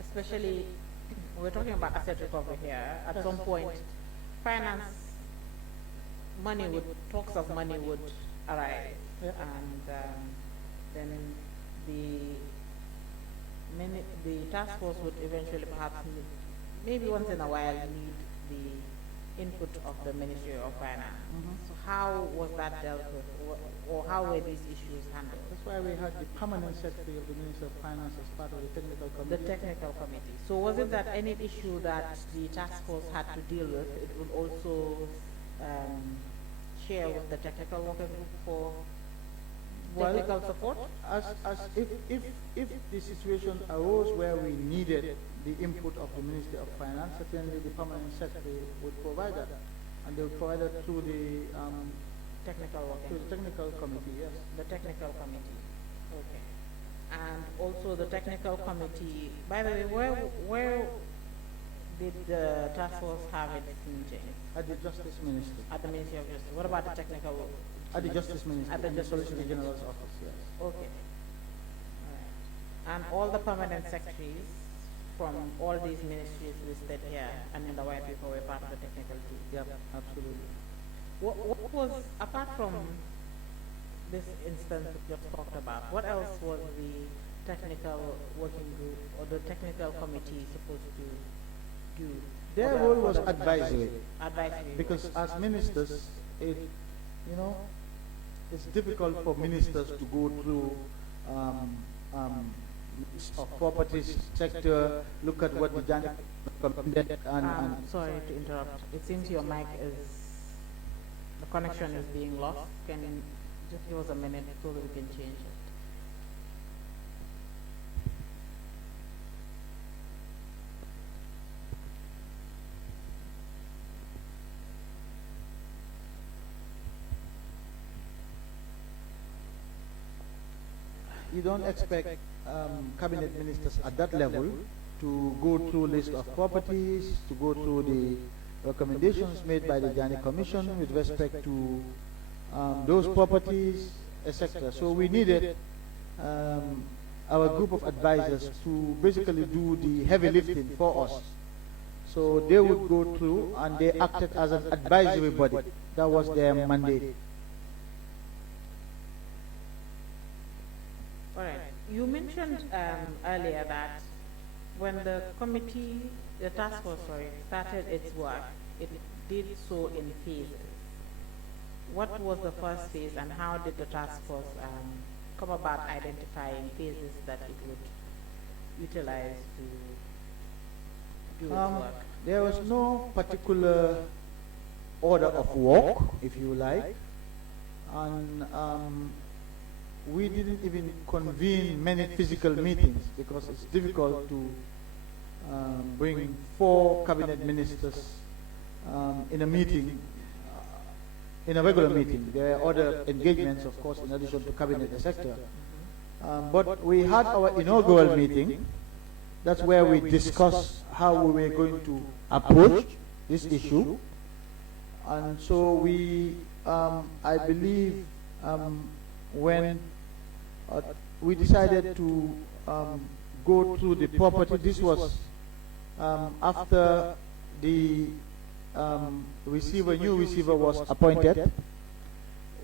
Especially, we're talking about asset recovery here. At some point, talks of money would arise, and then the task force would eventually perhaps maybe once in a while need the input of the Ministry of Finance. So how was that dealt with, or how were these issues handled? That's why we had the permanent secretary of the Ministry of Finance as part of the technical committee. The technical committee. So was it that any issue that the task force had to deal with, it would also share with the technical working group for technical support? If the situation arose where we needed the input of the Ministry of Finance, certainly the permanent secretary would provide that, and they would provide that through the technical committee. Yes, the technical committee. Okay. And also the technical committee. By the way, where did the task force have its meeting? At the Justice Ministry. At the Ministry of Justice. What about the technical? At the Justice Ministry. At the Solicitor General's office. Yes. Okay. All right. And all the permanent secretaries from all these ministries listed here and in the white paper were part of the technical team. Yep, absolutely. What was, apart from this instance we just talked about, what else was the technical working group or the technical committee supposed to do? Their role was advisory. Advisory. Because as ministers, it's difficult for ministers to go through of properties sector, look at what the Janet recommended and sorry to interrupt. It seems your mic the connection is being lost. Can you just give us a minute so that we can change it? you don't expect cabinet ministers at that level to go through list of properties, to go through the recommendations made by the Jani Commission with respect to those properties, etc. So we needed our group of advisors to basically do the heavy lifting for us. So they would go through and they acted as an advisory body. That was their mandate. All right. You mentioned earlier that when the committee, the task force, started its work, it did so in phases. What was the first phase and how did the task force come about identifying phases that it would utilize to do its work? There was no particular order of work, if you like, and we didn't even convene many physical meetings because it's difficult to bring 4 cabinet ministers in a meeting, in a regular meeting. There are other engagements, of course, in addition to cabinet, etc. But we had our inaugural meeting. That's where we discussed how we were going to approach this issue. And so we, I believe, when we decided to go through the property, this was after the new receiver was appointed.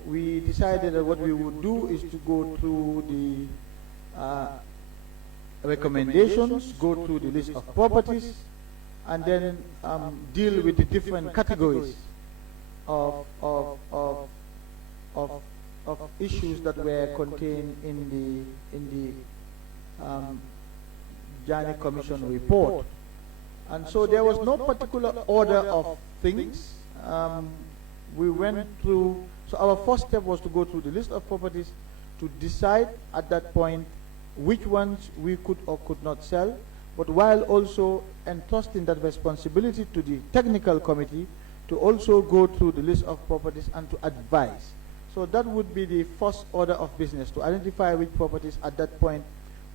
We decided that what we would do is to go through the recommendations, go through the list of properties, and then deal with the different categories of issues that were contained in the Jani Commission report. And so there was no particular order of things. We went through, so our first step was to go through the list of properties to decide at that point which ones we could or could not sell, but while also entrusting that responsibility to the technical committee to also go through the list of properties and to advise. So that would be the first order of business, to identify which properties at that point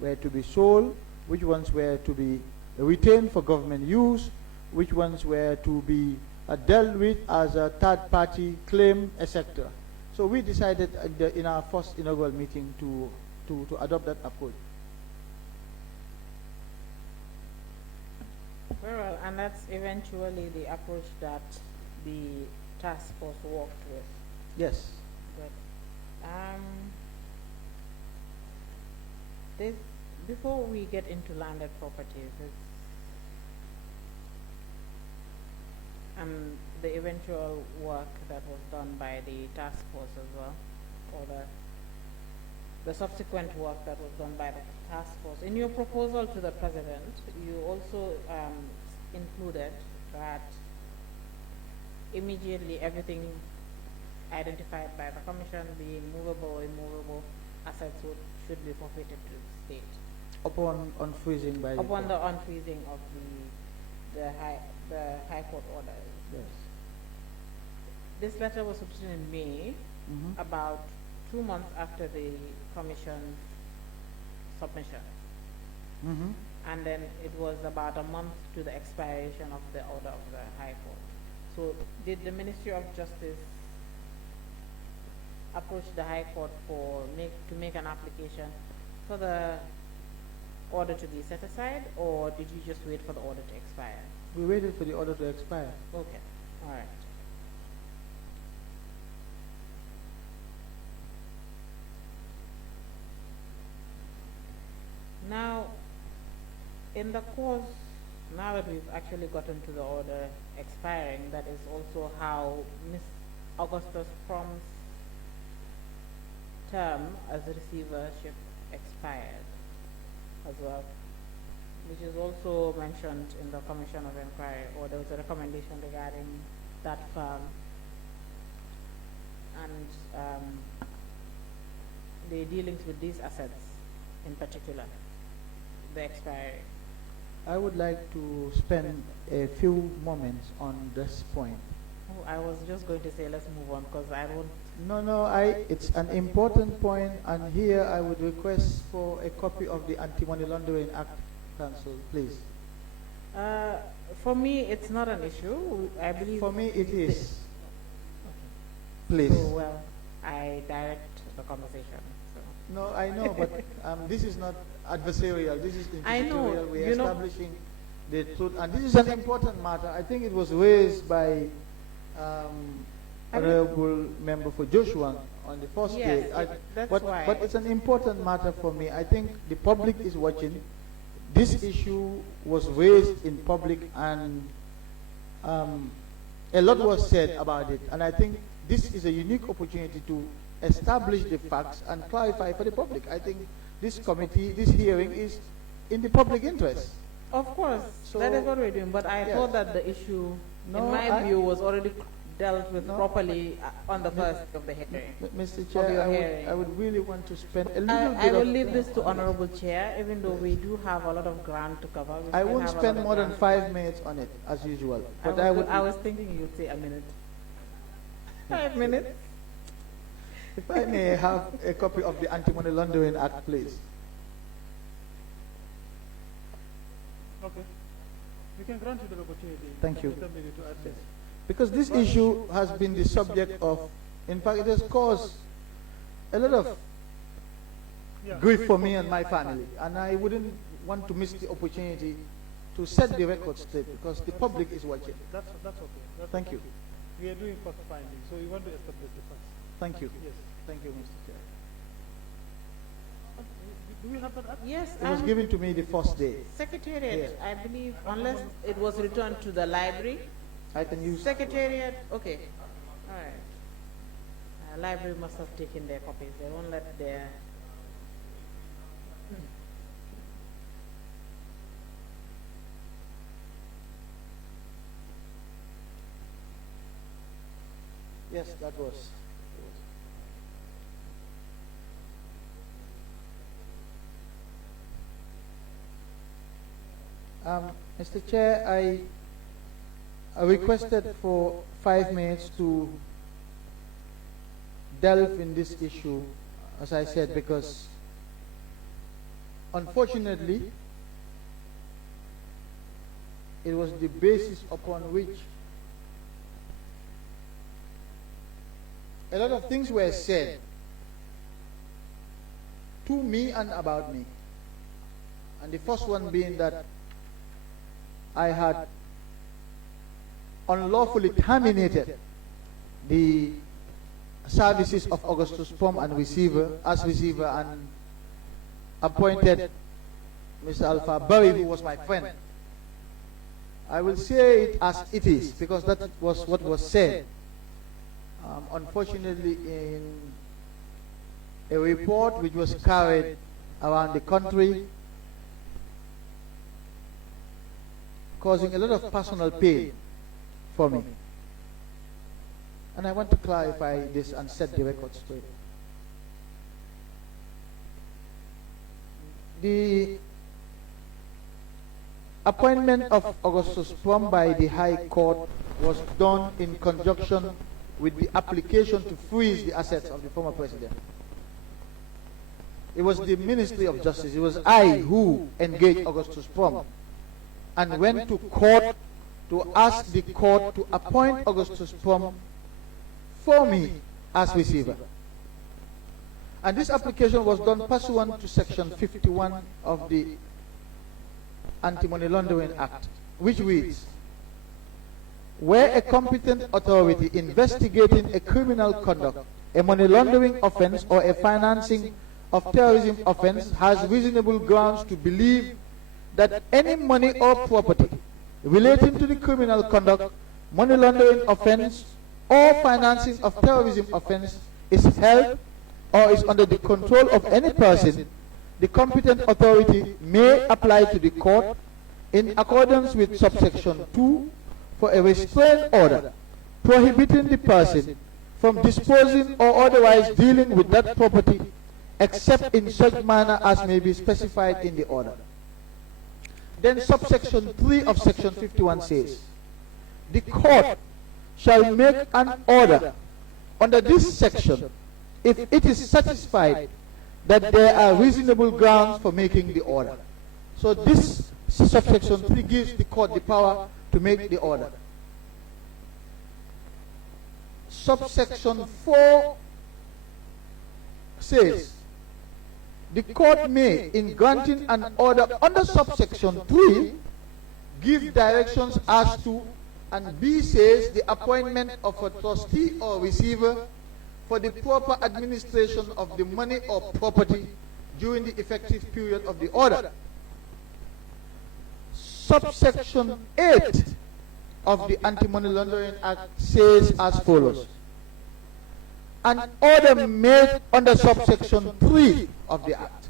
were to be sold, which ones were to be retained for government use, which ones were to be dealt with as a third-party claim, etc. So we decided in our first inaugural meeting to adopt that approach. Very well, and that's eventually the approach that the task force worked with. Yes. Good. Before we get into landed properties, and the eventual work that was done by the task force as well, or the subsequent work that was done by the task force. In your proposal to the president, you also included that immediately everything identified by the commission, being movable or immovable assets, should be forfeited to the state. Upon unfreezing by upon the unfreezing of the high court order. Yes. This letter was submitted in May, about 2 months after the commission submission. And then it was about a month to the expiration of the order of the High Court. So did the Ministry of Justice approach the High Court to make an application for the order to be set aside, or did you just wait for the order to expire? We waited for the order to expire. Okay, all right. Now, in the course, now that we've actually gotten to the order expiring, that is also how Ms. Augustus Prom's term as receivership expired as well, which is also mentioned in the Commission of Inquiry, or there was a recommendation regarding that firm and the dealings with these assets in particular, the expiry. I would like to spend a few moments on this point. Oh, I was just going to say let's move on because I don't. No, it's an important point, and here I would request for a copy of the Anti-Money Laundering Act, Council, please. For me, it's not an issue. I believe. For me, it is. Okay. Please. So, well, I direct the conversation. So. No, I know, but this is not adversarial. This is I know. inquisitorial. We are establishing the truth, and this is an important matter. I think it was raised by Honorable Member for Joshua on the first day. That's why. But it's an important matter for me. I think the public is watching. This issue was raised in public, and a lot was said about it. And I think this is a unique opportunity to establish the facts and clarify for the public. I think this committee, this hearing is in the public interest. Of course, so that is what we're doing. But I thought that the issue, in my view, was already dealt with No, properly on the first of the hearing. Mr. Of Chair, your I hearing. would really want to spend a little bit I will of... leave this to Honorable Chair, even though we do have a lot of ground to cover. We I still won't have a spend lot of more than ground. 5 minutes on it, as usual. But I was thinking you'd say a minute. 5 minutes? If I may have a copy of the Anti-Money Laundering Act, please. Okay. We can grant you the opportunity. Thank you. To address. Because this issue has been the subject of, in fact, it has caused a lot of Yeah. grief for me and my family. And I wouldn't want to miss the opportunity to set the record straight because the public is watching. That's okay. Thank you. We are doing fact finding, so we want to establish the facts. Thank you. Yes. Thank you, Mr. Chair. Do we have that act? Yes, It was given to me the first day. Secretariat, I believe, unless it was returned to the library. I can use... Secretariat, okay, all right. Library must have taken their copies. They won't let their... Yes, that was. Mr. Chair, I requested for 5 minutes to delve in this issue, as I said, because unfortunately, it was the basis upon which a lot of things were said to me and about me. And the first one being that I had unlawfully terminated the services of Augustus Pom and receiver and appointed Mr. Alpha Barry, who was my friend. I will say it as it is because that was what was said. Unfortunately, in a report which was carried around the country, causing a lot of personal pain for me. And I want to clarify this and set the record straight. The appointment of Augustus Pom by the High Court was done in conjunction with the application to freeze the assets of the former president. It was the Ministry of Justice, it was I who engaged Augustus Pom and went to court to ask the court to appoint Augustus Pom for me as receiver. And this application was done pursuant to Section 51 of the Anti-Money Laundering Act, which reads, where a competent authority investigating a criminal conduct, a money laundering offense, or a financing of terrorism offense has reasonable grounds to believe that any money or property relating to the criminal conduct, money laundering offense, or financing of terrorism offense is held or is under the control of any person, the competent authority may apply to the court in accordance with subsection 2 for a restraint order prohibiting the person from disposing or otherwise dealing with that property except in such manner as may be specified in the order. Then subsection 3 of section 51 says, the court shall make an order under this section if it is satisfied that there are reasonable grounds for making the order. So this subsection 3 gives the court the power to make the order. Subsection 4 says, the court may, in granting an order under subsection 3, give directions as to, and B says, the appointment of a trustee or receiver for the proper administration of the money or property during the effective period of the order. Subsection 8 of the Anti-Money Laundering Act says as follows. An order made under subsection 3 of the Act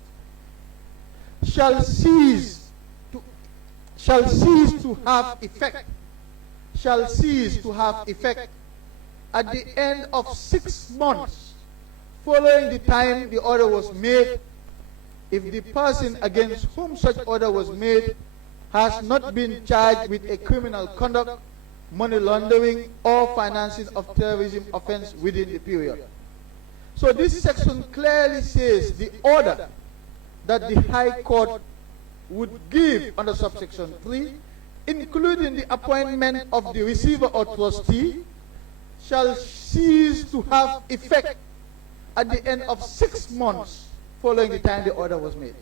shall cease to have effect at the end of 6 months following the time the order was made, if the person against whom such order was made has not been charged with a criminal conduct, money laundering, or financing of terrorism offense within the period. So this section clearly says the order that the High Court would give under subsection 3, including the appointment of the receiver or trustee, shall cease to have effect at the end of 6 months following the time the order was made.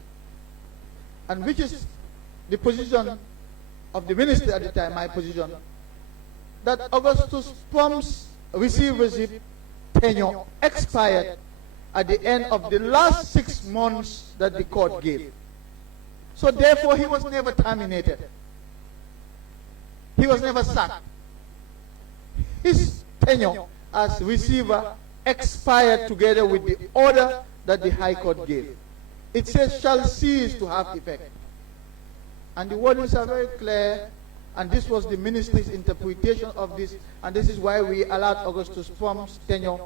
And which is the position of the minister at the time, my position, that Augustus Prom's receivership tenure expired at the end of the last 6 months that the court gave. So therefore he was never terminated. He was never sacked. His tenure as receiver expired together with the order that the High Court gave. It says shall cease to have effect. And the wordings are very clear, and this was the ministry's interpretation of this, and this is why we allowed Augustus Prom's tenure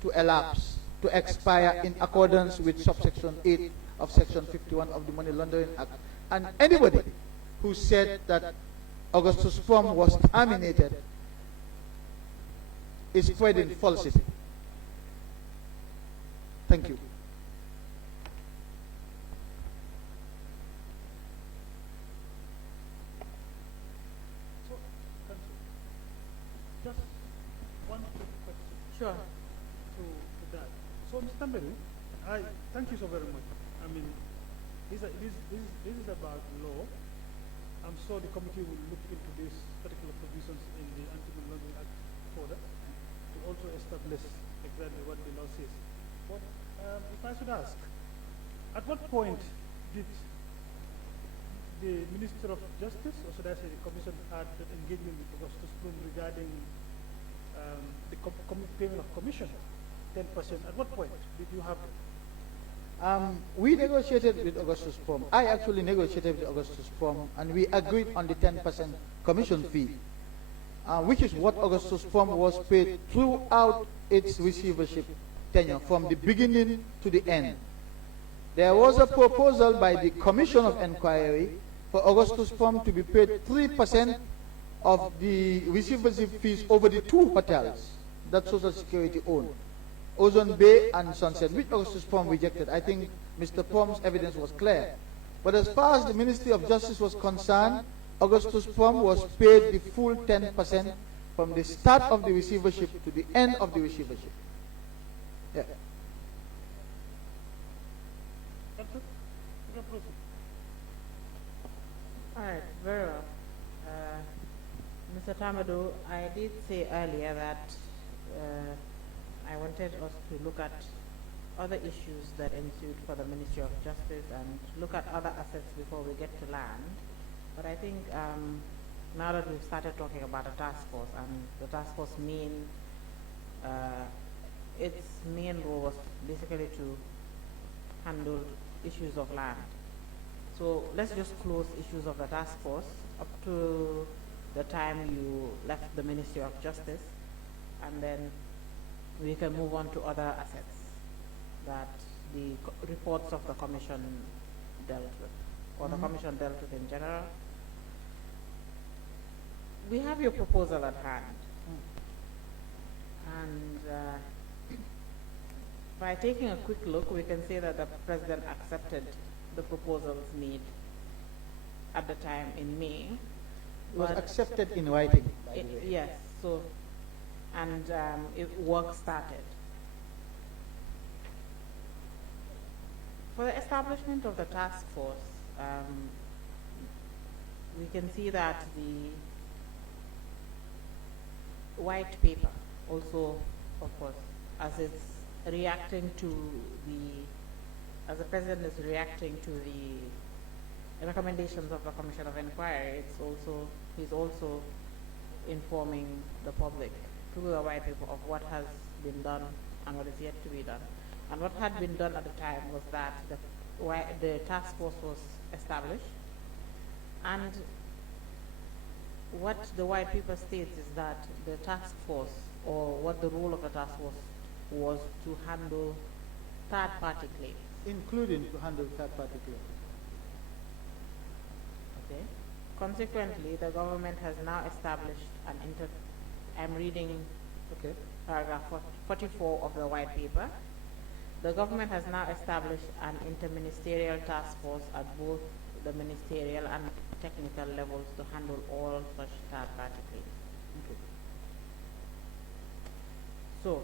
to elapse, to expire in accordance with subsection 8 of section 51 of the Money Laundering Act. And anybody who said that Augustus Prom was terminated is spreading falsity. Thank you. Just one quick question Sure. to that. So, Mr. Tambedou, I thank you so very much. I mean, this is about law. I'm sure the committee will look into these particular provisions in the Anti-Money Laundering Act further to also establish exactly what the law says. But if I should ask, at what point did the Minister of Justice, or should I say the Commission, had an engagement with Augustus Prom regarding the payment of commission, 10%? At what point did you have it? We negotiated with Augustus Prom. I actually negotiated with Augustus Prom, and we agreed on the 10% commission fee, which is what Augustus Prom was paid throughout its receivership tenure, from the beginning to the end. There was a proposal by the Commission of Inquiry for Augustus Prom to be paid 3% of the receivership fees over the 2 hotels that Social Security owned, Ozone Bay and Sunset, which Augustus Prom rejected. I think Mr. Prom's evidence was clear. But as far as the Ministry of Justice was concerned, Augustus Prom was paid the full 10% from the start of the receivership to the end of the receivership. Yeah. That's it? You can proceed. All right, very well. Mr. Tambedou, I did say earlier that I wanted us to look at other issues that ensued for the Ministry of Justice and look at other assets before we get to land. But I think now that we've started talking about a task force, and the task force its main role was basically to handle issues of land. So let's just close issues of the task force up to the time you left the Ministry of Justice, and then we can move on to other assets that the reports of the Commission dealt with, or the Commission dealt with in general. We have your proposal at hand. And by taking a quick look, we can say that the President accepted the proposals made at the time in May. It was accepted in writing, by the way. Yes, so, and work started. For the establishment of the task force, we can see that the white paper also, of course, as it's reacting to as the President is reacting to the recommendations of the Commission of Inquiry, he's also informing the public through the white paper of what has been done and what is yet to be done. And what had been done at the time was that the task force was established, and what the white paper states is that the task force or what the role of the task force was to handle third-party claims. Including to handle third-party claims. Okay. Consequently, the government has now established an I'm reading Okay. paragraph 44 of the white paper. The government has now established an inter-ministerial task force at both the ministerial and technical levels to handle all such third-party claims. Okay. So,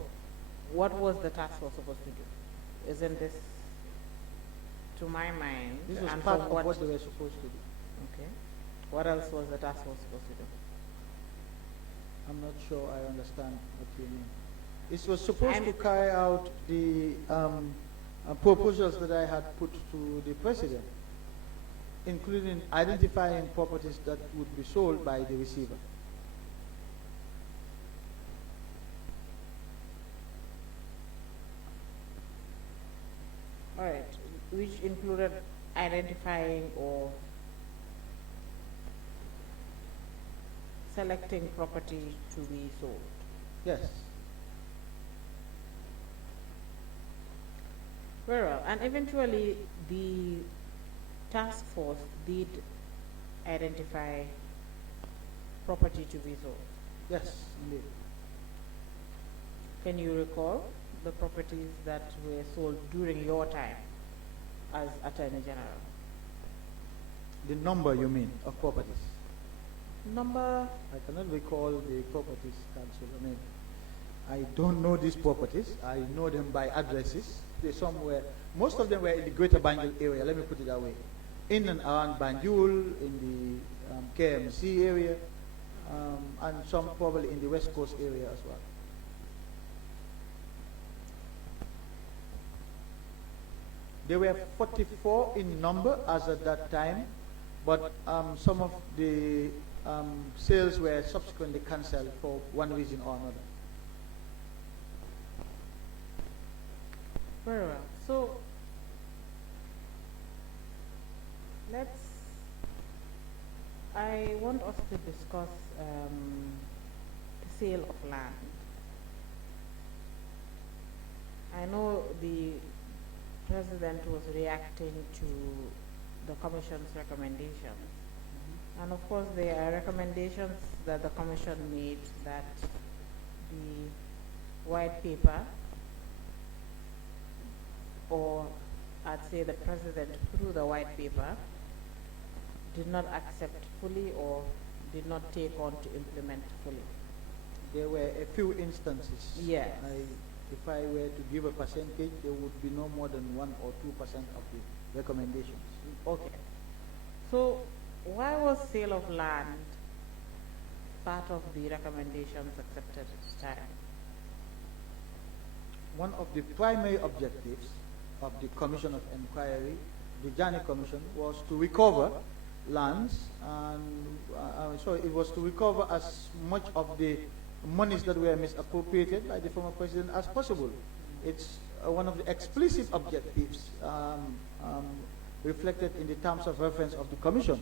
what was the task force supposed to do? Isn't this, to my mind, This was and part from of what they were supposed to do. Okay. What else was the task force supposed to do? I'm not sure I understand what you mean. It was supposed to carry out the proposals that I had put to the president, including identifying properties that would be sold by the receiver. All right, which included identifying or selecting property to be sold. Yes. Very well, and eventually the task force did identify property to be sold. Yes, indeed. Can you recall the properties that were sold during your time as Attorney General? The number, you mean, of properties? Number? I cannot recall the properties, Council. I mean, I don't know these properties. I know them by addresses. They somewhere. Most of them were in the Greater Banjul area. Let me put it that way. In and around Banjul, in the KMC area, and some probably in the West Coast area as well. There were 44 in number as at that time, but some of the sales were subsequently cancelled for one reason or another. Very well. So, I want us to discuss the sale of land. I know the President was reacting to the Commission's recommendations. And of course, there are recommendations that the Commission made that the white paper, or I'd say the President through the white paper, did not accept fully or did not take on to implement fully. There were a few instances. Yes. If I were to give a percentage, there would be no more than 1 or 2% of the recommendations. Okay. So, why was sale of land part of the recommendations accepted at the time? One of the primary objectives of the Commission of Inquiry, the Jani Commission, was to recover lands, and so it was to recover as much of the monies that were misappropriated by the former president as possible. It's one of the explicit objectives reflected in the terms of reference of the Commission.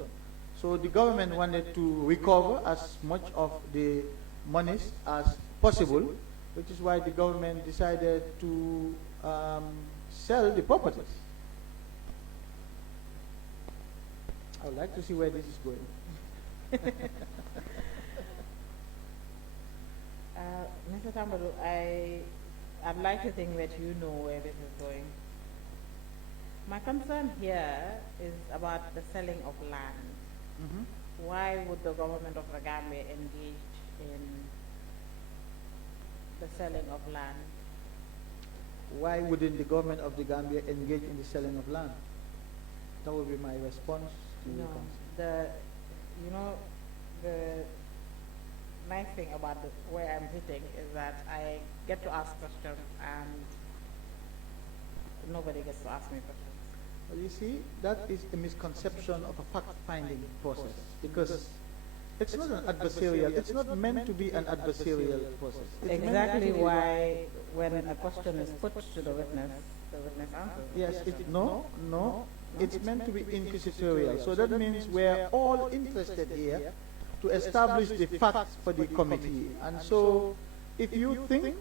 So the government wanted to recover as much of the monies as possible, which is why the government decided to sell the properties. I would like to see where this is going. Mr. Tambedou, I'd like to think that you know where this is going. My concern here is about the selling of land. Why would the government of the Gambia engage in the selling of land? Why wouldn't the government of the Gambia engage in the selling of land? That would be my response to your concern. The nice thing about where I'm sitting is that I get to ask questions and nobody gets to ask me questions. Well, you see, that is a misconception of a fact-finding process, because it's not an adversarial, it's not meant to be an adversarial process. It's exactly why when a question is put to the witness answers. Yes, it's meant to be inquisitorial. So that means we're all interested here to establish the facts for the committee. And so if you think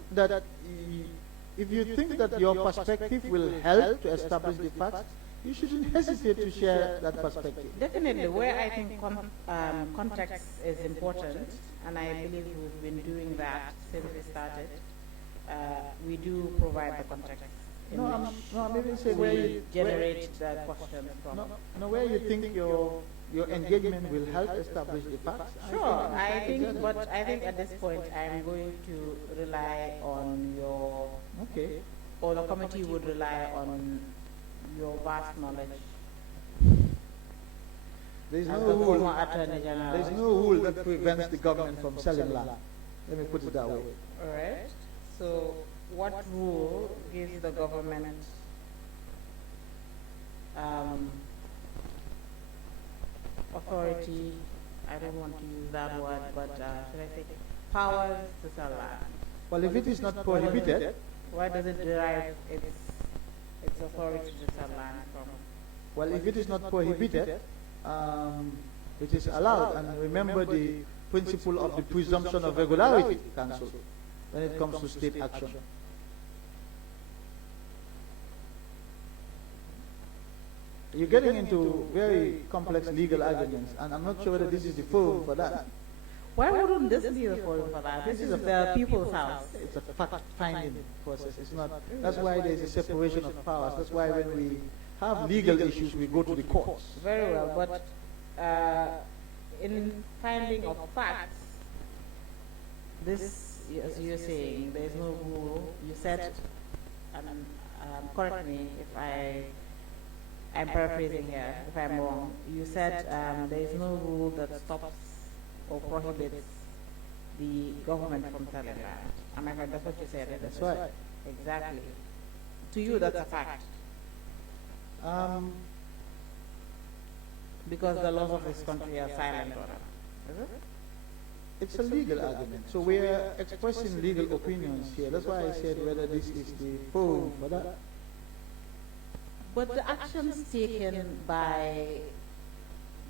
that your perspective will help to establish the facts, you shouldn't hesitate to share that perspective. Definitely, where I think context is important, and I believe we've been doing that since we started, we do provide the context. I'm even saying where you generate the questions from. No, where you think your engagement will help establish the facts. Sure, I think at this point I'm going to rely on your, or the committee would rely on your vast knowledge. There's As no the rule. former Attorney General. There's no rule that prevents the government from selling land. Let me put it that way. All right. So, what rule gives the government authority? I don't want to use that word, but should I say powers to sell land? Well, if it is not prohibited, Where does it derive its authority to sell land from? well, if it is not prohibited, it is allowed. And remember the principle of the presumption of regularity, Council, when it comes to state action. You're getting into very complex legal arguments, and I'm not sure whether this is the forum for that. Why wouldn't this be the forum for that? This is the people's house. It's a fact-finding process. It's not. That's why there's a separation of powers. That's why when we have legal issues, we go to the courts. Very well, but in finding of facts, this, as you're saying, there is no rule. You said, and correct me if I'm paraphrasing here, if I'm wrong. You said there is no rule that stops or prohibits the government from selling land. Am I right? That's what you said. That's right. Exactly. To you, that's a fact. Because the laws of this country are silent on it. Is it? It's a legal argument. So we are expressing legal opinions here. That's why I said whether this is the forum for that. But the actions taken by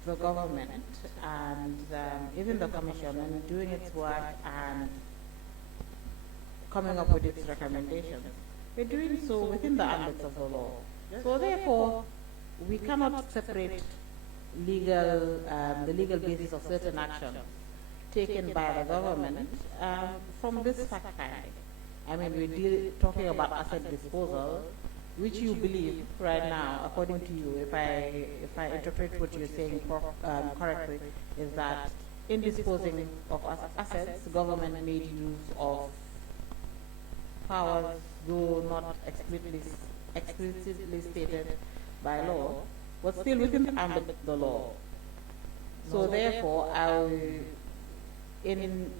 the government and even the commission in doing its work and coming up with its recommendations, we're doing so within the ambits of the law. So therefore, we cannot separate the legal basis of certain actions taken by the government from this fact-finding. I mean, we're talking about asset disposal, which you believe right now, according to you, if I interpret what you're saying correctly, is that in disposing of assets, the government made use of powers, though not explicitly stated by law, but still within the ambit of the law. So therefore, in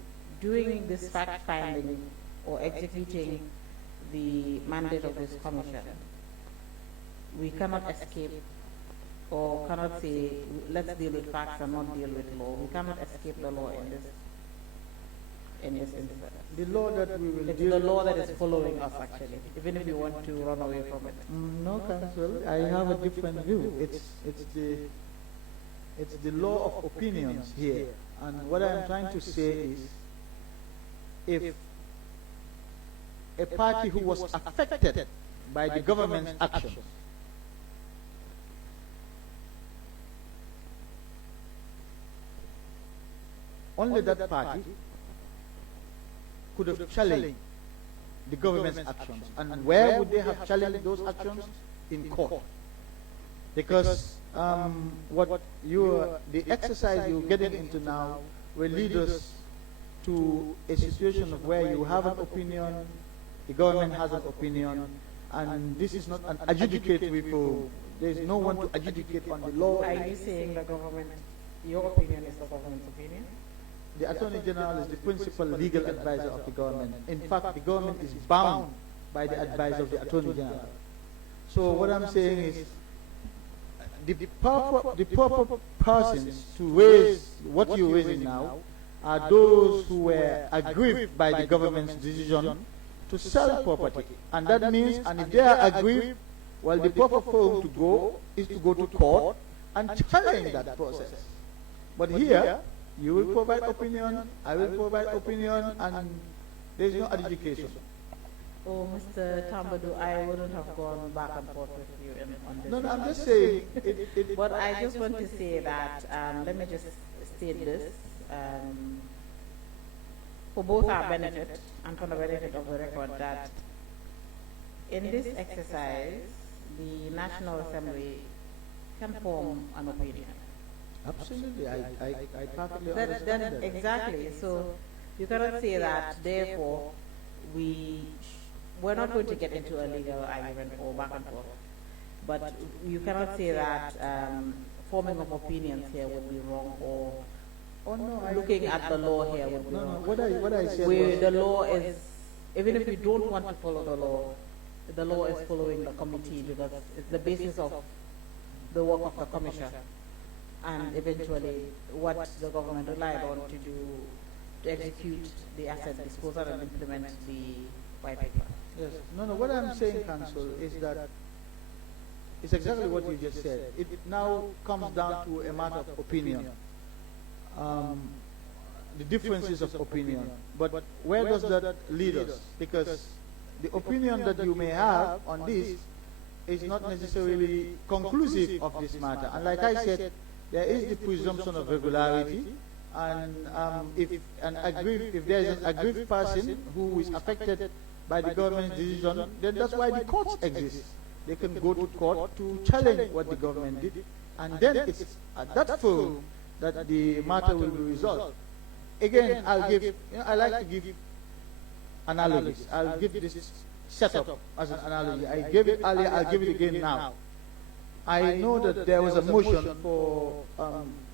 doing this fact-finding or executing the mandate of this commission, we cannot escape or cannot say, let's deal with facts and not deal with law. We cannot escape the law in this instance. The law that we will It's deal the law that is following us, actually, even if we want to run away from it. No, Council, I have a different view. It's the law of opinions here. And what I'm trying to say is, if a party who was affected by the government's actions only that party could have challenged the government's actions. And where would they have challenged those actions? In court. Because the exercise you're getting into now will lead us to a situation of where you have an opinion, the government has an opinion, and this is not an adjudicatory forum. There is no one to adjudicate on the law. Are you saying the government, your opinion is the government's opinion? The Attorney General is the principal legal advisor of the government. In fact, the government is bound by the advice of the Attorney General. So what I'm saying is, the proper persons to raise what you're raising now are those who were aggrieved by the government's decision to sell property. And that means, and if they are aggrieved, well, the proper forum to go is to go to court and challenge that process. But here, you will provide opinion, I will provide opinion, and There is no adjudication. Oh, Mr. Tambedou, I wouldn't have gone back and forth with you on this. No, I'm just saying. But I just want to say that, let me just state this, for both our benefit and for the benefit of the record, that in this exercise, the National Assembly can form an opinion. Absolutely, I perfectly understand that. Exactly. So you cannot say that, therefore, we're not going to get into a legal argument or back and forth. But you cannot say that forming of opinions here would be wrong, or looking at the law here would be wrong. What I said Where was, the law is, even if we don't want to follow the law is following the committee, because it's the basis of the work of the commission, and eventually what the government relied on to do to execute the asset disposal and implement the white paper. yes, what I'm saying, Council, is that it's exactly what you just said. It now comes down to a matter of opinion. The differences of opinion. But where does that lead us? Because the opinion that you may have on this is not necessarily conclusive of this matter. And like I said, there is the presumption of regularity, and if there is an aggrieved person who is affected by the government's decision, then that's why the courts exist. They can go to court to challenge what the government did, and then it's at that forum that the matter will be resolved. Again, I like to give analogies. I'll give this setup as an analogy. I gave it earlier, I'll give it again now. I know that there was a motion for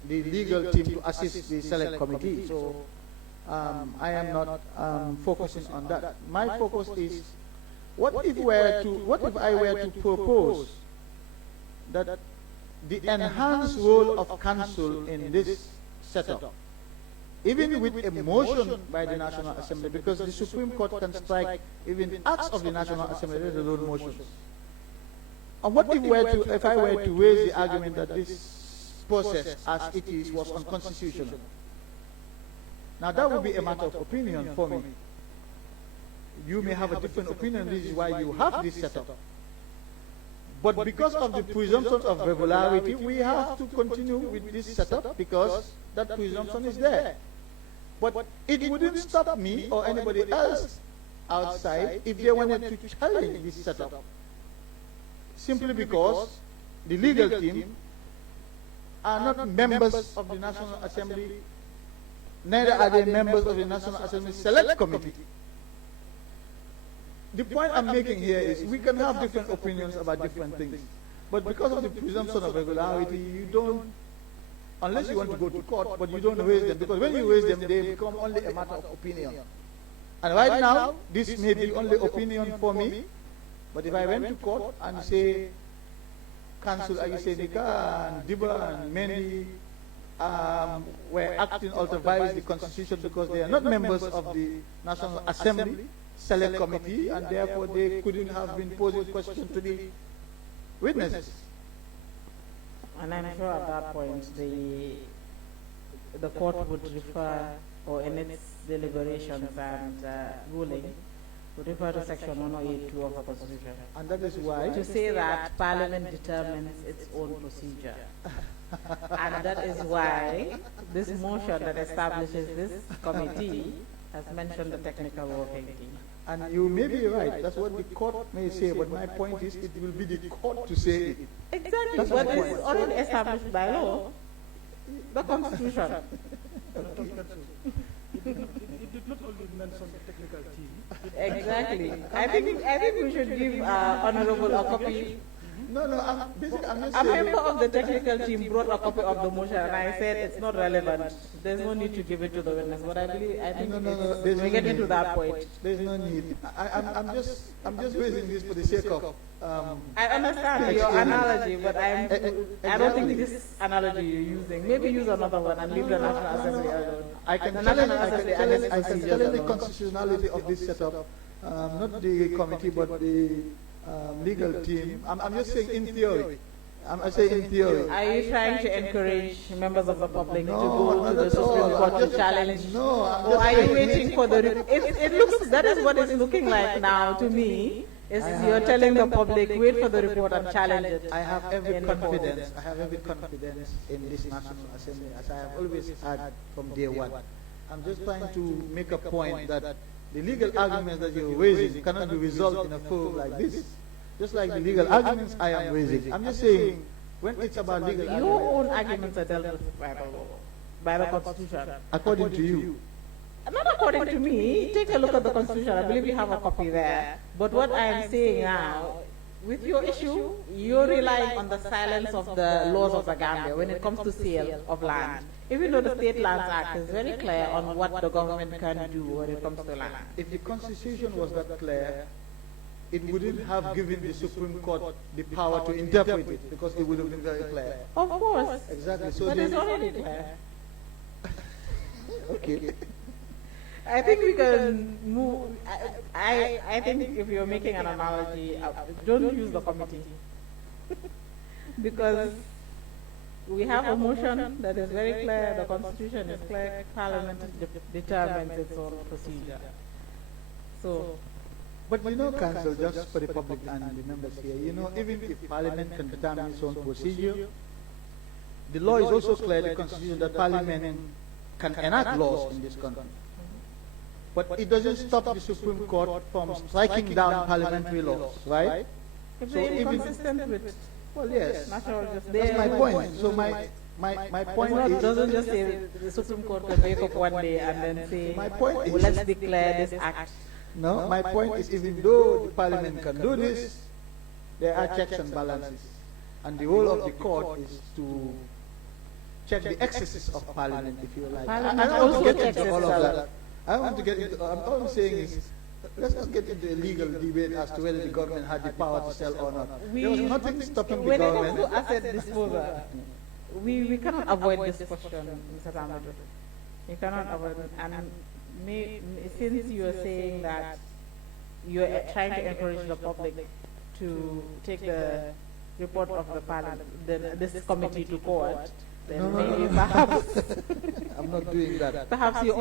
the legal team to assist the select committee, so I am not focusing on that. My focus is, what if I were to propose that the enhanced role of council in this setup, even with a motion by the National Assembly, because the Supreme Court can strike even acts of the National Assembly, let alone motions. And what if I were to raise the argument that this process, as it is, was unconstitutional? Now that would be a matter of opinion for me. You may have a different opinion, this is why you have this setup. But because of the presumption of regularity, we have to continue with this setup because that presumption is there. But it wouldn't stop me or anybody else outside if they wanted to challenge this setup. Simply because the legal team are not members of the National Assembly, neither are they members of the National Assembly Select Committee. The point I'm making here is we can have different opinions about different things, but because of the presumption of regularity, you don't, unless you want to go to court, but you don't raise them, because when you raise them, they become only a matter of opinion. And right now, this may be only opinion for me, but if I went to court and say, Council Agisenika and Diba and Mendy were acting ultra-vires the Constitution because they are not members of the National Assembly Select Committee, and therefore they couldn't have been posing questions to the witnesses. And I'm sure at that point the court would refer, or in its deliberations and ruling, would refer to Section 182 of the Constitution. And that is why, to say that Parliament determines its own procedure. And that is why this motion that establishes this committee has mentioned the technical working team. and you may be right, that's what the court may say, but my point is it will be the court to say it. Exactly, That's but my it's point. already established by law, the Constitution. It did not only mention the technical team. Exactly. I think we should give Honorable a copy. No, I'm just A saying. member of the technical team brought a copy of the motion, and I said it's not relevant. There's no need to give it to the witness. But I think No, we're getting to that point. There's no need. I'm just raising this for the sake of. I understand your analogy, but I don't think this analogy you're using. Maybe use another one and leave the National Assembly alone. I can The challenge, National Assembly and its procedures the alone. constitutionality of this setup, not the committee, but the legal team. I'm just saying, in theory, I'm saying in theory. Are you trying to encourage members of the public to No, go not to the at Supreme all. Court I'm to just- challenge? No, I'm Or just are you saying- waiting for the... It looks, that is what it's looking like now to me. Is you're telling the public, wait for the report and challenge it. I have every in the court. confidence. I have every confidence in this National Assembly, as I have always had from day one. I'm just trying to make a point that the legal arguments that you're raising cannot be resolved in a forum like this. Just like the legal arguments I am raising. I'm just saying, when it's about legal Your arguments, own arguments are dealt with by the law, by the Constitution. according to you, Not according to me. Take a look at the Constitution. I believe you have a copy there. But what I am saying now, with your issue, you're relying on the silence of the laws of the Gambia when it comes to sale of land. Even though the State Lands Act is very clear on what the government can do when it comes to land. if the Constitution was that clear, it wouldn't have given the Supreme Court the power to interpret it, because it would have been very clear. Of course. Exactly. So But it's the- already clear. okay. I think we can move. I think if you're making an analogy, don't use the committee. Because we have a motion that is very clear, the Constitution is clear, Parliament determines its own procedure. So, But you know, Council, just for the public and the members here, you know, even if Parliament can determine its own procedure, the law is also clear in the Constitution that Parliament can enact laws in this country. But it doesn't stop the Supreme Court from striking down parliamentary laws, right? if So they're even- inconsistent with Well, yes. natural justice, That's my point. So my point it is, doesn't just say the Supreme Court can wake up one day and then say, My point well, is- let's declare this act. no, my point is, even though the Parliament can do this, there are checks and balances. And the role of the court is to check the excesses of Parliament, if you like. Parliament I don't want also to get checks into all of itself. that. I want to get into, all I'm saying is, let's not get into a legal debate as to whether the government had the power to sell or not. There was nothing stopping the When it comes government. to asset disposal, we cannot avoid this question, Mr. Tambedou. You cannot avoid it. And since you are saying that you are trying to encourage the public to take the report of the parliament, this committee to court, then No, no, maybe no. perhaps I'm not doing that. perhaps you're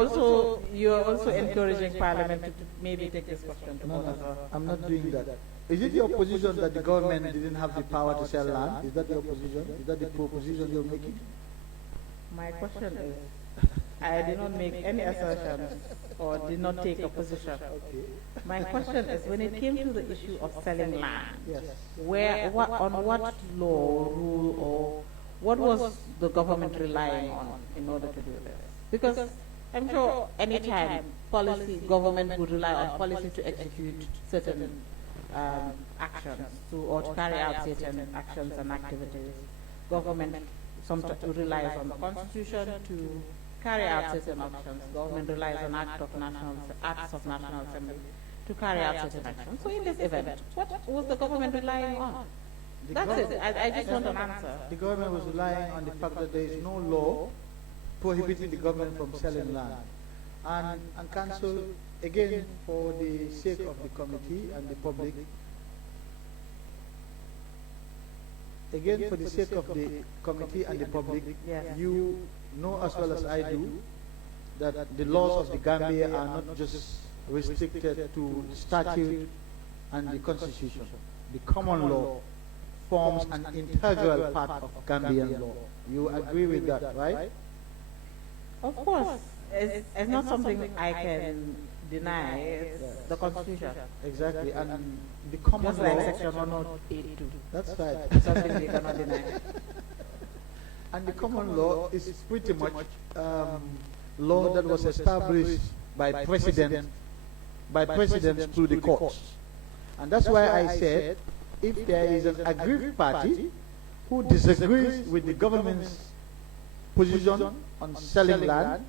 also encouraging Parliament to maybe take this question to No, court no, as well. I'm not doing that. Is it your position that the government didn't have the power to sell land? Is that your position? Is that the proposition you're making? My question is, I did not make any assertions or did not take a position. Okay. My question is, when it came to the issue of selling land, Yes. on what law, rule, or what was the government relying on in order to do this? Because I'm sure any time government would rely on policy to execute certain actions or to carry out certain actions and activities. Government sometimes relies on the Constitution to carry out certain actions. Government relies on acts of National Assembly to carry out certain actions. So in this event, what was the government relying on? The That's gov- it. I just want an answer. The government was relying on the fact that there is no law prohibiting the government from selling land. And council, again, for the sake of the committee and the public, again, for the sake of the committee and the public, Yes. you know as well as I do that the laws of the Gambia are not just restricted to the statute and the constitution. The common law forms an integral part of Gambian law. You agree with that, right? Of course, it's not something I can deny. It's the Constitution. Exactly. And the common Just like law, Section 182. that's right. Something we cannot deny. And the common law is pretty much law that was established by presidents through the courts. And that's why I said, if there is an aggrieved party who disagrees with the government's position on selling land,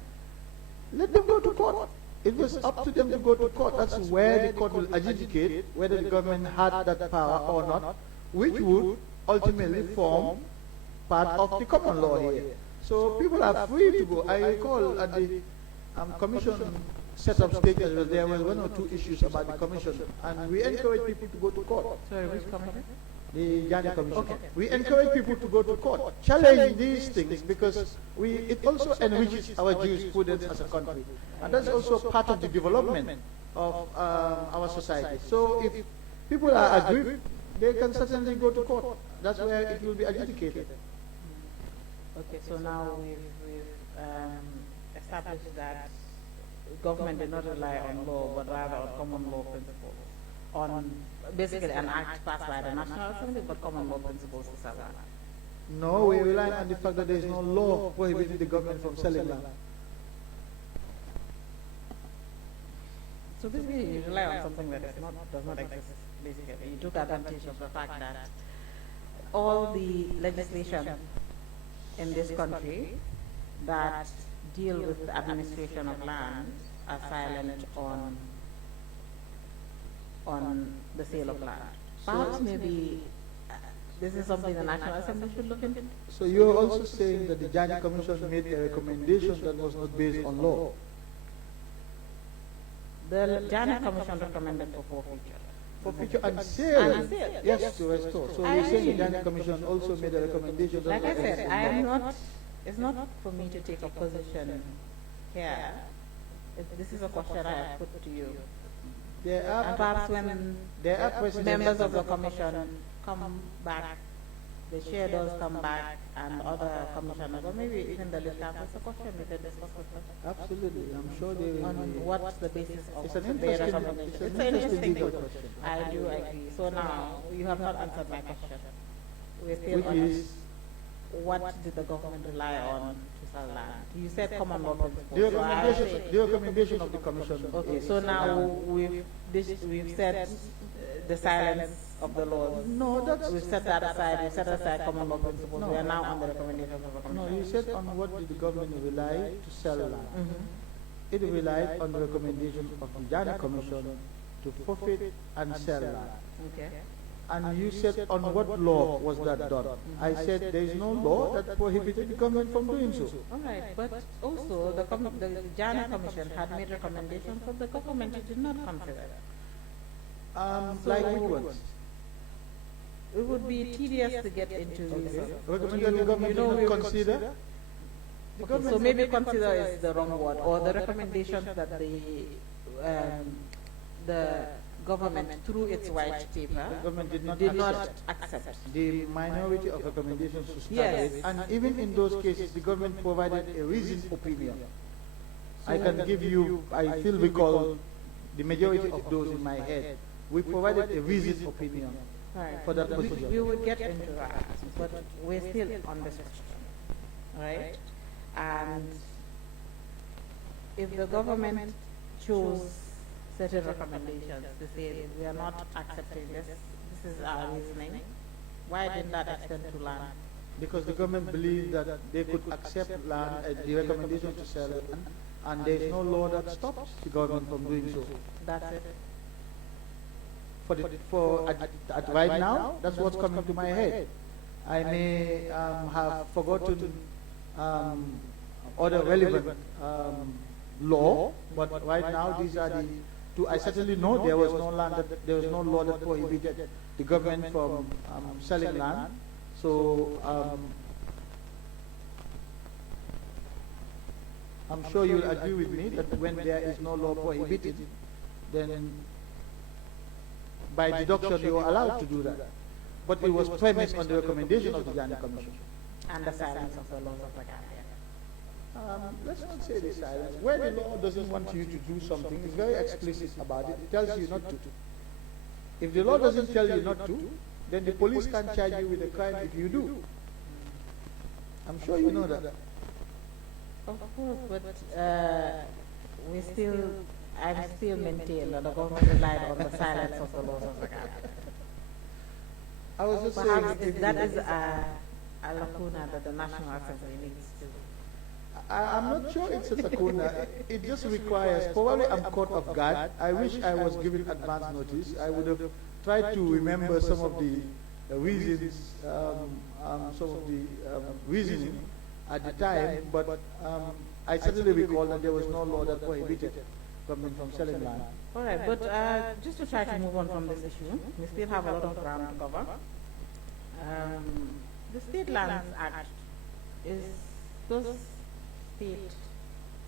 let them go to court. It was up to them to go to court. That's where the court will adjudicate whether the government had that power or not, which would ultimately form part of the common law here. So people are free to go. I recall at the commission set up stages, there were one or two issues about the commission, and we encourage people to go to court. Sorry, which commission? the Jani Commission. Okay. We encourage people to go to court, challenge these things, because it also enriches our jurisprudence as a country. And that's also part of the development of our society. So if people are aggrieved, they can certainly go to court. That's where it will be adjudicated. Okay, so now we've established that government did not rely on law, but rather on common law principles, on basically an act passed by the National Assembly, but common law principles to sell land. No, we rely on the fact that there is no law prohibiting the government from selling land. So basically, you rely on something that is does not exist. Basically, you took advantage of the fact that all the legislation in this country that deal with the administration of land are silent on the sale of land. Perhaps maybe this is something the National Assembly should look into. So you're also saying that the Jani Commission made a recommendation that was not based on law? The Jani Commission recommended for forfeiture. Forfeiture and sale? And sale. Yes, to restore. So you're saying the Jani Commission also made a recommendation that Like I was said, based I on am law? not, it's not for me to take a position here. This is a question I have put to you. There are, And perhaps when there are precedents. members of the commission come back, the chair does come back, and other commissioners, or maybe even the list council, it's a question we can discuss with them. Absolutely, I'm sure they will On be. what's the basis of It's an their interesting, recommendation. it's It's an an interesting interesting legal thing. question. I do agree. So now, you have not answered my question. We're still Which on is, what did the government rely on to sell land? You said common law principles. the so I recommendation, say- the recommendation of the commission. Okay, is, so now we've said the silence of the laws. No, that's, We've set that aside, we've set aside common law principles. No. We are now on the recommendations of the no, commission. you said on what did the government rely to sell land? Mhm. It relied on the recommendation of the Jani Commission to forfeit and sell land. Okay. And you said on what law was that done? I said there is no law that prohibited the government from doing so. All right, but also the Jana Commission had made recommendations that the government did not consider. Like which ones? It would be tedious to get into these. Okay. Recommended the government You know, did not consider? The Okay, government so maybe consider is the wrong word, or the recommendations that the government, through its white paper, the government did not did not accept accept. the minority of recommendations to start Yes. with, and even in those cases, the government provided a reasoned opinion. I can give you, I still recall the majority of those in my head. We provided a reasoned opinion Right. for that procedure. We would get into that, but we're still on this question, right? And if the government chose certain recommendations to say we are not accepting this is our reasoning, why didn't that extend to land? Because the government believed that they could accept land, the recommendation to sell land, and there is no law that stops the government from doing so. That's it. At right now, that's what's coming to my head. I may have forgotten other relevant law, but right now these are the two. I certainly know there was no law that prohibited the government from selling land. So I'm sure you'll agree with me that when there is no law prohibited, then by deduction you are allowed to do that. But it was premised on the recommendation of the Jani Commission. And the silence of the laws of the Gambia. Let's not say the silence. Where the law doesn't want you to do something, it's very explicit about it. It tells you not to. If the law doesn't tell you not to, then the police can't charge you with a crime if you do. I'm sure you know that. Of course, but I still maintain that the government relied on the silence of the laws of the Gambia. I was just Perhaps saying, that is a lacuna that the National Assembly needs to. I'm not sure it's a lacuna. It just requires, probably I'm caught off guard. I wish I was given advance notice. I would have tried to remember some of the reasons, some of the reasoning at the time, but I certainly recall that there was no law that prohibited government from selling land. All right, but just to try to move on from this issue, we still have a lot of ground to cover. The State Lands Act does state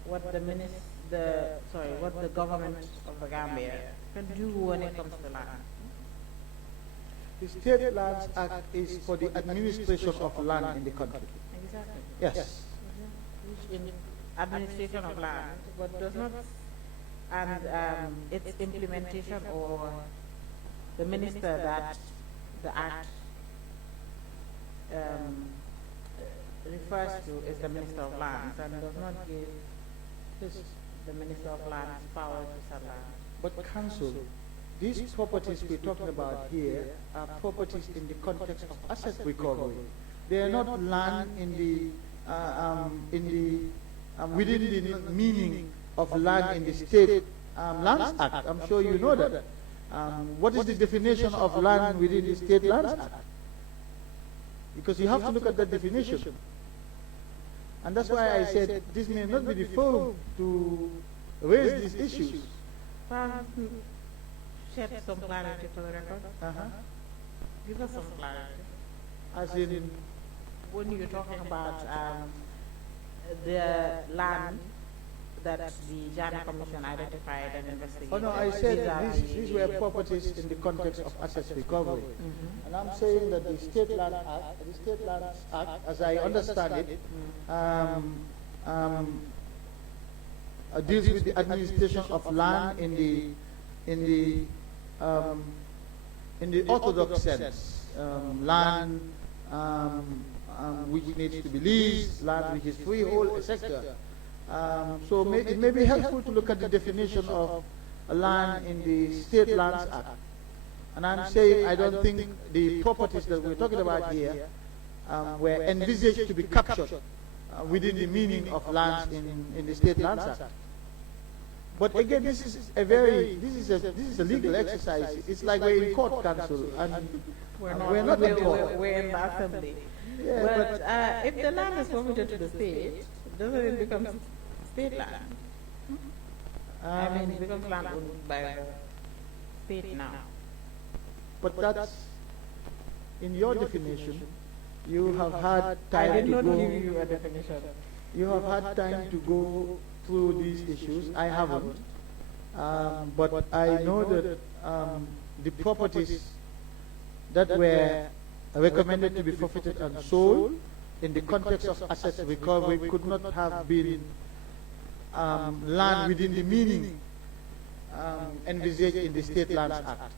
what what the government of the Gambia can do when it comes to land. The State Lands Act is for the administration of land in the country. Exactly. Yes. Which in administration of land, but does not, and its implementation or the minister that the act refers to is the Minister of Lands, and does not give the Minister of Lands power to sell land. But Council, these properties we're talking about here are properties in the context of asset recovery. They are not land within the meaning of land in the State Lands Act. I'm sure you know that. What is the definition of land within the State Lands Act? Because you have to look at that definition. And that's why I said this may not be the forum to raise these issues. Shed some clarity for the record. Give us some clarity. As in, when you're talking about the land that the Jana Commission identified and investigated. oh no, I said these were properties in the context of asset recovery. And I'm saying that the State Land Act, as I understand it, deals with the administration of land in the orthodox sense. Land which needs to be leased, land which is freehold, etc. So it may be helpful to look at the definition of land in the State Lands Act. And I'm saying I don't think the properties that we're talking about here were envisaged to be captured within the meaning of lands in the State Lands Act. But again, this is a legal exercise. It's like we're in court, Council, and we're not in court. We're in the assembly. Yeah, but if the land is forfeited to the state, doesn't it become state land? I mean, it becomes land owned by the state now. But that's, in your definition, you have had time I did to not go. give you a definition. You have had time to go through these issues. I haven't. But I know that the properties that were recommended to be forfeited and sold in the context of asset recovery could not have been land within the meaning envisaged in the State Lands Act.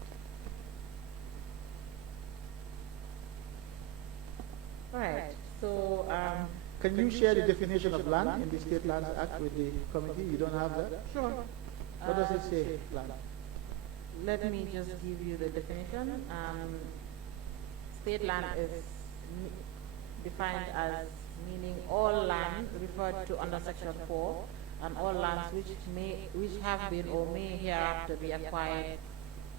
Right. So, can you share the definition of land in the State Lands Act with the committee? You don't have that? sure. What does it say, land? Let me just give you the definition. State land is defined as meaning all land referred to under Section 4 and all lands which have been or may hereafter be acquired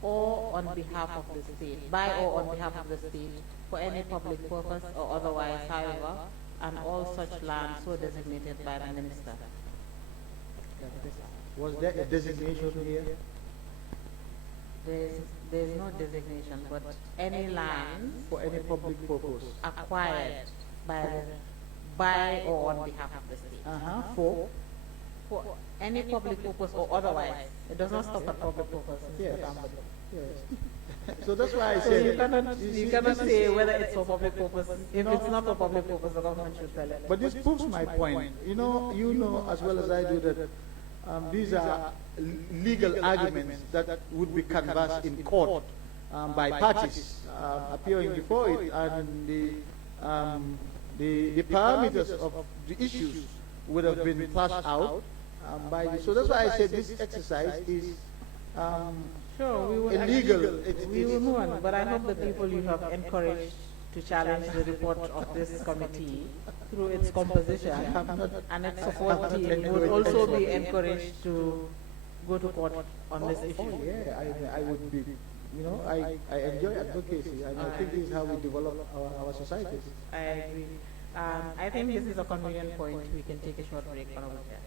or on behalf of the state, by or on behalf of the state, for any public purpose or otherwise, however, and all such land so designated by the minister. Was there a designation here? There's no designation, but any land For any public purpose? acquired by or on behalf of the state. For any public purpose or otherwise. It does not stop at public purpose. Yes. Mr. Tambedou. Yes. So that's why I So said you cannot say whether it's for public purpose. If it's not for public purpose, the government should sell it. But this proves my point. You know as well as I do that these are legal arguments that would be canvassed in court by parties appearing before it, and the parameters of the issues would have been thrashed out by the. So that's why I said this exercise is Sure, we will illegal. We will move on, but I hope the people you have encouraged to challenge the report of this committee through its composition and its support team would also be encouraged to go to court on this issue. Oh yeah, I would be. I enjoy advocacy, and I think this is how we develop our societies. I agree. I think this is a convenient point. We can take a short break for our chat.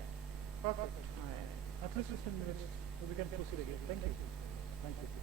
Perfect. All right. At least 15 minutes, so we can proceed again. Thank you. Thank you.